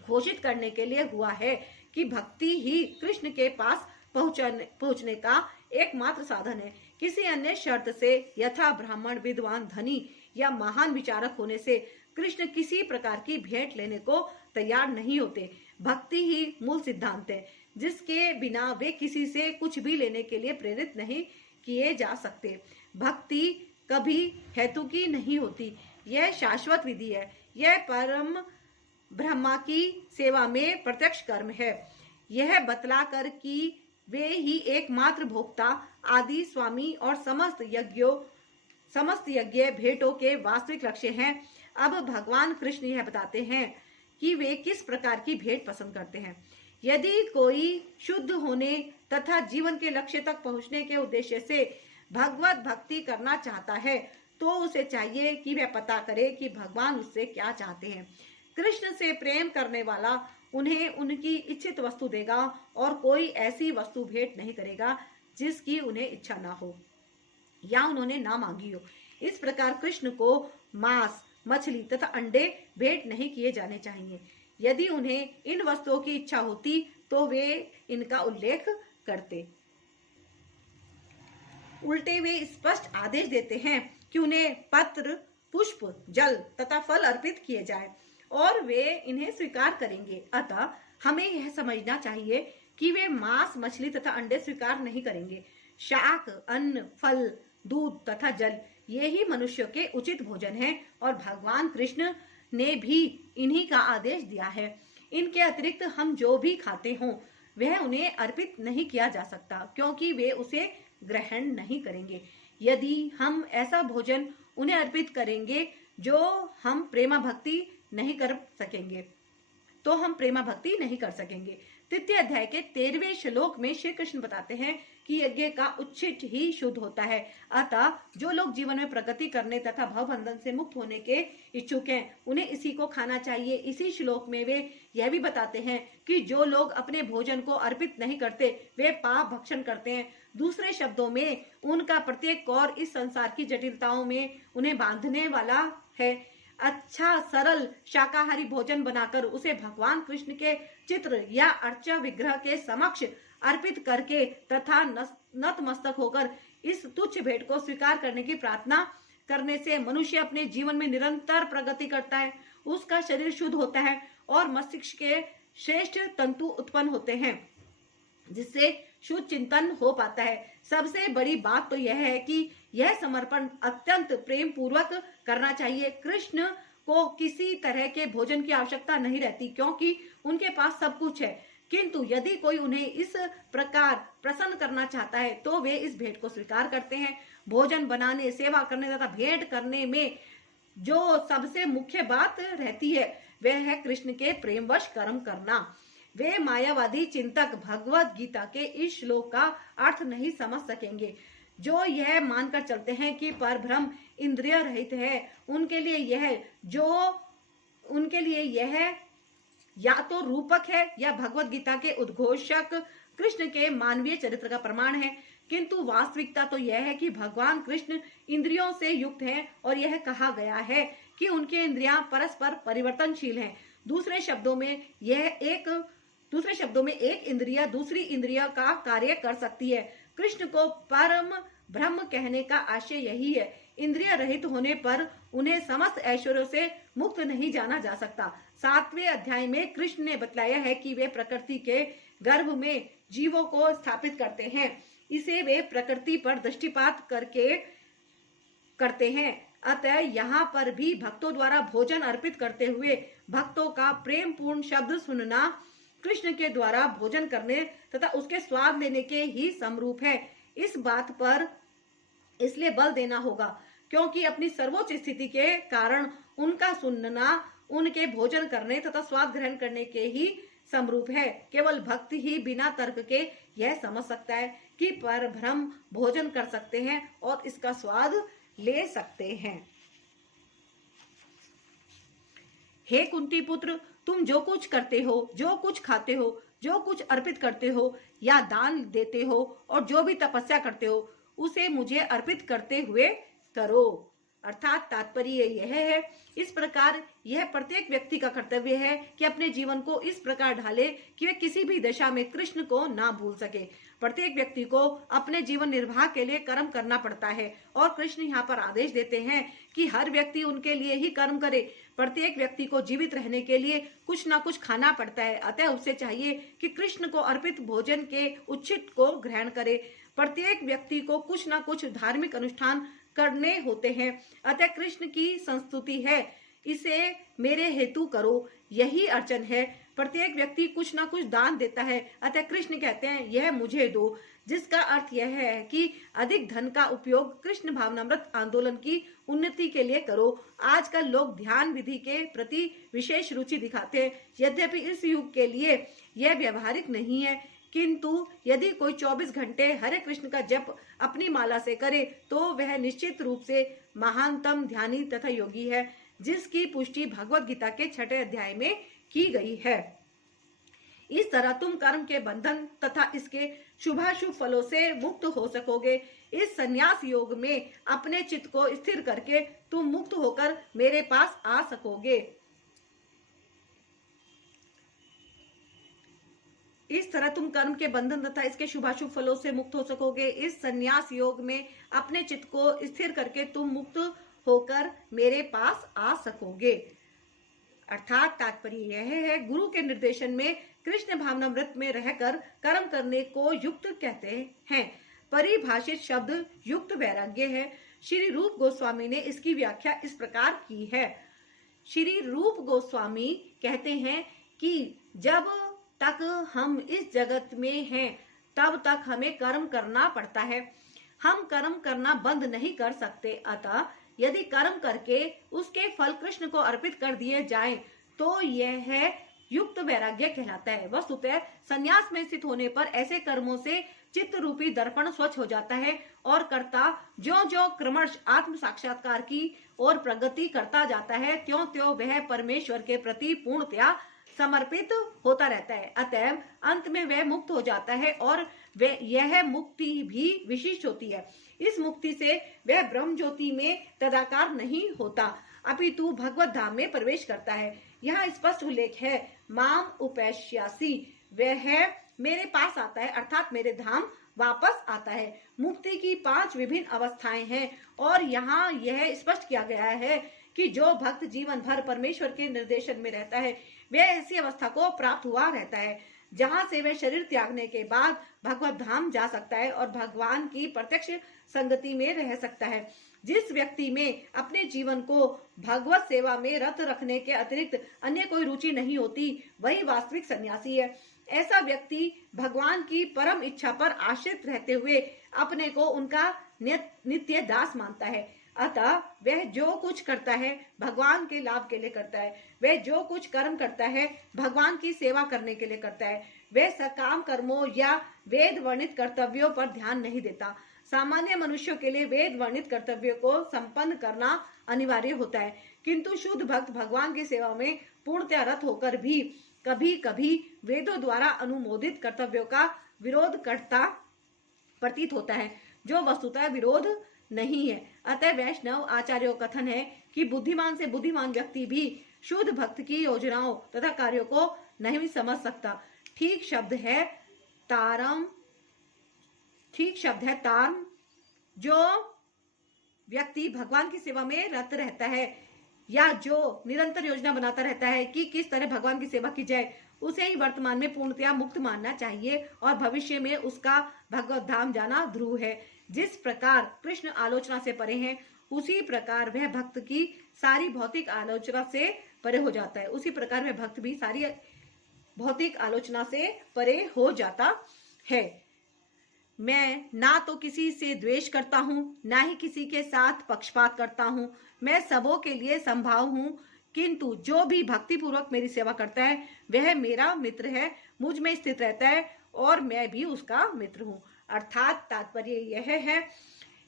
घोषित करने के लिए हुआ है कि भक्ति ही कृष्ण के पास पहुंचने का एकमात्र साधन है। किसी अन्य शर्त से, यथा ब्राह्मण, विद्वान, धनी या महान विचारक होने से कृष्ण किसी प्रकार की भेंट लेने को तैयार नहीं होते। भक्ति ही मूल सिद्धांत है, जिसके बिना वे किसी से कुछ भी लेने के लिए प्रेरित नहीं किए जा सकते। भक्ति कभी हेतु की नहीं होती, यह शाश्वत विधि है। यह परम ब्रह्मा की सेवा में प्रत्यक्ष कर्म है। यह बतलाकर कि वे ही एकमात्र भोक्ता, आदि स्वामी और समस्त यज्ञ भेंटों के वास्तविक लक्ष्य हैं। अब भगवान कृष्ण यह बताते हैं कि वे किस प्रकार की भेंट पसंद करते हैं। यदि कोई शुद्ध होने तथा जीवन के लक्ष्य तक पहुंचने के उद्देश्य से भगवत भक्ति करना चाहता है तो उसे चाहिए कि वह पता करे कि भगवान उससे क्या चाहते हैं। कृष्ण से प्रेम करने वाला उन्हें उनकी इच्छित वस्तु देगा और कोई ऐसी वस्तु भेंट नहीं करेगा जिसकी उन्हें इच्छा ना हो या उन्होंने ना मांगी हो। इस प्रकार कृष्ण को मांस, मछली तथा अंडे भेंट नहीं किए जाने चाहिए। यदि उन्हें इन वस्तुओं की इच्छा होती तो वे इनका उल्लेख करते। उल्टे वे स्पष्ट आदेश देते हैं कि उन्हें पत्र, पुष्प, जल तथा फल अर्पित किए जाए और वे इन्हें स्वीकार करेंगे। अतः हमें यह समझना चाहिए कि वे मांस, मछली तथा अंडे स्वीकार नहीं करेंगे। शाक, अन्न, फल, दूध तथा जल ये ही मनुष्य के उचित भोजन है और भगवान कृष्ण ने भी इन्हीं का आदेश दिया है। इनके अतिरिक्त हम जो भी खाते हों वह उन्हें अर्पित नहीं किया जा सकता, क्योंकि वे उसे ग्रहण नहीं करेंगे। यदि हम ऐसा भोजन उन्हें अर्पित करेंगे जो हम प्रेमा भक्ति नहीं कर सकेंगे तो हम प्रेमा भक्ति नहीं कर सकेंगे। तृतीय अध्याय के 13वें श्लोक में श्री कृष्ण बताते हैं कि यज्ञ का उच्छिष्ट ही शुद्ध होता है। अतः जो लोग जीवन में प्रगति करने तथा भवबंधन से मुक्त होने के इच्छुक हैं उन्हें इसी को खाना चाहिए। इसी श्लोक में वे यह भी बताते हैं कि जो लोग अपने भोजन को अर्पित नहीं करते वे पाप भक्षण करते हैं। दूसरे शब्दों में उनका प्रत्येक कौर इस संसार की जटिलताओं में उन्हें बांधने वाला है। अच्छा सरल शाकाहारी भोजन बनाकर उसे भगवान कृष्ण के चित्र या अर्चा विग्रह के समक्ष अर्पित करके तथा नतमस्तक होकर इस तुच्छ भेंट को स्वीकार करने की प्रार्थना करने से मनुष्य अपने जीवन में निरंतर प्रगति करता है। उसका शरीर शुद्ध होता है और मस्तिष्क के श्रेष्ठ तंतु उत्पन्न होते हैं जिससे शुद्ध चिंतन हो पाता है। सबसे बड़ी बात तो यह है कि यह समर्पण अत्यंत प्रेम पूर्वक करना चाहिए। कृष्ण को किसी तरह के भोजन की आवश्यकता नहीं रहती क्योंकि उनके पास सब कुछ है, किंतु यदि कोई उन्हें इस प्रकार प्रसन्न करना चाहता है तो वे इस भेंट को स्वीकार करते हैं। भोजन बनाने, सेवा करने तथा भेंट करने में जो सबसे मुख्य बात रहती है वह है कृष्ण के प्रेमवश कर्म करना। वे मायावादी चिंतक भगवत गीता के इस श्लोक का अर्थ नहीं समझ सकेंगे। जो यह मानकर चलते हैं कि परब्रह्म इंद्रिय रहित है उनके लिए यह या तो रूपक है या भगवत गीता के उद्घोषक कृष्ण के मानवीय चरित्र का प्रमाण है। किंतु वास्तविकता तो यह है कि भगवान कृष्ण इंद्रियों से युक्त हैं और यह कहा गया है कि उनके इंद्रियां परस्पर परिवर्तनशील हैं। दूसरे शब्दों में एक इंद्रिय दूसरी इंद्रिय का कार्य कर सकती है। कृष्ण को परम ब्रह्म कहने का आशय यही है। इंद्रिय रहित होने पर उन्हें समस्त ऐश्वर्यों से मुक्त नहीं जाना जा सकता। 7वें अध्याय में कृष्ण ने बतलाया है कि वे प्रकृति के गर्भ में जीवों को स्थापित करते हैं। इसे वे प्रकृति पर दृष्टिपात करते हैं। अतः यहाँ पर भी भक्तों द्वारा भोजन अर्पित करते हुए भक्तों का प्रेम पूर्ण शब्द सुनना कृष्ण के द्वारा भोजन करने तथा उसके स्वाद लेने के ही समरूप है। इस बात पर इसलिए बल देना होगा क्योंकि अपनी सर्वोच्च स्थिति के कारण उनका सुनना उनके भोजन करने तथा स्वाद ग्रहण करने के ही समरूप है। केवल भक्त ही बिना तर्क के यह समझ सकता है कि परब्रह्म भोजन कर सकते हैं और इसका स्वाद ले सकते हैं। हे कुंती पुत्र, तुम जो कुछ करते हो, जो कुछ खाते हो, जो कुछ अर्पित करते हो या दान देते हो और जो भी तपस्या करते हो उसे मुझे अर्पित करते हुए करो। अर्थात तात्पर्य यह है, इस प्रकार यह प्रत्येक व्यक्ति का कर्तव्य है कि अपने जीवन को इस प्रकार ढाले कि वे किसी भी दशा में कृष्ण को ना भूल सके। प्रत्येक व्यक्ति को अपने जीवन निर्वाह के लिए कर्म करना पड़ता है और कृष्ण यहाँ पर आदेश देते हैं कि हर व्यक्ति उनके लिए ही कर्म करे। प्रत्येक व्यक्ति को जीवित रहने के लिए कुछ ना कुछ खाना पड़ता है। अतः उसे चाहिए कि कृष्ण को अर्पित भोजन के उच्छिष्ट को ग्रहण करे। प्रत्येक व्यक्ति को कुछ ना कुछ धार्मिक अनुष्ठान करने होते हैं। अतः कृष्ण की संस्तुति है, इसे मेरे हेतु करो। यही अड़चन है। प्रत्येक व्यक्ति कुछ ना कुछ दान देता है, अतः कृष्ण कहते हैं यह मुझे दो, जिसका अर्थ यह है कि अधिक धन का उपयोग कृष्ण भावनामृत आंदोलन की उन्नति के लिए करो। आजकल लोग ध्यान विधि के प्रति विशेष रुचि दिखाते हैं, यद्यपि इस युग के लिए यह व्यवहारिक नहीं है, किंतु यदि कोई 24 घंटे हरे कृष्ण का जप अपनी माला से करे तो वह निश्चित रूप से महानतम ध्यानी तथा योगी है, जिसकी पुष्टि भगवत गीता के 6वें अध्याय में की गई है। इस तरह तुम कर्म के बंधन तथा इसके शुभाशुभ फलों से मुक्त हो सकोगे। इस संन्यास योग में अपने चित्त को स्थिर करके तुम मुक्त होकर मेरे पास आ सकोगे। इस तरह तुम कर्म के बंधन तथा इसके शुभाशुभ फलों से मुक्त हो सकोगे। इस संन्यास योग में अपने चित्त को स्थिर करके तुम मुक्त होकर मेरे पास आ सकोगे। अर्थात तात्पर्य यह है, गुरु के निर्देशन में कृष्ण भावनामृत में रहकर कर्म करने को युक्त कहते हैं। परिभाषित शब्द युक्त वैराग्य है। श्री रूप गोस्वामी ने इसकी व्याख्या इस प्रकार की है। श्री रूप गोस्वामी कहते हैं कि जब तक हम इस जगत में हैं तब तक हमें कर्म करना पड़ता है, हम कर्म करना बंद नहीं कर सकते। अतः यदि कर्म करके उसके फल कृष्ण को अर्पित कर दिए जाएं तो यह है युक्त वैराग्य कहलाता है। वस्तुतः संन्यास में स्थित होने पर ऐसे कर्मों से चित्त रूपी दर्पण स्वच्छ हो जाता है और कर्ता ज्यों ज्यों क्रमश आत्म साक्षात्कार की ओर प्रगति करता जाता है, त्यों त्यों वह परमेश्वर के प्रति पूर्णतया समर्पित होता रहता है। अतः अंत में वह मुक्त हो जाता है और यह मुक्ति भी विशिष्ट होती है। इस मुक्ति से वह ब्रह्म ज्योति में तदाकार नहीं होता, अपितु भगवत धाम में प्रवेश करता है। यहाँ स्पष्ट उल्लेख है, माम उपैष्यासि, वह मेरे पास आता है, अर्थात मेरे धाम वापस आता है। मुक्ति की 5 विभिन्न अवस्थाएं हैं और यहाँ यह स्पष्ट किया गया है कि जो भक्त जीवन भर परमेश्वर के निर्देशन में रहता है वह ऐसी अवस्था को प्राप्त हुआ रहता है जहां से वह शरीर त्यागने के बाद भगवत धाम जा सकता है और भगवान की प्रत्यक्ष संगति में रह सकता है। जिस व्यक्ति में अपने जीवन को भगवत सेवा में रत रखने के अतिरिक्त अन्य कोई रुचि नहीं होती, वही वास्तविक सन्यासी है। ऐसा व्यक्ति भगवान की परम इच्छा पर आश्रित रहते हुए अपने को उनका नित्य दास मानता है। अतः वह जो कुछ करता है भगवान के लाभ के लिए करता है, वह जो कुछ कर्म करता है भगवान की सेवा करने के लिए करता है। वह सकाम कर्मों या वेद वर्णित कर्तव्यों पर ध्यान नहीं देता। सामान्य मनुष्यों के लिए वेद वर्णित कर्तव्यों को संपन्न करना अनिवार्य होता है, किंतु शुद्ध भक्त भगवान की सेवा में पूर्णतया रत होकर भी कभी कभी वेदों द्वारा अनुमोदित कर्तव्यों का विरोध करता प्रतीत होता है, जो वस्तुतः विरोध नहीं है। अतः वैष्णव आचार्यों का कथन है कि बुद्धिमान से बुद्धिमान व्यक्ति भी शुद्ध भक्त की योजनाओं तथा कार्यों को नहीं समझ सकता। ठीक शब्द है तारम। जो व्यक्ति भगवान की सेवा में रत रहता है या जो निरंतर योजना बनाता रहता है कि किस तरह भगवान की सेवा की जाए, उसे ही वर्तमान में पूर्णतया मुक्त मानना चाहिए और भविष्य में उसका भगवत धाम जाना ध्रुव है। जिस प्रकार कृष्ण आलोचना से परे हैं, उसी प्रकार वह भक्त की सारी भौतिक आलोचना से परे हो जाता है। उसी प्रकार वह भक्त भी सारी भौतिक आलोचना से परे हो जाता है। मैं ना तो किसी से द्वेष करता हूँ, ना ही किसी के साथ पक्षपात करता हूँ। मैं सबों के लिए संभाव हूँ, किंतु जो भी भक्ति पूर्वक मेरी सेवा करता है वह मेरा मित्र है, मुझ में स्थित रहता है और मैं भी उसका मित्र हूँ। अर्थात तात्पर्य यह है,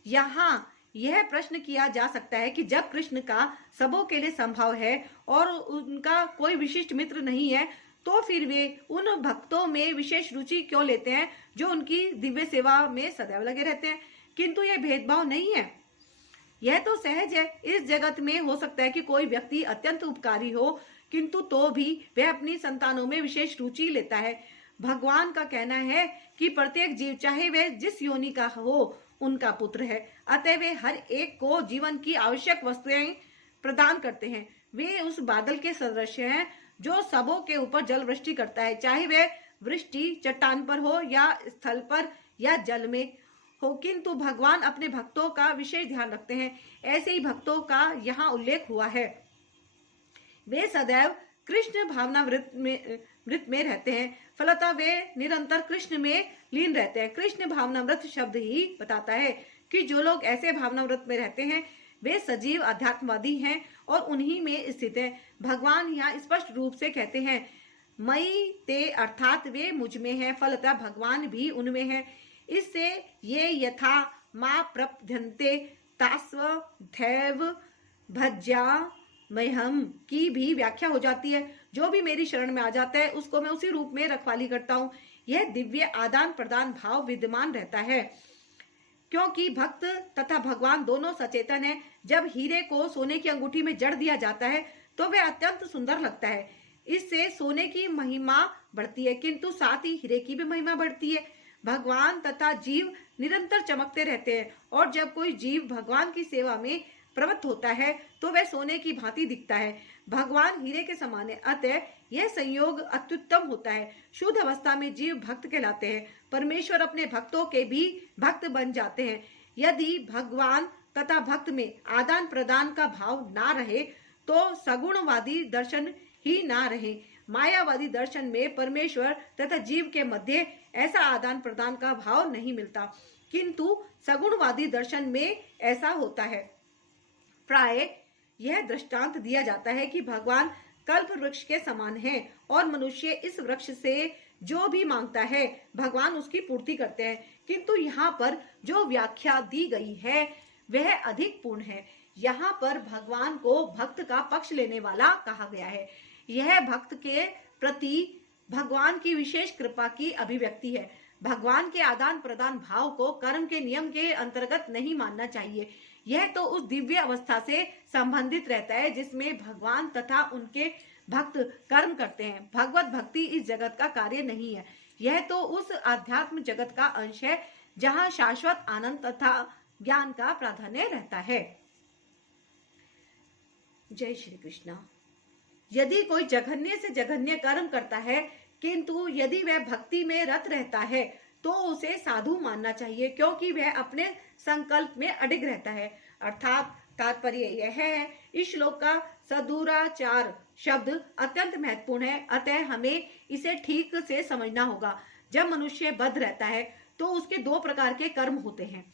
यहाँ यह प्रश्न किया जा सकता है कि जब कृष्ण का सबों के लिए संभाव है और उनका कोई विशिष्ट मित्र नहीं है, तो फिर वे उन भक्तों में विशेष रुचि क्यों लेते हैं जो उनकी दिव्य सेवा में सदैव लगे रहते हैं। किंतु यह भेदभाव नहीं है, यह तो सहज है। इस जगत में हो सकता है कि कोई व्यक्ति अत्यंत उपकारी हो, किंतु तो भी वह अपनी संतानों में विशेष रुचि लेता है। भगवान का कहना है कि प्रत्येक जीव चाहे वह जिस योनि का हो उनका पुत्र है, अतः वे हर एक को जीवन की आवश्यक वस्तुएं प्रदान करते हैं। वे उस बादल के सदृश हैं जो सबों के ऊपर जल वृष्टि करता है, चाहे वह वृष्टि चट्टान पर हो या स्थल पर या जल में हो, किंतु भगवान अपने भक्तों का विशेष ध्यान रखते हैं। ऐसे ही भक्तों का यहाँ उल्लेख हुआ है। वे सदैव कृष्ण भावना मृत में रहते हैं, फलतः वे निरंतर कृष्ण में लीन रहते हैं। कृष्ण भावनामृत शब्द ही बताता है कि जो लोग ऐसे भावनामृत में रहते हैं वे सजीव अध्यात्मवादी हैं और उन्हीं में स्थित हैं। भगवान यहाँ स्पष्ट रूप से कहते हैं मई ते, अर्थात वे मुझ में है, फलतः भगवान भी उनमें है। इससे ये यथा माँ प्रपद्यन्ते तास्वधैव भज्याम्यहम् की भी व्याख्या हो जाती है। जो भी मेरी शरण में आ जाता है उसको मैं उसी रूप में रखवाली करता हूँ। यह दिव्य आदान प्रदान भाव विद्यमान रहता है क्योंकि भक्त तथा भगवान दोनों सचेतन है। जब हीरे को सोने की अंगूठी में जड़ दिया जाता है तो वह अत्यंत सुंदर लगता है। इससे सोने की महिमा बढ़ती है किंतु साथ ही हीरे की भी महिमा बढ़ती है। भगवान तथा जीव निरंतर चमकते रहते हैं और जब कोई जीव भगवान की सेवा में प्रवृत्त होता है तो वह सोने की भांति दिखता है। भगवान हीरे के समान है, अतः यह संयोग अत्युत्तम होता है। शुद्ध अवस्था में जीव भक्त कहलाते हैं। परमेश्वर अपने भक्तों के भी भक्त बन जाते हैं। यदि भगवान तथा भक्त में आदान प्रदान का भाव ना रहे तो सगुणवादी दर्शन ही ना रहे। मायावादी दर्शन में परमेश्वर तथा जीव के मध्य ऐसा आदान प्रदान का भाव नहीं मिलता, किंतु सगुणवादी दर्शन में ऐसा होता है। प्राय यह दृष्टांत दिया जाता है कि भगवान कल्प वृक्ष के समान है और मनुष्य इस वृक्ष से जो भी मांगता है भगवान उसकी पूर्ति करते हैं, किंतु यहाँ पर जो व्याख्या दी गई है वह अधिक पूर्ण है। यहाँ पर भगवान को भक्त का पक्ष लेने वाला कहा गया है। यह भक्त के प्रति भगवान की विशेष कृपा की अभिव्यक्ति है। भगवान के आदान प्रदान भाव को कर्म के नियम के अंतर्गत नहीं मानना चाहिए। यह तो उस दिव्य अवस्था से संबंधित रहता है जिसमें भगवान तथा उनके भक्त कर्म करते हैं। भगवत भक्ति इस जगत का कार्य नहीं है। यह तो उस आध्यात्म जगत का अंश है जहाँ शाश्वत आनंद तथा ज्ञान का प्राधान्य रहता है। जय श्री कृष्ण। यदि कोई जघन्य से जघन्य कर्म करता है किंतु यदि वह भक्ति में रत रहता है तो उसे साधु मानना चाहिए क्योंकि वह अपने संकल्प में अडिग रहता है। अर्थात तात्पर्य यह है, इस श्लोक का सदुराचार शब्द अत्यंत महत्वपूर्ण है, अतः हमें इसे ठीक से समझना होगा। जब मनुष्य बद्ध रहता है तो उसके दो प्रकार के कर्म होते हैं,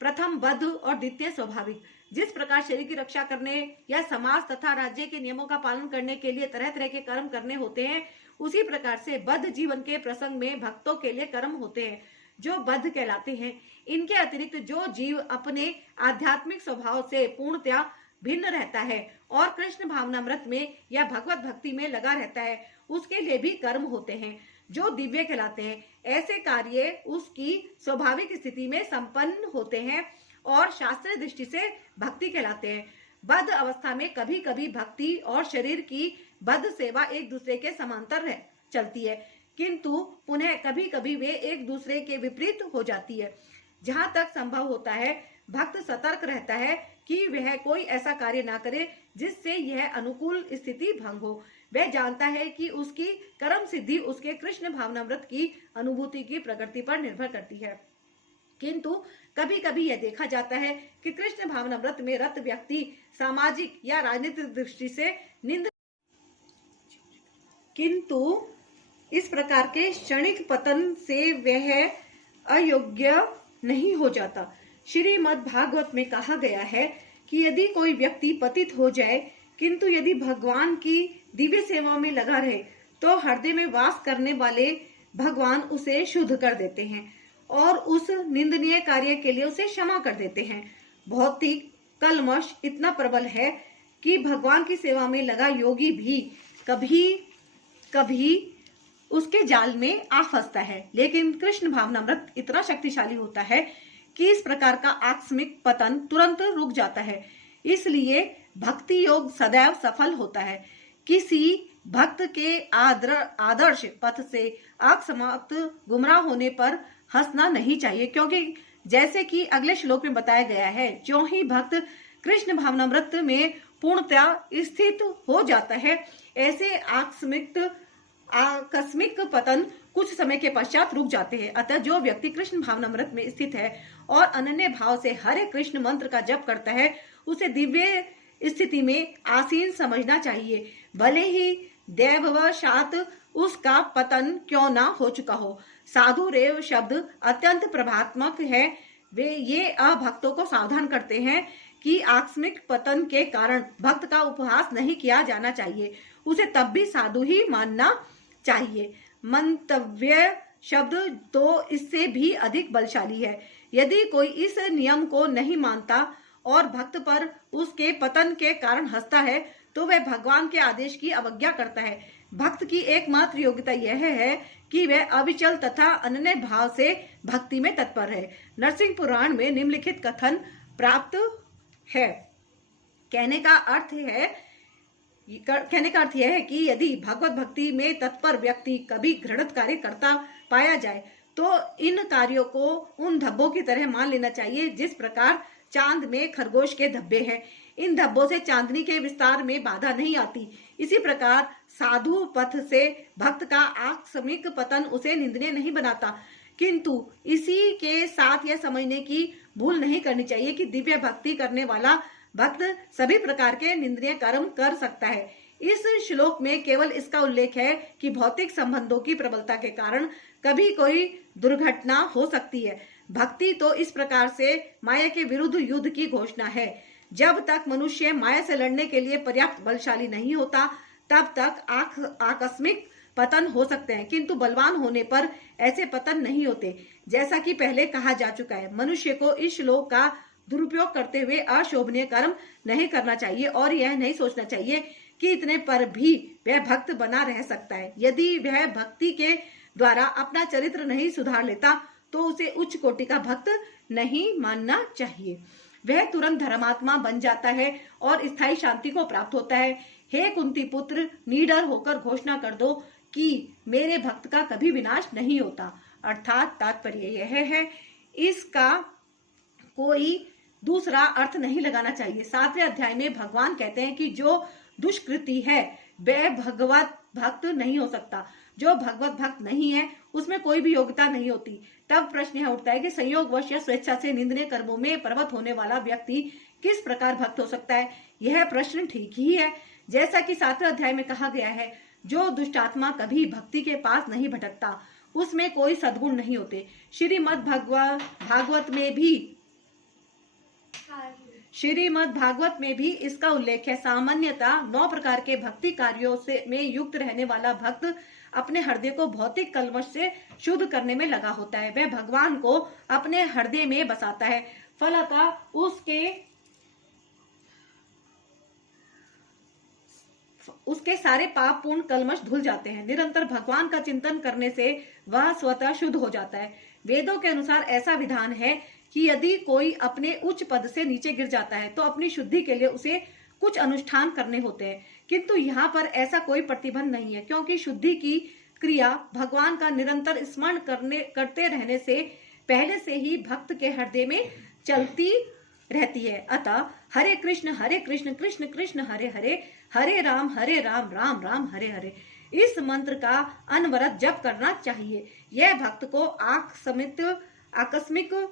प्रथम बद्ध और द्वितीय स्वाभाविक। जिस प्रकार शरीर की रक्षा करने या समाज तथा राज्य के नियमों का पालन करने के लिए तरह तरह के कर्म करने होते हैं, उसी प्रकार से बद्ध जीवन के प्रसंग में भक्तों के लिए कर्म होते हैं जो बद्ध कहलाते हैं। इनके अतिरिक्त जो जीव अपने आध्यात्मिक स्वभाव से पूर्णतया भिन्न रहता है और कृष्ण भावनामृत में या भगवत भक्ति में लगा रहता है, उसके लिए भी कर्म होते हैं जो दिव्य कहलाते हैं। ऐसे कार्य उसकी स्वाभाविक स्थिति में संपन्न होते हैं और शास्त्रीय दृष्टि से भक्ति कहलाते हैं। बद्ध अवस्था में कभी कभी भक्ति और शरीर की बद्ध सेवा एक दूसरे के समांतर चलती है, किंतु पुनः कभी कभी वे एक दूसरे के विपरीत हो जाती है। जहाँ तक संभव होता है भक्त सतर्क रहता है कि वह कोई ऐसा कार्य ना करे जिससे यह अनुकूल स्थिति भंग हो। वह जानता है कि उसकी कर्म सिद्धि उसके कृष्ण भावनामृत की अनुभूति की प्रकृति पर निर्भर करती है, किंतु कभी कभी यह देखा जाता है कि कृष्ण भावनामृत में रत व्यक्ति सामाजिक या राजनीतिक दृष्टि से किंतु इस प्रकार के क्षणिक पतन से वह अयोग्य नहीं हो जाता। श्रीमद् भागवत में कहा गया है कि यदि कोई व्यक्ति पतित हो जाए किंतु यदि भगवान की दिव्य सेवा में लगा रहे तो हृदय में वास करने वाले भगवान उसे शुद्ध कर देते हैं और उस निंदनीय कार्य के लिए उसे क्षमा कर देते हैं। भौतिक कलमश इतना प्रबल है कि भगवान की सेवा में लगा योगी भी कभी कभी उसके जाल में आ फंसता है, लेकिन कृष्ण भावनामृत इतना शक्तिशाली होता है कि इस प्रकार का आकस्मिक पतन तुरंत रुक जाता है। इसलिए भक्ति योग सदैव सफल होता है। किसी भक्त के आदर्श पथ से अकस्मात गुमराह होने पर हंसना नहीं चाहिए, क्योंकि जैसे कि अगले श्लोक में बताया गया है, जो ही भक्त कृष्ण भावनामृत में पूर्णतया स्थित हो जाता है, ऐसे आकस्मिक पतन कुछ समय के पश्चात रुक जाते हैं। अतः जो व्यक्ति कृष्ण भावनामृत में स्थित है और अनन्य भाव से हरे कृष्ण मंत्र का जप करता है, उसे दिव्य स्थिति में आसीन समझना चाहिए। भले ही दैववशात उसका पतन क्यों ना हो चुका हो। साधु रेव शब्द अत्यंत प्रभात्मक है। वे ये अभक्तों को सावधान करते हैं कि आकस्मिक पतन के कारण भक्त का उपहास नहीं किया जाना चाहिए, उसे तब भी साधु ही मानना चाहिए। मंतव्य शब्द तो इससे भी अधिक बलशाली है। यदि कोई इस नियम को नहीं मानता और भक्त पर उसके पतन के कारण हंसता है तो वह भगवान के आदेश की अवज्ञा करता है। भक्त की एकमात्र योग्यता यह है कि वह अविचल तथा अनन्य भाव से भक्ति में तत्पर है। नरसिंह पुराण में निम्नलिखित कथन प्राप्त है। कहने का अर्थ यह है कि यदि भगवत भक्ति में तत्पर व्यक्ति कभी घृणित कार्य करता पाया जाए तो इन कार्यों को उन धब्बों की तरह मान लेना चाहिए जिस प्रकार चांद में खरगोश के धब्बे हैं। इन धब्बों से चांदनी के विस्तार में बाधा नहीं आती। इसी प्रकार साधु पथ से भक्त का आकस्मिक पतन उसे निंदनीय नहीं बनाता, किंतु इसी के साथ यह समझने की भूल नहीं करनी चाहिए कि दिव्य भक्ति करने वाला भक्त सभी प्रकार के निंदनीय कर्म कर सकता है। इस श्लोक में केवल इसका उल्लेख है कि भौतिक संबंधों की प्रबलता के कारण कभी कोई दुर्घटना हो सकती है। भक्ति तो इस प्रकार से माया के विरुद्ध युद्ध की घोषणा है। जब तक मनुष्य माया से लड़ने के लिए पर्याप्त बलशाली नहीं होता तब तक आकस्मिक पतन हो सकते हैं, किंतु बलवान होने पर ऐसे पतन नहीं होते। जैसा कि पहले कहा जा चुका है, मनुष्य को इस श्लोक का दुरुपयोग करते हुए अशोभनीय कर्म नहीं करना चाहिए और यह नहीं सोचना चाहिए कि इतने पर भी वह भक्त बना रह सकता है। यदि वह भक्ति के द्वारा अपना चरित्र नहीं सुधार लेता तो उसे उच्च कोटि का भक्त नहीं मानना चाहिए। वह तुरंत धर्मात्मा बन जाता है और स्थायी शांति को प्राप्त होता है। हे कुंती पुत्र, निडर होकर घोषणा कर दो कि मेरे भक्त का कभी विनाश नहीं होता। अर्थात तात्पर्य यह है, इसका कोई दूसरा अर्थ नहीं लगाना चाहिए। 7वें अध्याय में भगवान कहते हैं कि जो दुष्कृति है वह भगवत भक्त नहीं हो सकता। जो भगवत भक्त नहीं है उसमें कोई भी योग्यता नहीं होती। तब प्रश्न यह उठता है कि संयोगवश या स्वेच्छा से निंदनीय कर्मों में प्रवृत्त होने वाला व्यक्ति किस प्रकार भक्त हो सकता है। यह प्रश्न ठीक ही है। जैसा कि 7वें अध्याय में कहा गया है, जो दुष्टात्मा कभी भक्ति के पास नहीं भटकता उसमें कोई सद्गुण नहीं होते। श्रीमद् भागवत में भी इसका उल्लेख है। सामान्यतः 9 प्रकार के भक्ति कार्यों से में युक्त रहने वाला भक्त अपने हृदय को भौतिक कलमश से शुद्ध करने में लगा होता है। वह भगवान को अपने हृदय में बसाता है। फलतः उसके सारे पाप पूर्ण कलमश धुल जाते हैं। निरंतर भगवान का चिंतन करने से वह स्वतः शुद्ध हो जाता है। वेदों के अनुसार ऐसा विधान है कि यदि कोई अपने उच्च पद से नीचे गिर जाता है तो अपनी शुद्धि के लिए उसे कुछ अनुष्ठान करने होते हैं, किंतु यहाँ पर ऐसा कोई प्रतिबंध नहीं है, क्योंकि शुद्धि की क्रिया भगवान का निरंतर स्मरण करते रहने से पहले से ही भक्त के हृदय में चलती रहती है। अतः हरे कृष्ण कृष्ण कृष्ण हरे हरे, हरे राम राम राम हरे हरे, इस मंत्र का अनवरत जप करना चाहिए। यह भक्त को आकस्मिक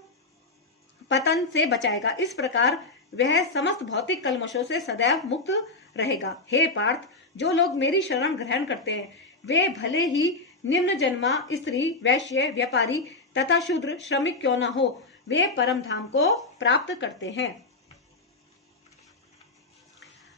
पतन से बचाएगा। इस प्रकार वह समस्त भौतिक कलमशों से सदैव मुक्त रहेगा। हे पार्थ, जो लोग मेरी शरण ग्रहण करते हैं वे भले ही निम्न जन्मा स्त्री, वैश्य, व्यापारी तथा शूद्र, श्रमिक क्यों न हो, वे परम धाम को प्राप्त करते हैं।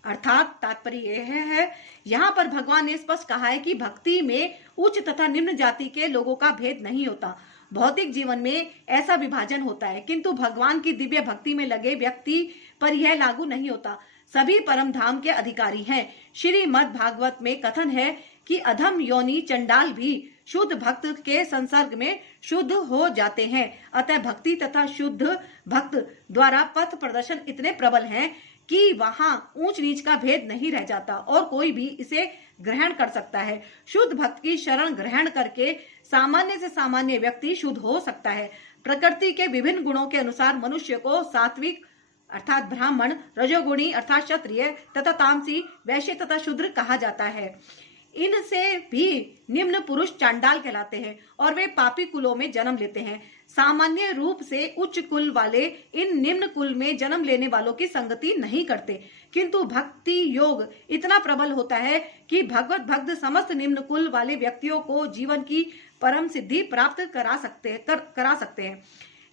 अर्थात तात्पर्य यह है, यहाँ पर भगवान ने स्पष्ट कहा है कि भक्ति में उच्च तथा निम्न जाति के लोगों का भेद नहीं होता। भौतिक जीवन में ऐसा विभाजन होता है, किंतु भगवान की दिव्य भक्ति में लगे व्यक्ति पर यह लागू नहीं होता। सभी परम धाम के अधिकारी हैं। श्रीमद् भागवत में कथन है कि अधम योनि चंडाल भी शुद्ध भक्त के संसर्ग में शुद्ध हो जाते हैं। अतः भक्ति तथा शुद्ध भक्त द्वारा पथ प्रदर्शन इतने प्रबल हैं कि वहां ऊंच नीच का भेद नहीं रह जाता और कोई भी इसे ग्रहण कर सकता है। शुद्ध भक्त की शरण ग्रहण करके सामान्य से सामान्य व्यक्ति शुद्ध हो सकता है। प्रकृति के विभिन्न गुणों के अनुसार मनुष्य को सात्विक अर्थात ब्राह्मण, रजोगुणी अर्थात क्षत्रिय तथा तामसी, वैश्य तथा शूद्र कहा जाता है। इनसे भी निम्न पुरुष चांडाल कहलाते हैं और वे पापी कुलों में जन्म लेते हैं। सामान्य रूप से उच्च कुल वाले इन निम्न कुल में जन्म लेने वालों की संगति नहीं करते, किंतु भक्ति योग इतना प्रबल होता है कि भगवत भक्त समस्त निम्न कुल वाले व्यक्तियों को जीवन की परम सिद्धि प्राप्त करा सकते हैं।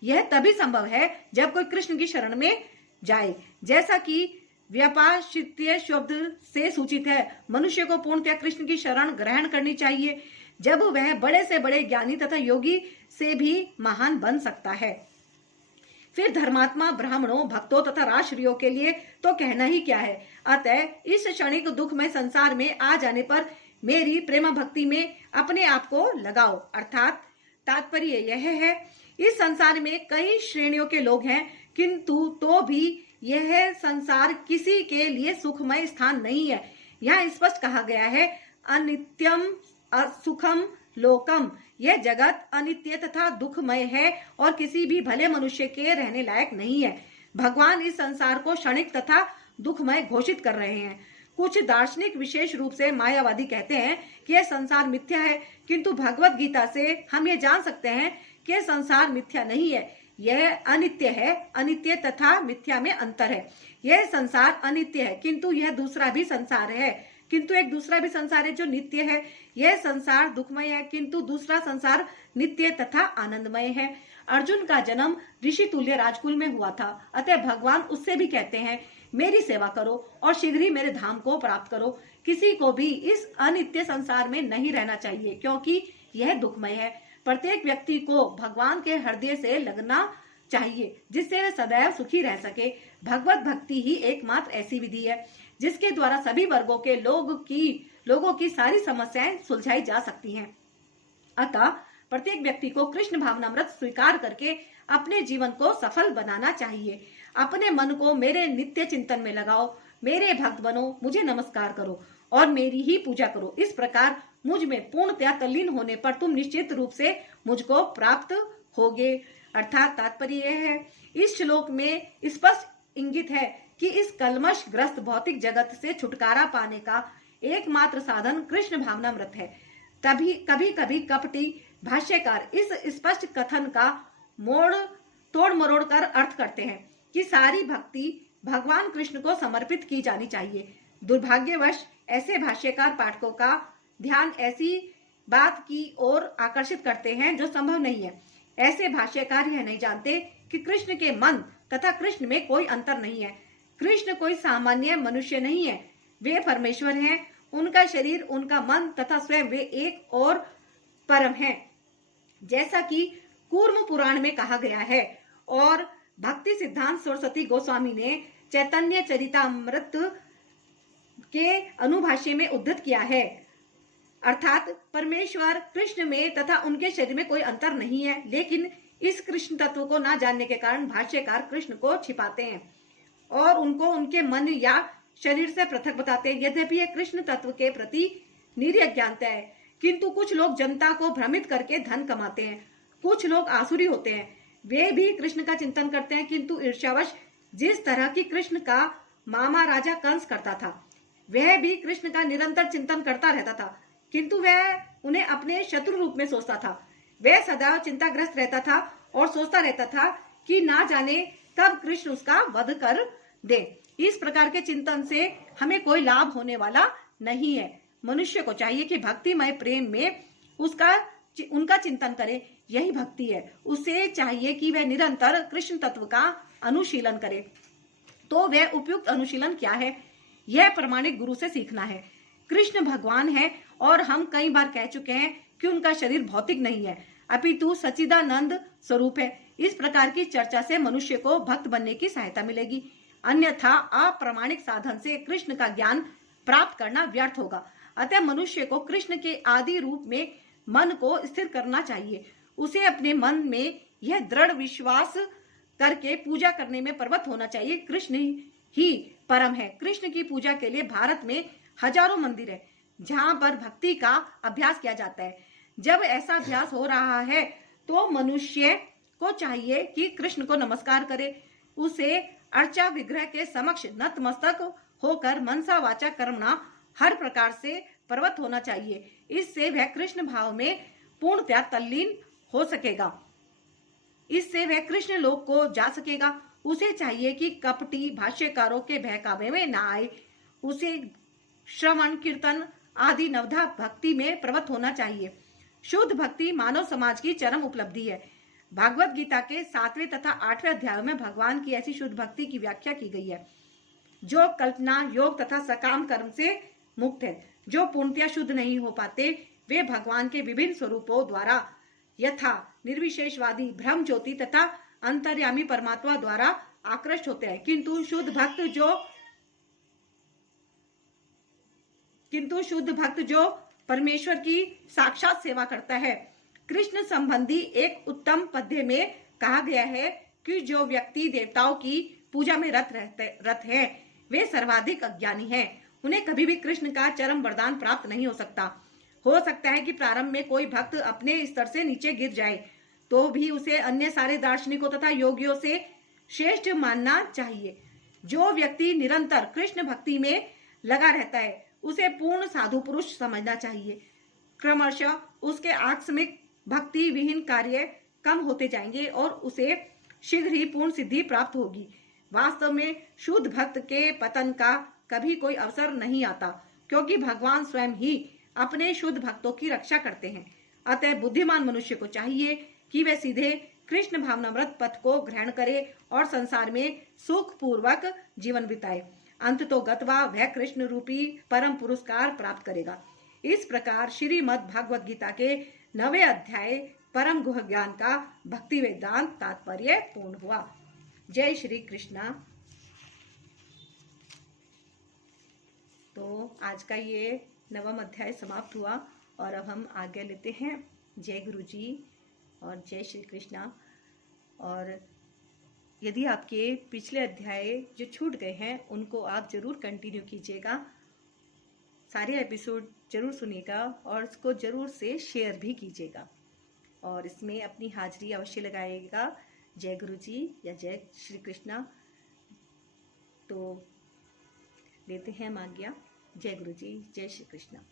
यह तभी संभव है जब कोई कृष्ण की शरण में जाए। जैसा कि व्यापाशित्य शब्द से सूचित है, मनुष्य को पूर्णतः कृष्ण की शरण ग्रहण करनी चाहिए, जब वह बड़े से बड़े ज्ञानी तथा योगी से भी महान बन सकता है। फिर धर्मात्मा ब्राह्मणों, भक्तों तथा राजश्रियों के लिए तो कहना ही क्या है। अतः इस क्षणिक दुख में संसार में आ जाने पर मेरी प्रेम भक्ति में अपने आप को लगाओ। अर्थात तात्पर्य यह है, इस संसार में कई श्रेणियों के लोग हैं, किंतु तो भी यह संसार किसी के लिए सुखमय स्थान नहीं है। यहाँ स्पष्ट कहा गया है, अनित्यम असुखम लोकम, यह जगत अनित्य तथा दुखमय है और किसी भी भले मनुष्य के रहने लायक नहीं है। भगवान इस संसार को क्षणिक तथा दुखमय घोषित कर रहे हैं। कुछ दार्शनिक विशेष रूप से मायावादी कहते हैं कि यह संसार मिथ्या है, किंतु भगवत गीता से हम ये जान सकते हैं कि यह संसार मिथ्या नहीं है, यह अनित्य है। अनित्य तथा मिथ्या में अंतर है। यह संसार अनित्य है, किंतु यह दूसरा भी संसार है, किंतु एक दूसरा भी संसार है जो नित्य है। यह संसार दुखमय है, किंतु दूसरा संसार नित्य तथा आनंदमय है। अर्जुन का जन्म ऋषि तुल्य राजकुल में हुआ था, अतः भगवान उससे भी कहते हैं, मेरी सेवा करो और शीघ्र ही मेरे धाम को प्राप्त करो। किसी को भी इस अनित्य संसार में नहीं रहना चाहिए, क्योंकि यह दुखमय है। प्रत्येक व्यक्ति को भगवान के हृदय से लगना चाहिए, जिससे वह सदैव सुखी रह सके। भगवत भक्ति ही एकमात्र ऐसी विधि है जिसके द्वारा सभी वर्गों के लोगों की सारी समस्याएं सुलझाई जा सकती हैं। अतः प्रत्येक व्यक्ति को कृष्ण भावनामृत स्वीकार करके अपने जीवन को सफल बनाना चाहिए। अपने मन को मेरे नित्य चिंतन में लगाओ, मेरे भक्त बनो, मुझे नमस्कार करो और मेरी ही पूजा करो। इस प्रकार मुझ में पूर्णतया तल्लीन होने पर तुम निश्चित रूप से मुझको प्राप्त होगे। अर्थात तात्पर्य यह है, इस श्लोक में स्पष्ट इंगित है कि इस कलमश ग्रस्त भौतिक जगत से छुटकारा पाने का एकमात्र साधन कृष्ण भावनामृत है। तभी कभी कभी कपटी भाष्यकार इस स्पष्ट कथन का तोड़ मरोड़ कर अर्थ करते हैं कि सारी भक्ति भगवान कृष्ण को समर्पित की जानी चाहिए। दुर्भाग्यवश ऐसे भाष्यकार पाठकों का ध्यान ऐसी बात की ओर आकर्षित करते हैं जो संभव नहीं है। ऐसे भाष्यकार यह नहीं जानते कि कृष्ण के मन तथा कृष्ण में कोई अंतर नहीं है। कृष्ण कोई सामान्य मनुष्य नहीं है, वे परमेश्वर हैं। उनका शरीर, उनका मन तथा स्वयं वे एक और परम हैं, जैसा कि कूर्म पुराण में कहा गया है और भक्ति सिद्धांत सरस्वती गोस्वामी ने चैतन्य चरितामृत के अनुभाष्य में उद्धृत किया है। अर्थात परमेश्वर कृष्ण में तथा उनके शरीर में कोई अंतर नहीं है, लेकिन इस कृष्ण तत्व को न जानने के कारण भाष्यकार कृष्ण को छिपाते हैं और उनको उनके मन या शरीर से पृथक बताते हैं। यद्यपि यह कृष्ण तत्व के प्रति निर्ज्ञानता है, किंतु कुछ लोग जनता को भ्रमित करके धन कमाते हैं। कुछ लोग आसुरी होते हैं, वे भी कृष्ण का चिंतन करते हैं, किंतु ईर्ष्यावश जिस तरह की कृष्ण का मामा राजा कंस करता था, वह भी कृष्ण का निरंतर चिंतन करता रहता था, किंतु वह उन्हें अपने शत्रु रूप में सोचता था। वह सदा चिंताग्रस्त रहता था और सोचता रहता था कि ना जाने कब कृष्ण उसका वध कर दे। इस प्रकार के चिंतन से हमें कोई लाभ होने वाला नहीं है। मनुष्य को चाहिए कि भक्तिमय प्रेम में उनका चिंतन करे, यही भक्ति है। उसे चाहिए कि वह निरंतर कृष्ण तत्व का अनुशीलन करे। तो वह उपयुक्त अनुशीलन क्या है? यह प्रमाणिक गुरु से सीखना है। कृष्ण भगवान है और हम कई बार कह चुके हैं कि उनका शरीर भौतिक नहीं है, अपितु सच्चिदानंद स्वरूप है। इस प्रकार की चर्चा से मनुष्य को भक्त बनने की सहायता मिलेगी, अन्यथा अप्रामाणिक साधन से कृष्ण का ज्ञान प्राप्त करना व्यर्थ होगा। अतः मनुष्य को कृष्ण के आदि रूप में मन को स्थिर करना चाहिए। उसे अपने मन में यह दृढ़ विश्वास करके पूजा करने में प्रवृत्त होना चाहिए, कृष्ण ही परम है। कृष्ण की पूजा के लिए भारत में हजारों मंदिर है जहाँ पर भक्ति का अभ्यास किया जाता है। जब ऐसा अभ्यास हो रहा है तो मनुष्य को चाहिए कि कृष्ण को नमस्कार करे, उसे अर्चा विग्रह के समक्ष नतमस्तक होकर मनसा वाचा कर्मणा हर प्रकार से पर्वत होना चाहिए। इससे वह कृष्ण भाव में पूर्णतया तल्लीन हो सकेगा, इससे वह कृष्ण लोक को जा सकेगा। उसे चाहिए कि कपटी भाष्यकारों के बहकावे में ना आए। उसे श्रवण कीर्तन आदि नवधा भक्ति में प्रवृत्त होना चाहिए। शुद्ध भक्ति मानव समाज की चरम उपलब्धि है। भागवत गीता के 7वें तथा 8वें अध्यायों में भगवान की ऐसी शुद्ध भक्ति की व्याख्या की गई है जो कल्पना, योग तथा सकाम कर्म से मुक्त है। जो पूर्णतया शुद्ध नहीं हो पाते वे भगवान के विभिन्न स्वरूपों द्वारा यथा निर्विशेषवादी, ब्रह्म ज्योति तथा अंतर्यामी परमात्मा द्वारा आकृष्ट होते हैं। किंतु शुद्ध भक्त जो परमेश्वर की साक्षात सेवा करता है, कृष्ण संबंधी एक उत्तम पद्य में कहा गया है कि जो व्यक्ति देवताओं की पूजा में रत है वे सर्वाधिक अज्ञानी हैं। उन्हें कभी भी कृष्ण का चरम वरदान प्राप्त नहीं हो सकता। हो सकता है कि प्रारंभ में कोई भक्त अपने स्तर से नीचे गिर जाए तो भी उसे अन्य सारे दार्शनिकों तथा योगियों से श्रेष्ठ मानना चाहिए। जो व्यक्ति निरंतर कृष्ण भक्ति में लगा रहता है उसे पूर्ण साधु पुरुष समझना चाहिए। क्रमशः उसके आकस्मिक भक्ति विहीन कार्य कम होते जाएंगे और उसे शीघ्र ही पूर्ण सिद्धि प्राप्त होगी। वास्तव में शुद्ध भक्त के पतन का कभी कोई अवसर नहीं आता, क्योंकि भगवान स्वयं ही अपने शुद्ध भक्तों की रक्षा करते हैं। अतः बुद्धिमान मनुष्य को चाहिए कि वह सीधे कृष्ण भावनामृत पथ को ग्रहण करे और संसार में सुख पूर्वक जीवन बिताए। अंततो गत्वा वह कृष्ण रूपी परम पुरस्कार प्राप्त करेगा। इस प्रकार श्रीमद् भागवत गीता के 9वें अध्याय परम गुह ज्ञान का भक्ति वेदांत तात्पर्य पूर्ण हुआ। जय श्री कृष्णा। तो आज का ये 9वां अध्याय समाप्त हुआ और अब हम आगे लेते हैं। जय गुरु जी और जय श्री कृष्णा। और यदि आपके पिछले अध्याय जो छूट गए हैं उनको आप जरूर कंटिन्यू कीजिएगा, सारे एपिसोड जरूर सुनिएगा और इसको जरूर से शेयर भी कीजिएगा और इसमें अपनी हाजिरी अवश्य लगाइएगा। जय गुरु जी या जय श्री कृष्णा। तो लेते हैं आज्ञा। जय गुरु जी, जय श्री कृष्णा।